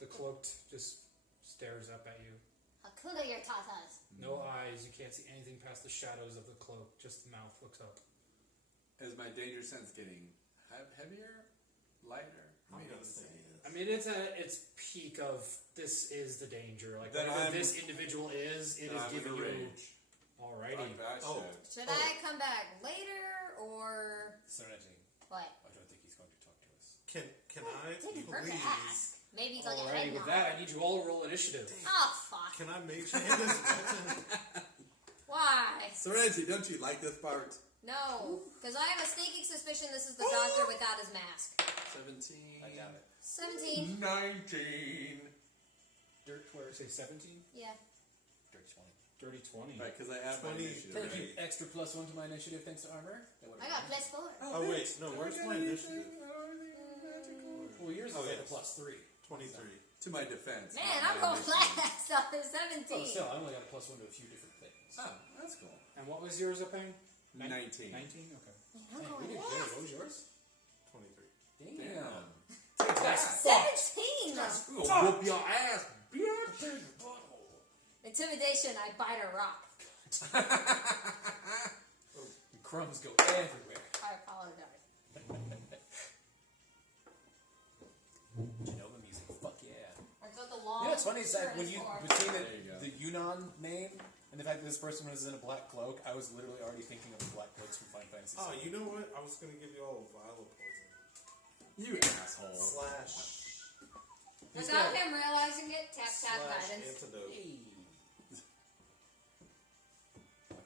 The cloaked just stares up at you. Hakuna your tatas. No eyes, you can't see anything past the shadows of the cloak, just the mouth looks up. Is my danger sense getting heavier? Lighter? I'm going to say yes. I mean, it's at its peak of this is the danger. Like, Then whatever I'm- this individual is, it is I'm giving in a you. rage. Alrighty. Fuck that Oh. shit. Should I come back later or Serenity, what? I don't think he's going to talk to us. Can I Didn't hurt to please? ask. Maybe he's like a Alrighty, head with nod. that, I need you all to roll initiative. Oh fuck! Can I make changes? Why? Serenity, don't you like this part? No, because I have a sneaking suspicion this is the doctor without his mask. 17. I doubt it. 17. 19. Dirt, where say 17? Yeah. Dirty 20. Dirty 20. Right, because I have my 20. initiative. Thank right? you. Extra +1 to my initiative thanks to armor. That would've I been got nice. +4. Oh wait, no. Where's my initiative? Well, yours is Oh, like yes. a +3. 23. To my defense. Man, not I'm my going initiative. last on the Oh, 17. still, I only got a +1 to a few different things. Oh, that's cool. And what was yours, Opang? 19. 19? Okay. I'm Hey, we going did good. last. What was yours? 23. Damn. That's 17. I'll whoop your ass, bitch. Intimidation. I bite a rock. And crumbs go everywhere. I apologize. Genova music, fuck yeah. I got the long. You know what's funny is that when you Turn between There you go. the Yunnan name and And the fact that this person was in a black cloak, I was literally already thinking of the black cloaks from Final Fantasy. Oh, you know what? I was going to give you all a vial of poison. You asshole. Slash. Without him realizing it, tap Slash guidance. antidote.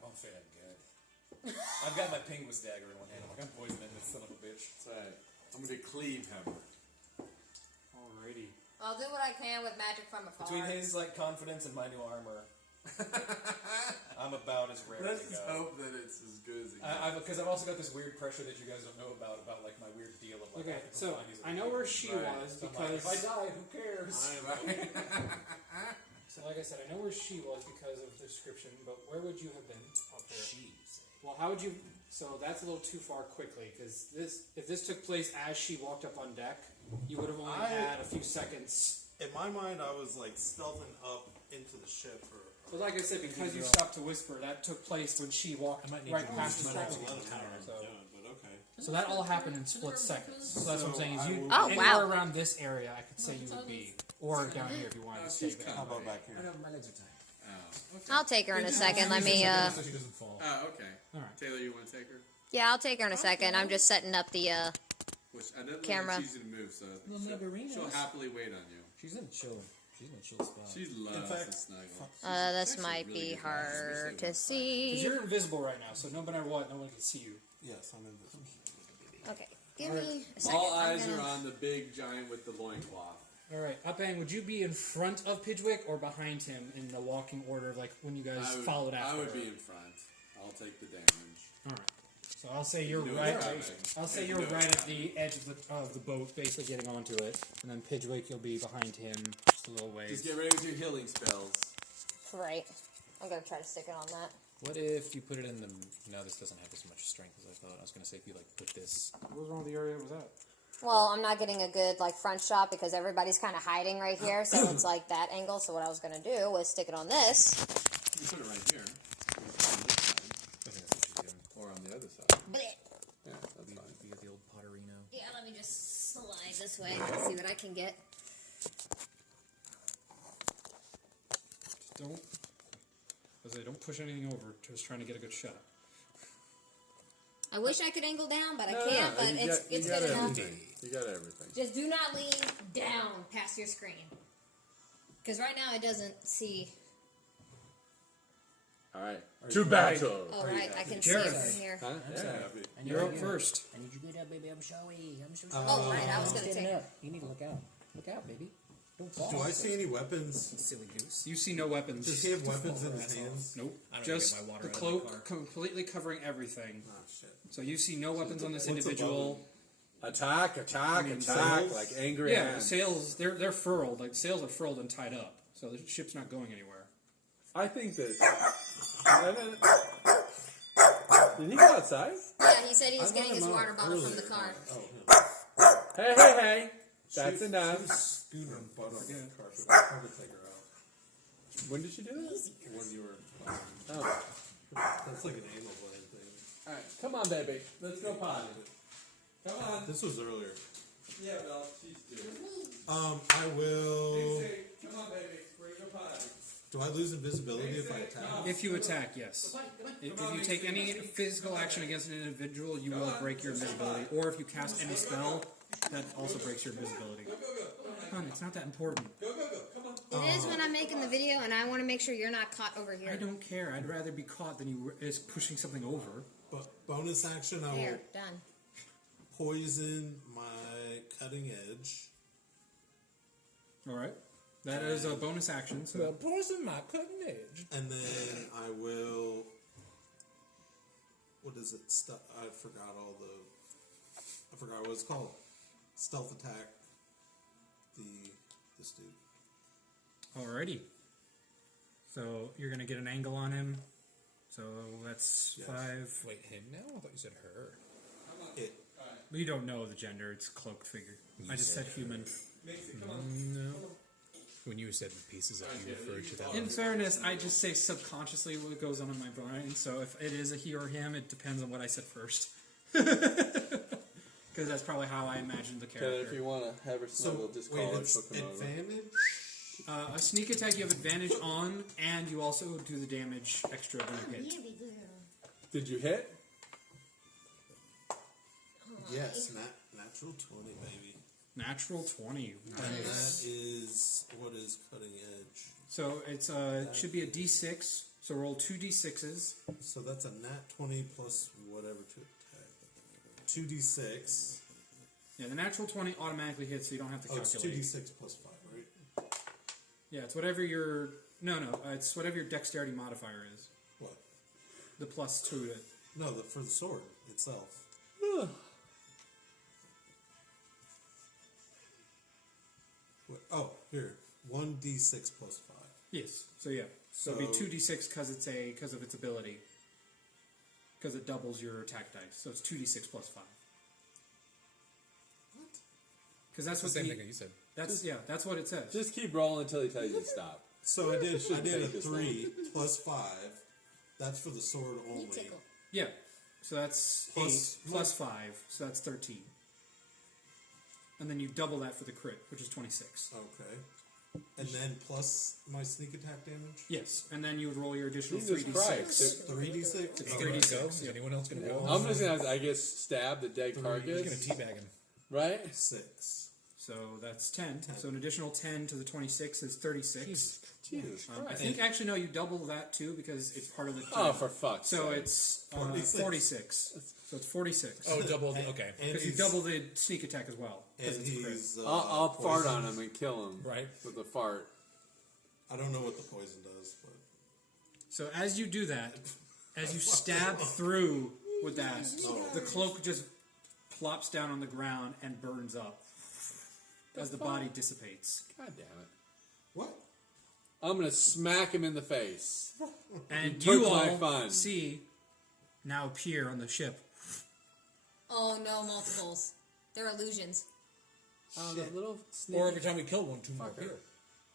Oh, fair, I'm good. I've got my Penguin's dagger in one hand. I'm like, I'm poisoning this son of a bitch. That's right. I'm going to cleave him. Alrighty. I'll do what I can with magic from afar. Between his like confidence and my new armor, I'm about as rare Let's to just go. hope that it's as good as it Because I've also got this weird pressure that you guys don't know about like my weird deal of like. Okay, I have to so find these I know where she Right. was So I'm like, because. if I die, who cares? So like I said, I know where she was because of the description, but where would you have been up there? Jeez. Well, how would you? So that's a little too far quickly because if this took place as she walked up on deck, you would have only had a few seconds. In my mind, I was like stealthing up into the ship. But like I said, because you stopped to whisper, that took place when she walked right past the control tower. So. But okay. So that all happened in split seconds. So that's what I'm saying. Is you Oh, anywhere wow. around this area, I could say you would be, or down here if you wanted to stay there. How about back here? I know my legs are tight. Oh, okay. I'll take her in a second. Let me, So she doesn't fall. Oh, okay. All right. Taylor, you want to take her? yeah, I'll take her in a second. I'm just setting up the, Which I don't Camera. think it's easy to move, so she'll happily wait on you. She's in a chill spot. She loves fact, to snuggle. this Actually might really be good hard to Because see. you're invisible right now, so no matter what, no one can see you. Yes, I'm invisible. Okay, give me a second. All I'm eyes gonna- are on the big giant with the loincloth. All right, Upang, would you be in front of Pidgewick or behind him in the walking order of like when you guys followed after? I would her? be in front. I'll take the damage. All right. So I'll say you're Do it right. coming. I'll say you're right at the edge of the boat, basically getting onto it, and then Pidgewick, you'll be behind him just a little ways. Just get ready with your healing spells. Right. I'm gonna try to stick it on that. What if you put it in the? No, this doesn't have as much strength as I thought. I was gonna say if you like put this. What was wrong with the area it was at? Well, I'm not getting a good like front shot because everybody's kind of hiding right here, so it's like that angle. So what I was gonna do was stick it on this. You put it right here. On this side. I think that's what she's doing. Or on the other side. Blech. Yeah, that's fine. You got the old Potterino. Yeah, let me just slide this way. See what I can get. Just don't. I say, don't push anything over. Just trying to get a good shot. I wish I could angle down, but I can't. But it's got good enough. everything. You got everything. Just do not lean down past your screen, because right now it doesn't see. All right. To battle. Oh right, I can see Jared. it from here. Huh? Yeah. You're up first. I need you to get up, baby. I'm showy. Oh right, I was gonna take it. You need to look out. Look out, baby. Don't fall. Do I see any weapons? Silly goose. You see no weapons. Does he have weapons in his hands? Nope. I don't Just get my water the out of cloak the car. completely covering everything. Oh shit. So you see no weapons on this What's individual. Attack, attack, attack. sails? Like angry Yeah, the ants. sails they're furled. Like sails are furled and tied up. So the ship's not going anywhere. I think that. Did he go outside? Yeah, he said he was getting his water bottle from the car. Hey, hey, hey. That's enough. Scooting her butt on the carpet. I'm gonna take her out. When did you do that? When you were. Oh. That's like an anal gland thing. Alright, come on, baby. Let's go potty. Come on. This was earlier. Yeah, well, she's doing I will. Come on, baby. We're going to go potty. Do I lose invisibility if I attack? If you attack, yes. If you take any physical action against an individual, you will break your invisibility. Or if you cast any spell, that also breaks your invisibility. Hon, it's not that important. It is when I'm making the video, and I want to make sure you're not caught over I here. don't care. I'd rather be caught than you is pushing something over. But bonus action, I will There, done. poison my cutting edge. All right. That is a bonus action. So poison my cutting edge. And then I will. What is it? I forgot all the. I forgot what it's called. Stealth attack. This dude. alrighty. So you're gonna get an angle on him. So that's Yes. 5. Wait, him now? I thought you said her. It. We don't know the gender. It's a cloaked figure. I just said human. No. When you said pieces of you referred to that. In fairness, I just say subconsciously what goes on in my brain. So if it is a he or him, it depends on what I said first. Because that's probably how I imagined the Okay, character. if you want to have her snuggle, just call her. It's She'll come over. advantage. A sneak attack you have advantage on, and you also do the damage extra when you hit. Did you hit? Yes, natural 20, baby. Natural 20. And Nice. that is what is cutting edge. So it's it should be a d6. So roll 2 d6s. So that's a nat 20 plus whatever to attack. 2d6. Yeah, the natural 20 automatically hits, so you don't have to It's calculate. 2d6 plus 5, right? Yeah, it's whatever your it's whatever your dexterity modifier is. What? The plus 2 to it. No, for the sword itself. Here. 1d6 plus 5. Yes. So yeah. So it'd be 2d6 because of its ability. Because it doubles your attack dice. So it's 2d6 plus 5. What? Because that's The what same thing that you said. that's what it says. Just keep rolling until he tells you to stop. So I did a take this 3 plus 5. That's for the sword only. Yeah. So that's Plus 8 plus 5. So that's 13. And then you double that for the crit, which is 26. Okay. And then plus my sneak attack damage? Yes. And then you would roll your additional Jesus 3d6. Christ. 3d6? It's Go? 3d6. Is anyone else going to go? I'm just gonna. I guess stab the dead He's going carcass. to teabag him. Right? 6. So that's 10. So an additional 10 to the 26 is 36. Jesus I Christ. think actually no, you double that too because it's part of the. Oh, for fuck's So sake. it's 46. 46. So it's 46. Oh, double. Okay. And Because you he's- double the sneak attack as well. 'cause And it's a crit. he's. I'll fart poisoned. on him and kill him. Right. With a fart. I don't know what the poison does, but. So as you do that, as you stab through with that, the cloak just plops down on the ground and burns up as the body dissipates. God damn it. What? I'm gonna smack him in the face. And You you took my all fun. see now appear on the ship. Oh no, multiples. They're illusions. Oh, that little sneak. Or every time we kill one, 2 more appear.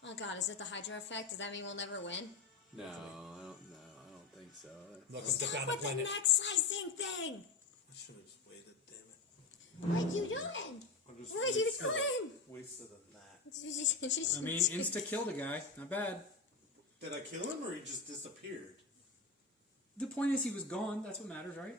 Oh god, is it the Hydra effect? Does that mean we'll never win? No, I don't think so. Welcome to Stop Found a with the Planet. neck slicing thing! I should have just waited, damn it. What are you doing? I'm just What are you wasted a- doing? Wasted a nat. I mean, insta killed a guy. Not bad. Did I kill him or he just disappeared? The point is he was gone. That's what matters, right?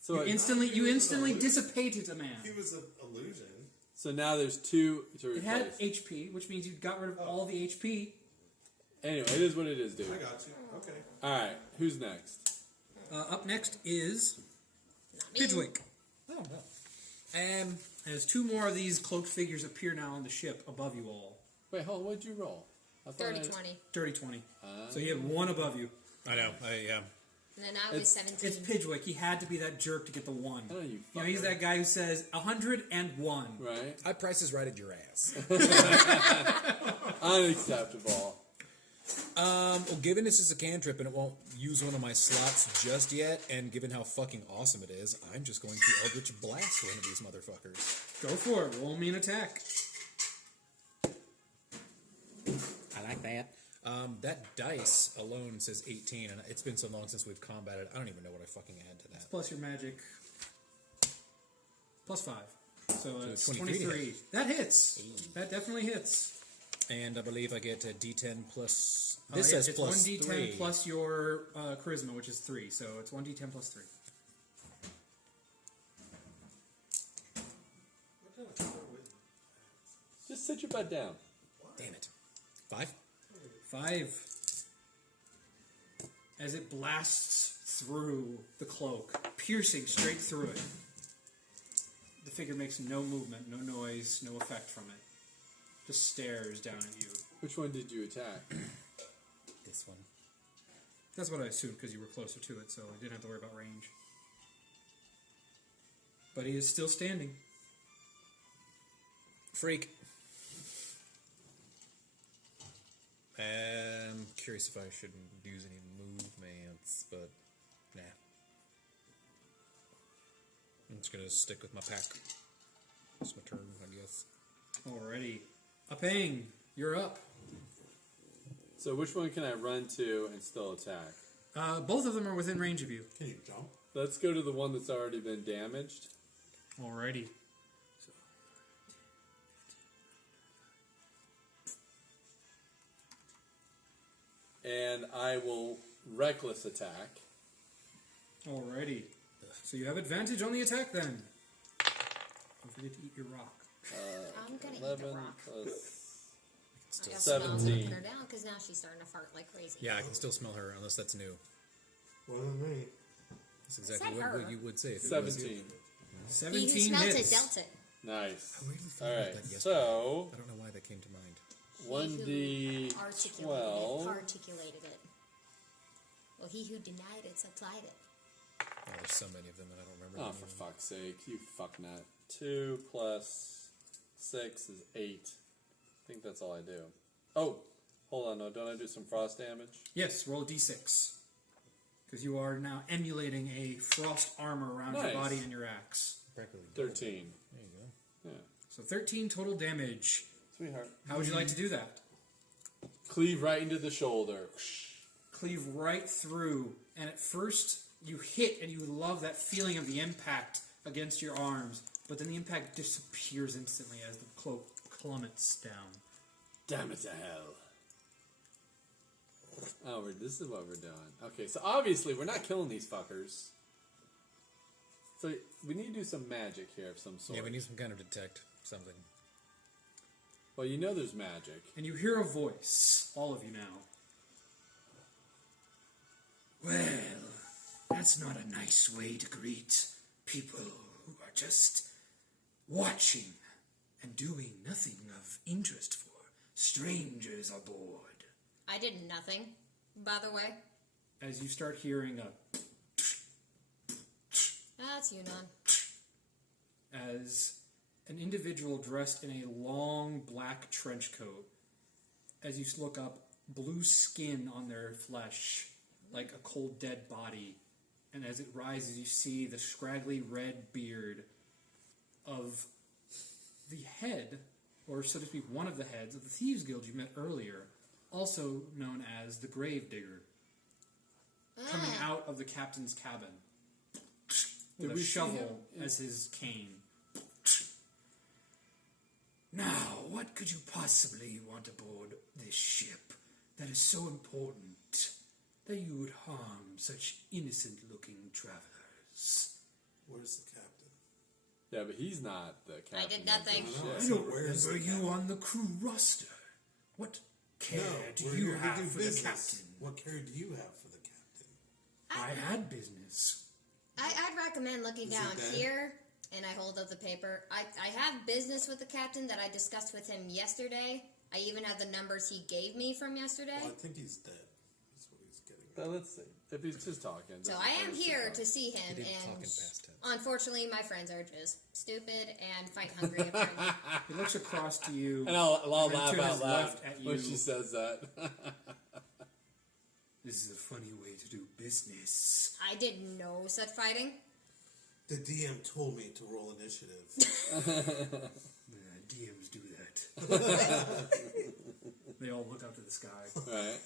So, You instantly illusion. dissipated a man. He was an illusion. so now there's 2 to It had replace. HP, which means you got rid of all the HP. Anyway, it is what it is, dude. I got you. Okay. Alright, who's next? Up next is Not me. Pidgewick. Oh, no. As 2 more of these cloaked figures appear now on the ship above you all. Wait, hold on, what'd you roll? I thought 30 I- 20. Dirty 20. So you have 1 above you. I know. Yeah. And then I was 17. It's Pidgewick. He had to be that jerk to get the 1. I know you You know, he's fucker. that guy who says 101. Right? I price is right at your ass. Unacceptable. Well, given this is a cantrip and it won't use one of my slots just yet, and given how fucking awesome it is, I'm just going to Eldritch Blast one of these motherfuckers. Go for it. Roll me an attack. I like that. That dice alone says 18, and it's been so long since we've combated, I don't even know what I fucking add to that. Plus your magic. Plus 5. So it's 23 23. That hits. That definitely hits. And I believe I get a D10 plus. This Yeah, says it's plus 1d10 3. plus your charisma, which is 3. So it's 1d10 plus 3. What kind of color was Just sit your butt down. Damn it. 5? 5. As it blasts through the cloak, piercing straight through it. The figure makes no movement, no noise, no effect from it. Just stares down at you. Which one did you attack? This one. That's what I assumed because you were closer to it, so I didn't have to worry about range. But he is still standing. Freak. I'm curious if I should use any movements, but nah. I'm just gonna stick with my pack. It's my turn, I guess. Alrighty. Apang, you're up. So which one can I run to and still attack? Both of them are within range of you. Can you jump? Let's go to the one that's already been damaged. Alrighty. and I will reckless attack. Alrighty. So you have advantage on the attack then. Don't forget to eat your rock. I'm gonna eat 11 the rock. plus I got smells 17. putting her down because now she's starting to fart like crazy. Yeah, I can still smell her, unless that's new. Well, me. That's exactly Said what her. you would say if it was you. 17. He who 17 smelt hits. it dealt it. Nice. I really thought All about right, that yesterday. so I don't know why that came to mind. He 1d who articulated 12. it, articulated it. Well, he who denied it supplied it. Oh, there's so many of them that I don't remember. Oh, the for name of. fuck's sake, you fucknut. 2 plus 6 is 8. I think that's all I do. Oh, hold on, no, don't I do some frost damage? Yes, roll a d6. Because you are now emulating a frost armor around Nice. your body and your axe. Practically double. 13. There you go. Yeah. So 13 total damage. Sweetheart. How would you like to do that? Cleave right into the shoulder. Cleave right through, and at first you hit and you love that feeling of the impact against your arms, but then the impact disappears instantly as the cloak plummets down. Damn it to hell. Oh, this is what we're doing. Okay, so obviously we're not killing these fuckers. So we need to do some magic here of some sort. Yeah, we need some kind of detect something. Well, you know there's magic. And you hear a voice, all of you now. Well, that's not a nice way to greet people who are just watching and doing nothing of interest for strangers aboard. I did nothing, by the way. As you start hearing a That's Yunnan. as an individual dressed in a long black trench coat, as you look up, blue skin on their flesh, like a cold dead body, and as it rises you see the scraggly red beard of the head, or so to speak one of the heads of the Thieves Guild you met earlier, also known as the Gravedigger, coming out of the captain's cabin with Did a we see shovel him? as his cane. Now, what could you possibly want aboard this ship that is so important that you would harm such innocent-looking travelers? Where's the captain? Yeah, but he's not the captain. I did nothing. of No, the no, ship. I don't Where's remember the you on the crew roster. What care do we're you here to have do for business. the captain? What care do you have for the captain? I had business. I'd recommend looking Is down it dead? here, and I hold up the paper. I have business with the captain that I discussed with him yesterday. I even have the numbers he gave me from yesterday. Well, I think he's dead. That's what he's getting at. But let's see. If he's just talking. So doesn't I am matter if here he's to see him, He did talk in and past tense. unfortunately, my friends are just stupid and fight hungry. Apparently. He looks across to you. And I'll and then laugh to out his loud left at when you. she says that. This is a funny way to do business. I did no such fighting. The DM told me to roll initiative. DMs do that. They all look up to the sky. Right.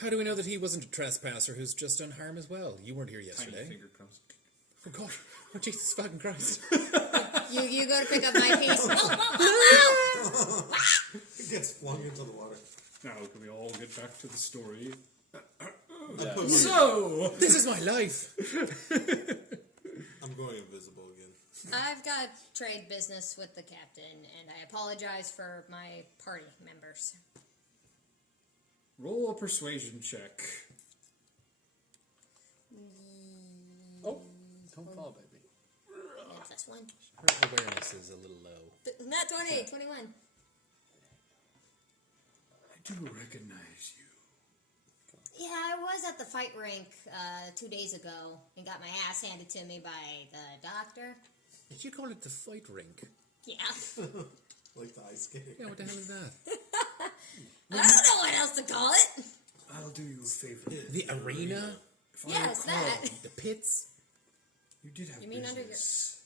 How do we know that he wasn't a trespasser who's just done harm as well? You weren't here Tiny yesterday. finger comes. Oh God! Oh Jesus fucking Christ! You go to pick up my piece. It gets flung into the water. Now can we all get back to the story? Yeah. So, This is my life. I'm going invisible again. I've got trade business with the captain, and I apologize for my party members. roll a persuasion check. Oh, don't fall, baby. And +1. Her awareness is a little low. Not 20, 21. I do recognize you. Yeah, I was at the fight rink 2 days ago and got my ass handed to me by the doctor. Did you call it the fight rink? Yeah. Like the ice skating. Yeah, what the hell is that? I don't know what else to call it. I'll do you a favor. The arena? If I Yes, recall, that. The pits? You did have You mean under your- business.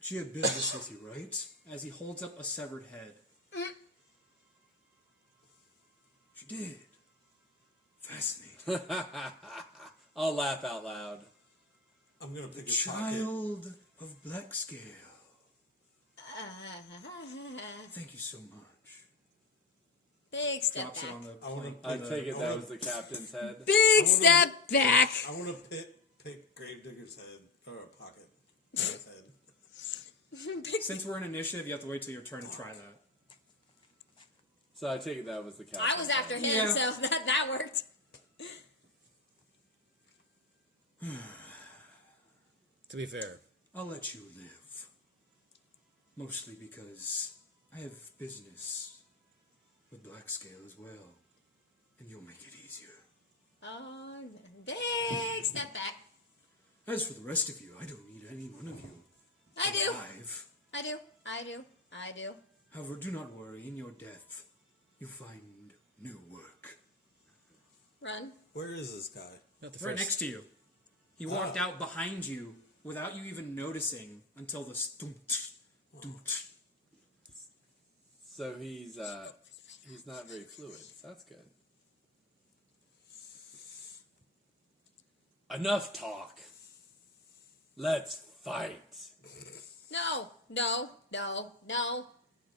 She had business with you, right? As he holds up a severed head. She did. Fascinating. I'll laugh out loud. I'm gonna pick his pocket. Child of Black Scale. Thank you so much. Big step Drops it back. on the I wanna- plank. I with take it I that wanna- was the captain's head. Big step back. I want to pick Gravedigger's head or a pocket his head. Since we're in initiative, you have to wait till your turn to try that. So I take it that was the captain's I was after head. him, Yeah. so that worked. To be fair, I'll let you live. Mostly because I have business with Blackscale as well. And you'll make it easier. Oh, big step back. As for the rest of you, I don't need any one of you I do. alive. I do. I do. I do. However, do not worry. In your death, you find new work. Run. Where is this guy? not the Right first. next to you. He walked out behind you without you even noticing until the stump. So he's not very fluid. So that's good. Enough talk. Let's fight. No. No. No. No.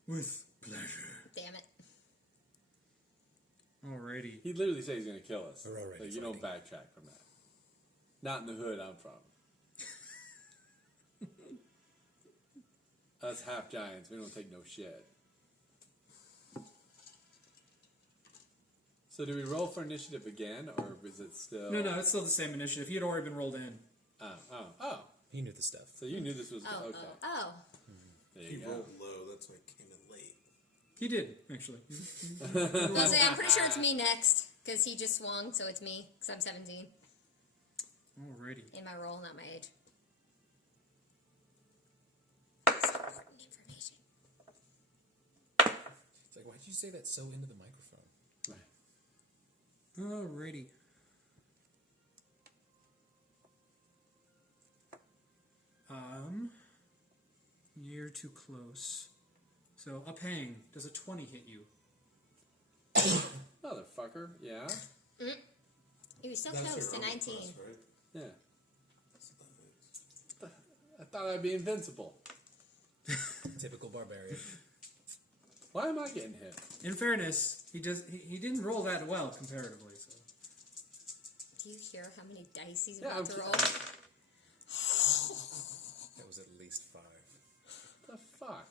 With pleasure. Damn it. Alrighty. He literally said he's going to kill us. We're already Like, you don't backtrack from that. Not in the hood I'm from. Us half giants, we don't take no shit. So do we roll for initiative again, or is it still? No, it's still the same initiative. He had already been rolled in. Oh. He knew the stuff. So you knew this was Oh. okay. Oh. There He you go. rolled low. That's why he came in late. He did, actually. I'll say, I'm pretty sure it's me next because he just swung, so it's me because I'm 17 Alrighty. in my role, not my age. That's important information. It's like, why did you say that so into the microphone? Alrighty. You're too close. So, Uphang, does a 20 hit you? Motherfucker, yeah. He was so That's close to your armor 19. class, right? Yeah. That's what that is. I thought I'd be invincible. Typical barbarian. Why am I getting hit? In fairness, he didn't roll that well comparatively. So. Do you hear how many dice he's Yeah, about to I'm- roll? That was at least 5. The fuck?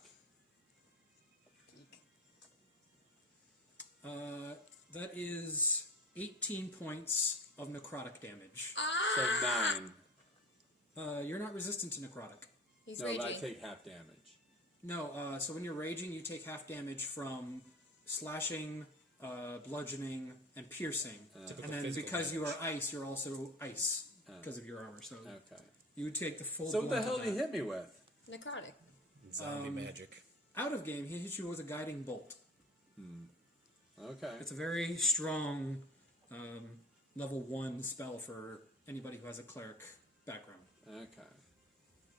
That is 18 points of necrotic damage. So Ah! 9. You're not resistant to necrotic. He's No, but I raging. take half damage. No, so when you're raging, you take half damage from slashing, bludgeoning, and piercing. Typical And then physical because you damage. are ice, you're also ice because of your armor. So Okay. you would take the full So what the blunt hell of did he that. hit me with? Necrotic. Zombie magic. Out of game, he hits you with a guiding bolt. Okay. It's a very strong level 1 spell for anybody who has a cleric background. Okay.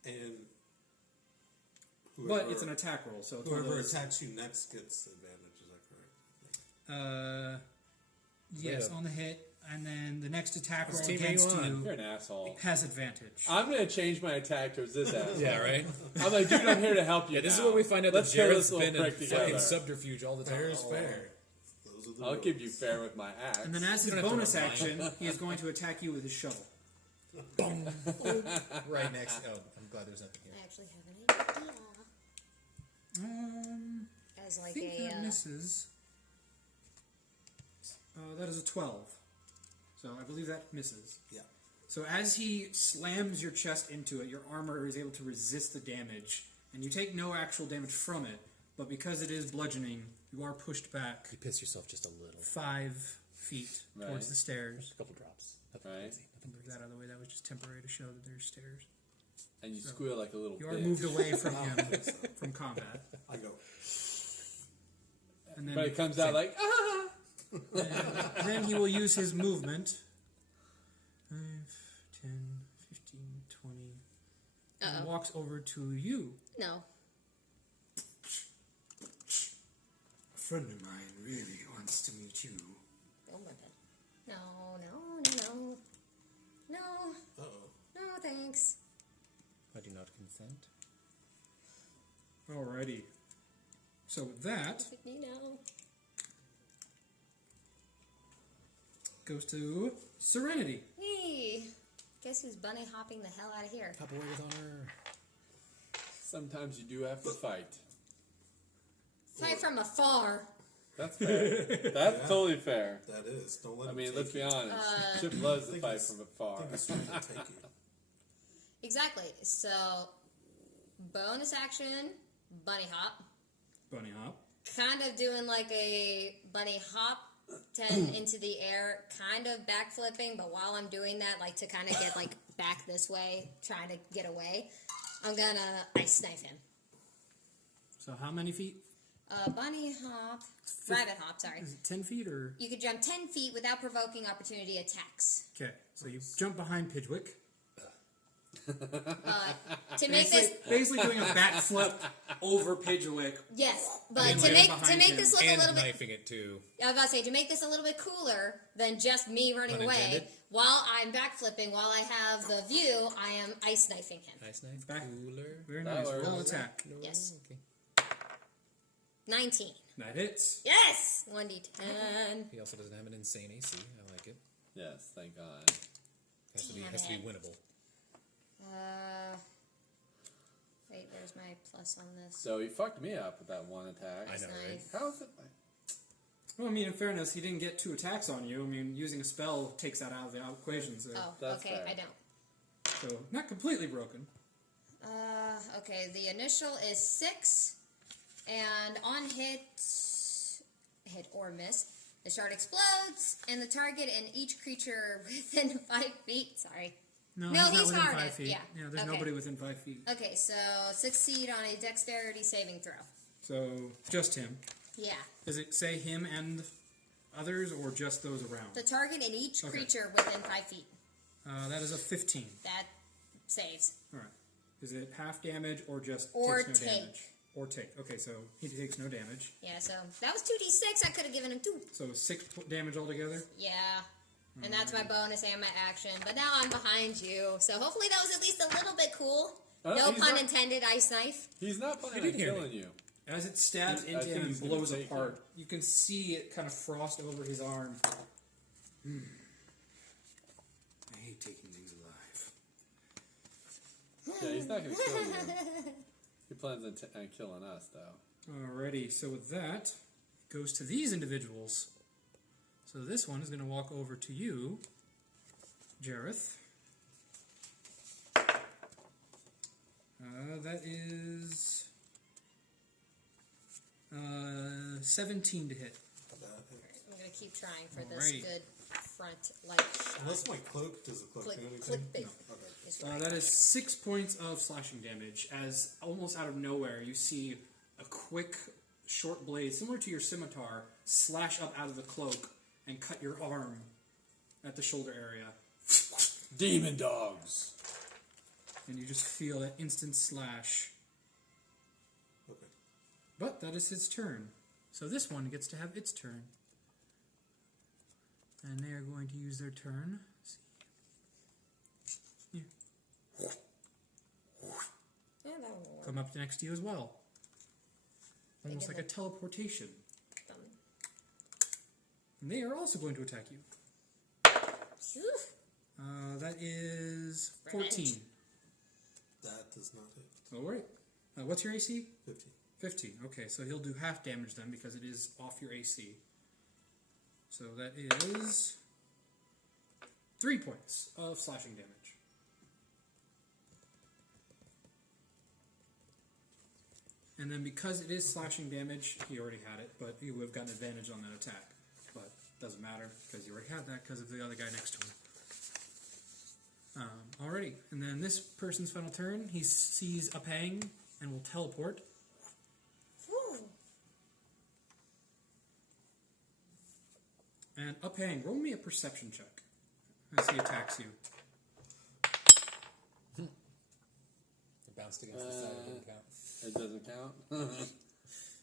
And But it's an attack roll, so it's one of whoever those- attacks you next gets advantage. Is that correct? Yes, Yeah. on the hit, and then the next attack roll team against are you on? You're you an asshole. has advantage. I'm gonna change my attack towards this asshole. Yeah, right? I'm like, dude, I'm here to help you. Yeah, this now. is what we find out Let's that kill Jared's this little been in prick fucking together. subterfuge all the time. Fair is fair. Those are the I'll rules. give you fair with my axe. And then as his You don't have to bonus remind action, he is going to attack you with his shovel. Right next. Oh, I'm glad there's nothing I here. actually have an idea. As I like think a. that misses. That is a 12. So I believe that misses. Yeah. So as he slams your chest into it, your armor is able to resist the damage, and you take no actual damage from it, but because it is bludgeoning, you are pushed back You piss yourself just a little. 5 feet Right. towards the stairs. A couple drops. Nothing Right. crazy. Nothing Move that out of the way. That was just temporary to show that there's stairs. And you squeal like a little You are bitch. moved away from him from combat. I go. And then, But it comes out like, ah! and then he will use his movement. 5, 10, 15, 20. And Uh-oh. walks over to you. No. A friend of mine really wants to meet you. Oh my god. No, no, no, no. No. Uh-oh. No, thanks. I do not consent. Alrighty. So with that, Look at me now. goes to Serenity. Hey, guess who's bunny hopping the hell out of here? Hop away with honor. Sometimes you do have to fight. Fight from afar. That's fair. That's totally fair. That is. Don't let I him mean, take let's be you. honest. Chip loves to think fight he's- from afar. I think he's trying to take you. Exactly. So, bonus action, bunny hop. Bunny hop. Kind of doing like a bunny hop 10 into the air, kind of backflipping, but while I'm doing that, like to kind of get like back this way, trying to get away, I'm gonna ice knife him. So how many feet? Bunny hop, rabbit hop, sorry. Is it 10 feet or? You could jump 10 feet without provoking opportunity attacks. Okay, so you jump behind Pidgewick. To make this, Basically doing a backflip over Pidgewick. yes, but And to then make behind this him. look a And little bit, knifing it too. I was about to say, to make this a little bit cooler than just me running away, Unintended. while I'm backflipping, while I have the view, I am ice knifing him. Nice knife. Back. Cooler. Very That nice. works. Roll attack. No, Yes. Okay. 19. That hits. Yes! 1d10. He also doesn't have an insane AC. I like it. Yes, thank God. Has to be Damn it. winnable. Wait, where's my plus on this? So he fucked me up with that one attack. I know, right? Knife. How is it? Well, I mean, in fairness, he didn't get 2 attacks on you. I mean, using a spell takes that out of the equation, so, Oh, That's okay, fair. I don't. so not completely broken. Okay, the initial is 6, and on hit or miss, the shard explodes, and the target and each creature within 5 feet. Sorry. No, No, he's not he's within hardened, 5 feet. yeah. there's Okay. nobody within 5 feet. Okay, so succeed on a dexterity saving throw. So just him. Yeah. Does it say him and others, or just those around? The target and each Okay. creature within 5 feet. That is a 15. That saves. All right. Is it half damage or just Or takes no take. damage? Or take. Okay, so he takes no damage. Yeah, so that was 2d6. I could have given him 2. So 6 damage altogether. Yeah. And that's my bonus and my action. But now I'm behind you. So hopefully that was at least a little bit cool. No he's pun not- intended, ice knife. He's not planning did on hear killing you. As it stabs I into think him and he's gonna blows take apart, you can see it kind of frost over his arm. I hate taking things alive. Yeah, he's not going to kill you. He plans on killing us, though. Alrighty, so with that, it goes to these individuals. So this one is going to walk over to you, Jareth. That is 17 to hit. That- I'm going to keep trying for this Alrighty. good front light shot. Unless my cloak, does the cloak Click, do anything? click big. Okay. Is right. That is 6 points of slashing damage, as almost out of nowhere you see a quick, short blade, similar to your scimitar, slash up out of the cloak and cut your arm at the shoulder area. Demon dogs. And you just feel that instant slash. Okay. But that is its turn. So this one gets to have its turn. And they are going to use their turn. Let's see. Yeah. Yeah, that one will work. Come up next to you as well. Almost like a teleportation. And they are also going to attack you. Phew. That is 14. That does not hit. Alright. What's your AC? 15. 15. Okay, so he'll do half damage then because it is off your AC. So that is 3 points of slashing damage. And then because it is slashing damage, he already had it, but he would have gotten advantage on that attack. But doesn't matter because you already had that because of the other guy next to him. Alrighty, and then this person's final turn, he sees a pang and will teleport. Whew. And Upang, roll me a perception check as he attacks you. It bounced against the side. It didn't count. It doesn't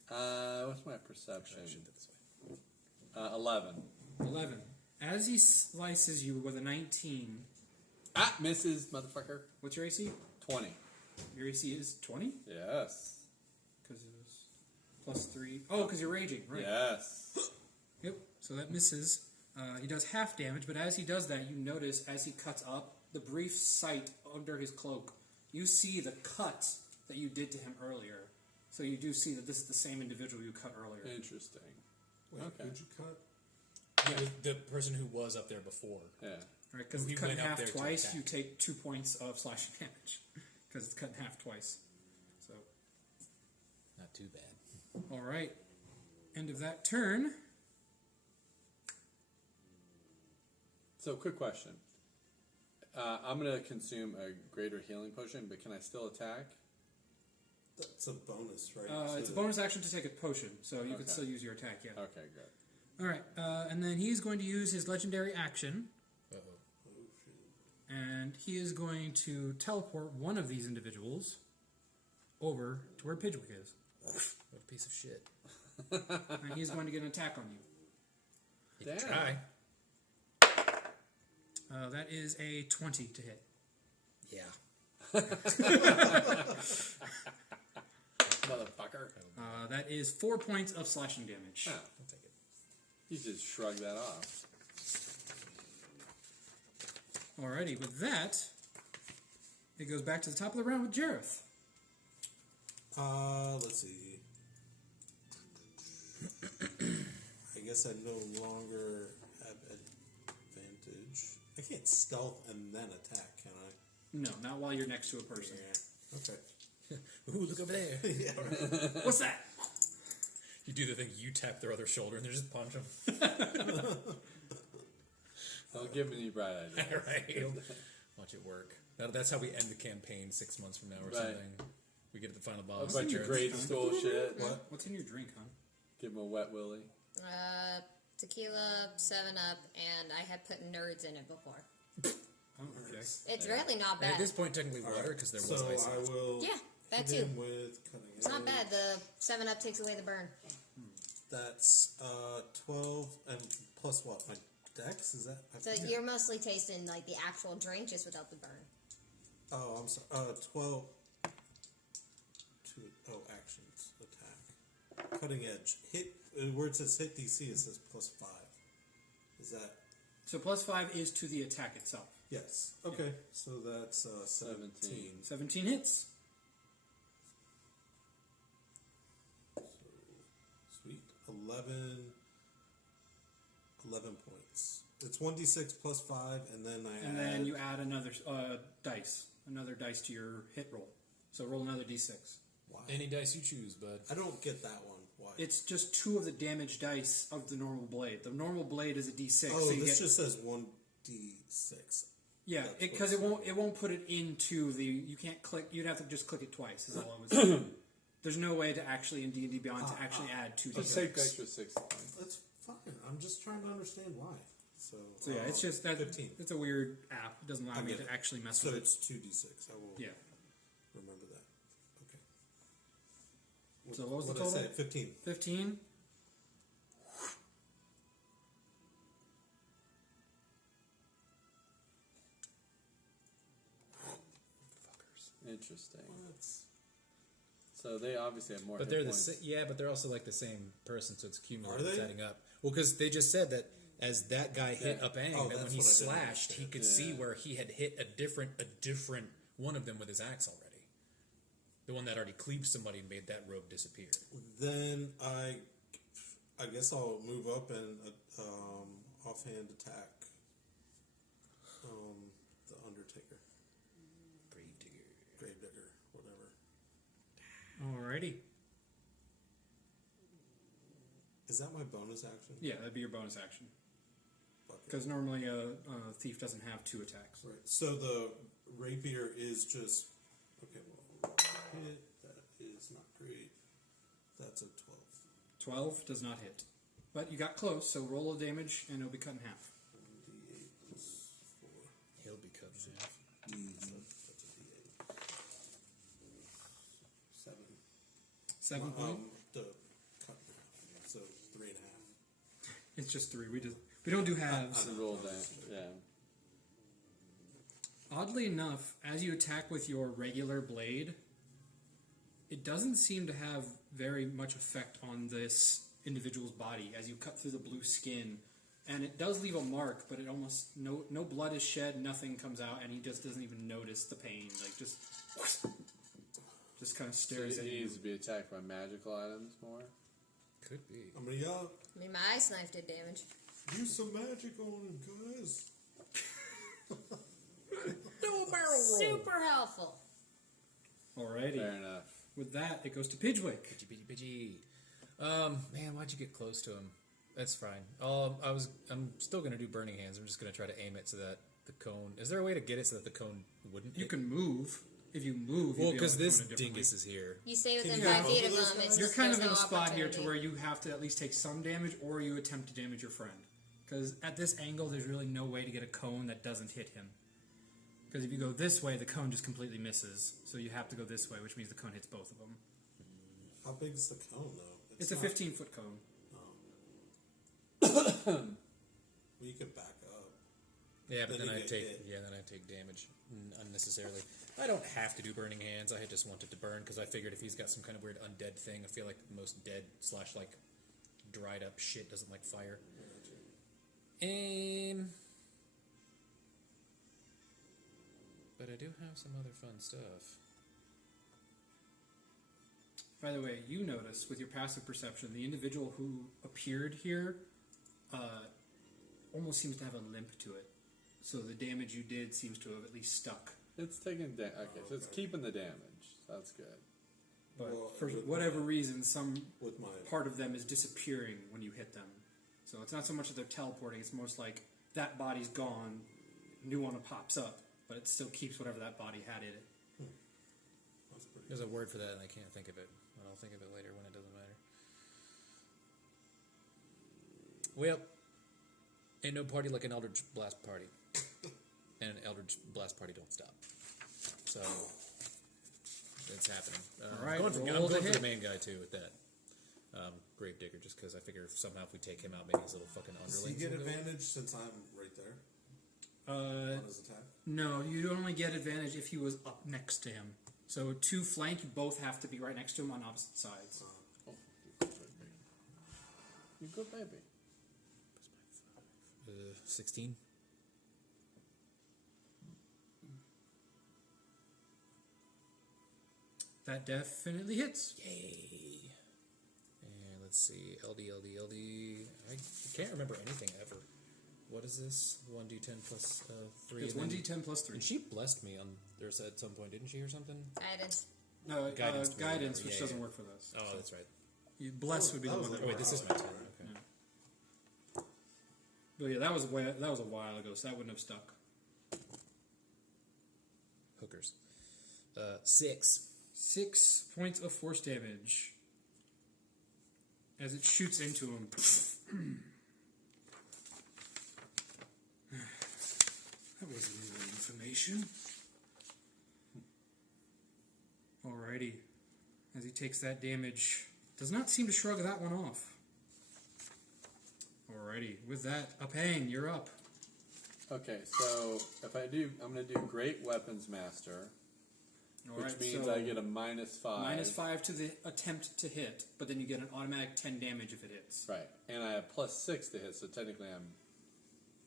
count? What's my perception? 11. 11. As he slices you with a 19, Ah, misses, motherfucker. what's your AC? 20. Your AC is 20? Yes. Because it was plus 3. Oh, because you're raging, right? Yes. Yep, so that misses. He does half damage, but as he does that, you notice as he cuts up, the brief sight under his cloak, you see the cut that you did to him earlier. So you do see that this is the same individual you cut earlier. Interesting. Wait, Okay. who'd you cut? Yeah, the person who was up there before. Yeah. Right, because We it's cut in went up half there to twice, attack. you take 2 points of slashing damage. Because it's cut in half twice. So, Not too bad. alright. End of that turn. So, quick question. I'm going to consume a greater healing potion, but can I still attack? That's a bonus, right? It's a bonus action to take a potion, so you could Okay. still use your attack, yeah. Okay, good. Alright, and then he's going to use his legendary action, and he is going to teleport one of these individuals over to where Pidgewick is. What a piece of shit. And he's going to get an attack on you. You can Damn. try. That is a 20 to hit. Yeah. Motherfucker. That is 4 points of slashing damage. Oh, I'll take it. you just shrug that off. Alrighty, with that, it goes back to the top of the round with Jareth. Let's see. I guess I no longer have advantage. I can't stealth and then attack, can I? No, not while you're next to a person. Yeah. Okay. Ooh, look over there. Yeah, right. What's that? You do the thing, you tap their other shoulder and they just punch them. Don't give me any bright ideas. Right. Watch it work. That's how we end the campaign 6 months from now or Right. something. We get to the final A boss. bunch of grade school shit. What? What's in your drink, huh? Give him a wet willy. Tequila, 7-Up, and I had put nerds in it before. Oh, okay. It's really not And bad. at this point, technically water because there was So ice. I will Yeah, that hit too. him with cutting It's not edge. bad. The 7-Up takes away the burn. That's 12 and plus what? My dex? Is that? I So forget. you're mostly tasting like the actual drink, just without the burn. Oh, I'm sorry. 12. Actions attack. Cutting edge. Hit where it says hit DC. It says +5. Is that? So plus 5 is to the attack itself. Yes. Okay. So that's 17. 17 hits. Sweet. 11 points. It's 1d6 plus 5, and then I And add. then you add another dice. Another dice to your hit roll. So roll another d6. Why? Any dice you choose, bud. I don't get that one. Why? It's just 2 of the damage dice of the normal blade. The normal blade is a d6. Oh, so you this get, just says 1d6. yeah, that's because what it won't put it into the. You can't click. You'd have to just click it twice. Is all I was saying. There's no way to actually in D&D Beyond to actually add 2 Just d6. take the extra 6 points. That's fine. I'm just trying to understand why. So So yeah, it's just that 15. it's a weird app. It doesn't allow I me get to it. actually mess So with it. it's 2d6. I will Yeah. remember that. Okay. So what was the did I total? say? 15. 15. Interesting. So they obviously have more. But hit they're the points. but they're also like the same person, so it's cumulative. Are It's they? adding up. Well, because they just said that as that guy hit Yeah. Upang, Oh, that when that's he what I didn't slashed, he could see Yeah. where he had hit a different one of them with his axe already. The one that already cleaved somebody and made that rogue disappear. Then I guess I'll move up and offhand attack the Undertaker, Gravedigger, whatever. Alrighty. Is that my bonus action? Yeah, that'd be your bonus action. Fuck it. Because normally a thief doesn't have 2 attacks. Right. So the rapier is just okay. Well, hit. That is not great. That's a 12. 12 does not hit. But you got close, so roll a damage and it'll be cut in half. 1d8 plus 4. He'll be cut in half. That's a d8. 7. 7 point. The cut in half. So 3.5. It's just 3. We don't do halves. Roll that. Yeah. Oddly enough, as you attack with your regular blade, it doesn't seem to have very much effect on this individual's body. As you cut through the blue skin, and it does leave a mark, but it almost no blood is shed, nothing comes out, and he just doesn't even notice the pain. Like just kind of stares at He you. needs to be attacked by magical items more. Could be. I'm gonna yell, I mean, my ice knife did damage. use some magic on him, guys. No barrel roll. Super helpful. Alrighty. Fair enough. With that, it goes to Pidgewick. Pidgey. Man, why'd you get close to him? That's fine. I'm still gonna do burning hands. I'm just gonna try to aim it so that the cone. Is there a way to get it so that the cone wouldn't? You hit? can move. If you move, Well, you'd be because able to this cone it differently. dingus is here. You stay within you 5 have feet of both of them. those It's You're just, kind of there's in a no spot here to opportunity. where you have to at least take some damage, or you attempt to damage your friend. Because at this angle, there's really no way to get a cone that doesn't hit him. Because if you go this way, the cone just completely misses. So you have to go this way, which means the cone hits both of them. How big is the cone, though? It's a not- 15-foot cone. Well, you could back up. Yeah, but Then then you I get take hit. then I take damage unnecessarily. I don't have to do burning hands. I just wanted to burn because I figured if he's got some kind of weird undead thing, I feel like most dead / like dried up shit doesn't like fire. But I do have some other fun stuff. By the way, you notice with your passive perception, the individual who appeared here almost seems to have a limp to it. So the damage you did seems to have at least stuck. It's taking okay, so it's keeping the damage. That's good. But Well, for with whatever reason, some With my part of them is disappearing when you hit them. So it's not so much that they're teleporting, it's most like that body's gone, new one pops up, but it still keeps whatever that body had in it. that's pretty. There's a word for that, and I can't think of it. And I'll think of it later when it doesn't matter. Well, ain't no party like an Eldritch Blast party. And an Eldritch Blast party don't stop. So, it's happening. All right, I'm roll going the for hit. the main guy, too, with that. Gravedigger, just because I figure somehow if we take him out, maybe his little fucking Does underlings he get will go. advantage since I'm right there Uh, on his attack? no, you'd only get advantage if he was up next to him. So to flank, you both have to be right next to him on opposite sides. You good baby. 16? That definitely hits. Yay. And let's see. LD. I can't remember anything ever. What is this? 1d10 plus 3. It's and then- 1d10 plus 3. And she blessed me on there's at some point, didn't she, or something? Guidance. No, Guidance to me, guidance, whatever. which Yeah, doesn't yeah. work for this. Oh, that's right. Bless would be the that one was that Oh, wait, works. this is my turn. Okay. Yeah. But yeah, that was a while ago, so that wouldn't have stuck. Hookers. 6. 6 points of force damage as it shoots into him. That was new information. Alrighty. As he takes that damage, does not seem to shrug that one off. Alrighty. With that, Apang, you're up. Okay, so if I do, I'm going to do Great Weapons Master, which Alright, means so I get a -5. -5 to the attempt to hit, but then you get an automatic 10 damage if it hits. Right, and I have +6 to hit, so technically I'm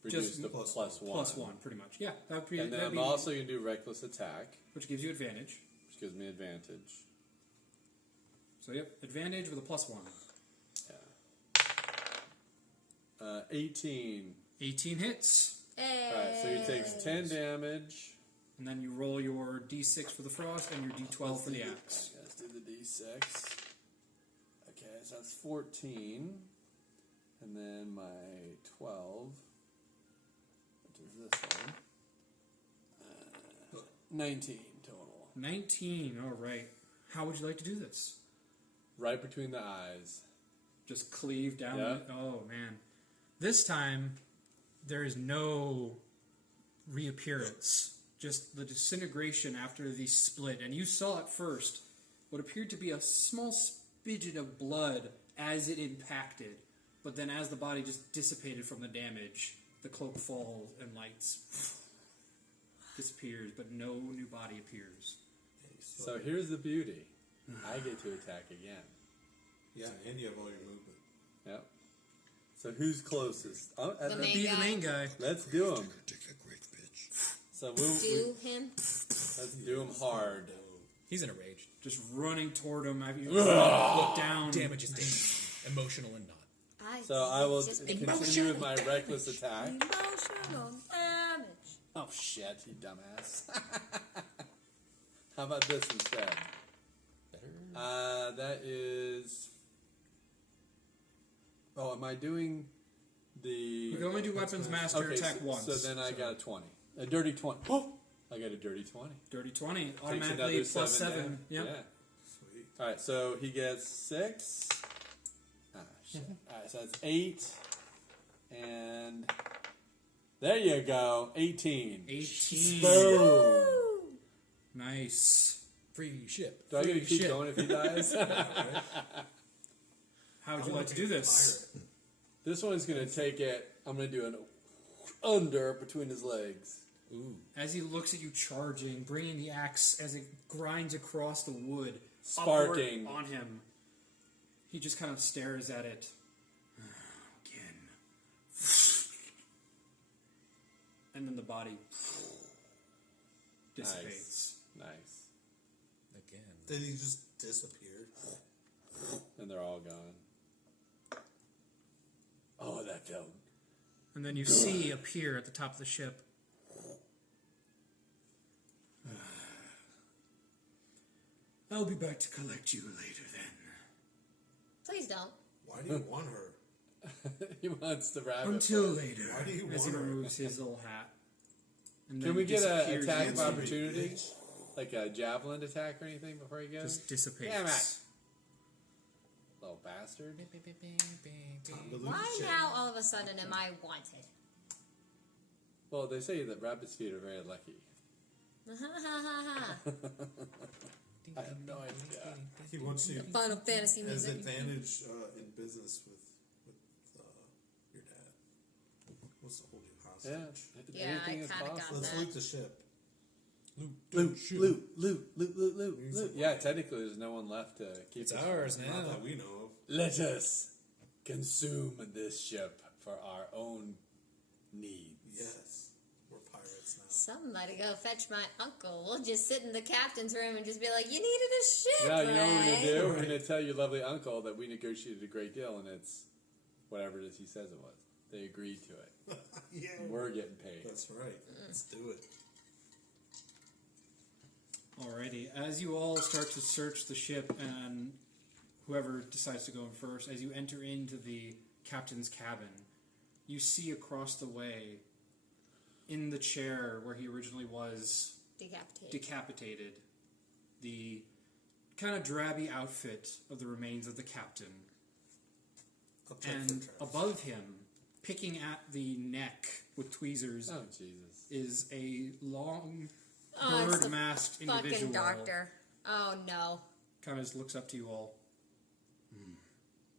Just reduced to +1. Plus 1, pretty much. Yeah, that would be. And then that'd I'm be- also going to do Reckless Attack, which gives you advantage. which gives me advantage. So yep, advantage with a +1. Yeah. 18. 18 hits, Alright, so he takes 10 damage. and then you roll your d6 for the frost and your d12 for the axe. Let's do the d6. Okay, so that's 14. And then my 12, which is this one. 19 total. 19. All right. How would you like to do this? Right between the eyes. Just cleave down. Yeah. Oh man. This time there is no reappearance. Just the disintegration after the split, and you saw at first what appeared to be a small spidget of blood as it impacted. But then as the body just dissipated from the damage, the cloak falls and lights disappears, but no new body appears. So here's the beauty. I get to attack again. Yeah, and you have all your movement. Yep. So who's closest? The main Be the guy. main guy. Let's do him. So Do him. let's do him hard. He's in a rage. Just running toward him. Have you look down? Damage is damage. Emotional and not. So I will Just continue with my reckless attack. Emotional damage. Oh shit, you dumbass. How about this instead? That is. Oh, am I doing the? You can only do weapons master attack once. So then I got a 20, a dirty 20. Oh, I got a dirty 20. Dirty 20 Takes automatically another plus 7. down. Yep. Yeah. Sweet. All right, so he gets 6. Ah, shit. All right, so that's 8, and there you go, 18. 18. Boom. Nice. Free ship. Do I get to Free keep ship. going if he dies? How would you like to do this? This one's gonna take it. I'm gonna do an under between his legs. Ooh. As he looks at you charging, bringing the axe as it grinds across the wood, Sparking. upward on him, he just kind of stares at it. Again. And then the body dissipates. Nice. Again. Did he just disappear? And they're all gone. Oh, that felt. And then you see appear at the top of the ship. I'll be back to collect you later then. Please don't. Why do you want her? He wants the rabbit. Until later. Why do you As he want her? removes his little hat. And Can then we get an disappears attack of into- opportunity? Like a javelin attack or anything before he goes? Just dissipates. Damn it. Little bastard. Time to lose Why shit. now all of a sudden am I wanted? Well, they say that rabbit's feet are very lucky. I have no idea. He wants you Final Fantasy as music. advantage in business with your dad. What's to hold you hostage? Yeah. Yeah, I Anything is kinda got possible. Let's that. loot the ship. Loot. Yeah, technically there's no one left to keep It's it. ours Not now. that we know of. Let us consume this ship for our own needs. Yes. We're pirates now. Somebody go fetch my uncle. We'll just sit in the captain's room and just be like, you needed a ship, No, you know what we're right? going to do? We're going to tell your lovely uncle that we negotiated a great deal, and it's whatever it is he says it was. They agreed to it. Yeah. And we're getting paid. That's right. Let's do it. Alrighty, as you all start to search the ship, and whoever decides to go in first, as you enter into the captain's cabin, you see across the way, in the chair where he originally was decapitated, the kind of drabby outfit of the remains of the captain. I'll check for And traps. above him, picking at the neck with tweezers, Oh, Jesus. is a long, Oh, it's the bird-masked individual. Fucking doctor. Oh no. Kind of just looks up to you all.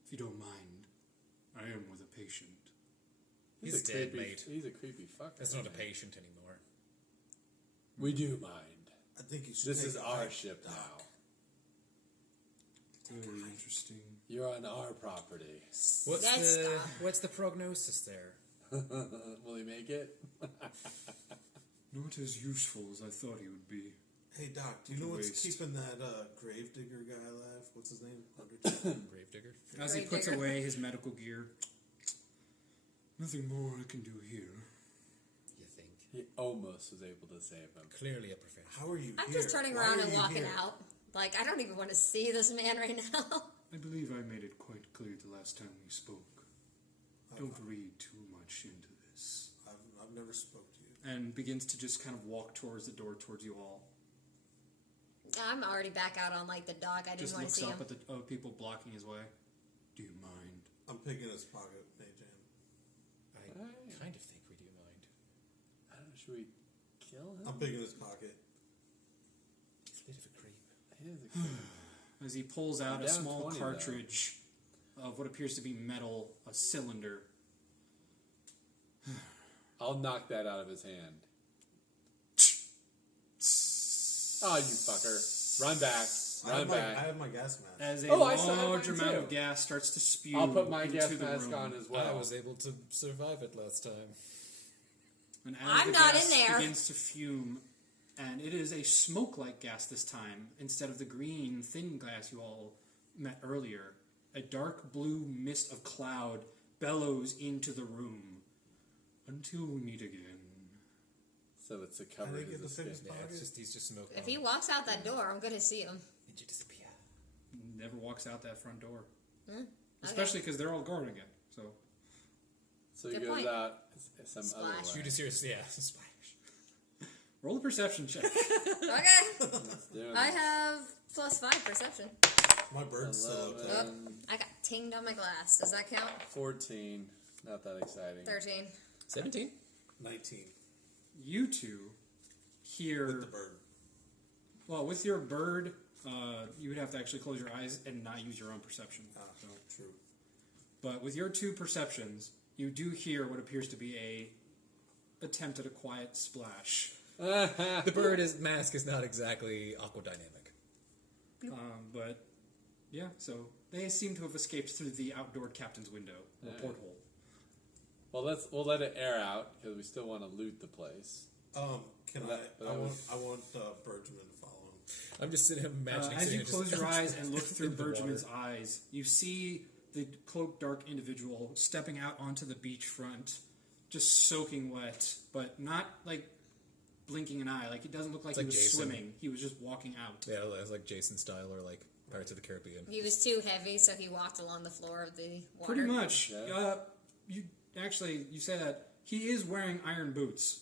If you don't mind, I am with a patient. He's a dead, creepy, mate. He's a creepy fucker. That's not a man. patient anymore. We do mind. I think you should This take is it our back, ship Doc. now. Very interesting. You're on our property. Yes, Doc. What's the prognosis there? Will he make it? Not as useful as I thought he would be. Hey, Doc, do you know what's Waste. keeping that gravedigger guy alive? What's his name? Undertaker. Gravedigger? As he Great puts digger. away his medical gear, nothing more I can do here. You think? He almost was able to save him. Clearly a professional. How are you I'm here? just turning Why around are and you walking here? out. Like, I don't even want to see this man right now. I believe I made it quite clear the last time we spoke. Don't read too much into this. I've never spoke to you. And begins to just kind of walk towards the door towards you all. I'm already back out on, like, the dock. I didn't Just want to looks see up him. at the people blocking his way. Do you mind? I'm picking his pocket, Majan. I kind of think we do mind. I don't know, should we kill him? I'm picking his pocket. He's a bit of a creep. He is a creep. As he pulls out I'm a down small 20 cartridge of what appears to be metal, a cylinder. I'll knock that out of his hand. Oh, you fucker. Run back. gas. I have, back. I have my gas mask. As a I still have large mine amount too. of gas starts to spew I'll put my into gas the mask room. on as I well. was able to survive it last time. And as I'm the not gas in there. begins to fume, and it is a smoke-like gas this time, instead of the green, thin gas you all met earlier. A dark blue mist of cloud bellows into the room. Until we meet again. So it's a I cover. didn't get his to pick escape. his pocket. He's just smoking. If he walks out that door, I'm gonna see him. Did you disappear? Never walks out that front door. Okay. Especially because they're all guarding it. So So he Good goes point. out some other Splash. way. Shoot is serious. Yeah, splash. roll a perception check. Okay. Let's do it. I have +5 perception. My bird's still up there. 11, I got tinged on my glass. Does that count? 14. Not that exciting. 13. 17? 19 You two hear. with the bird. Well, with your bird, you would have to actually close your eyes and not use your own perception. So. True. But with your 2 perceptions, you do hear what appears to be a attempt at a quiet splash. The bird mask is not exactly aquadynamic. But yeah, so they seem to have escaped through the outdoor captain's window, or Alright. porthole. Well, we'll let it air out because we still want to loot the place. Can But I that want was- Bergman to follow him. I'm just sitting imagining. As sitting you there close just your eyes and look through into the water. Bergman's eyes, you see the cloaked dark individual stepping out onto the beachfront, just soaking wet, but not like blinking an eye. Like it doesn't look like It's he like was Jason. swimming. He was just walking out. Yeah, it was like Jason style or like Pirates of the Caribbean. He was too heavy, so he walked along the floor of the water. Pretty much. Yeah. You say that he is wearing iron boots.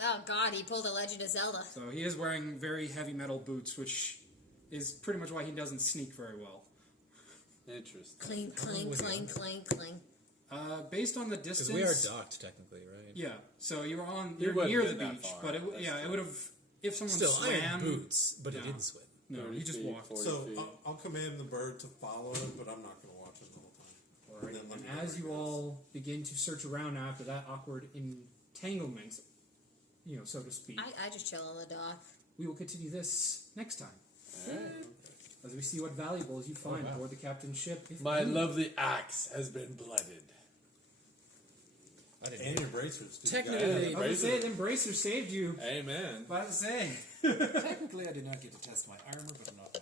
Oh God, he pulled a Legend of Zelda. So he is wearing very heavy metal boots, which is pretty much why he doesn't sneak very well. Interesting. Clink, clink, was he clink, on there? clink, clink. Based on the Because distance, we are docked technically, right? Yeah, so you were on. You You're wouldn't near get the that beach, far. but it, That's yeah, it true. would have if someone Still swam. iron boots, but No. it didn't swim. No, 30 he just feet, walked. 40 So feet. I'll command the bird to follow him, but I'm not going to watch him the whole time. Alright, And then let and me know as where he you goes. all begin to search around after that awkward entanglement, so to speak, I just chill on the dock. we will continue this next time Alright. as we see what valuables you find wow. aboard the captain's ship. if My any. lovely axe has been blooded. I didn't. And your bracers. Too. Technically, I would say the Embracer saved you. Amen. What to say? technically, I did not get to test my armor, but I'm not going to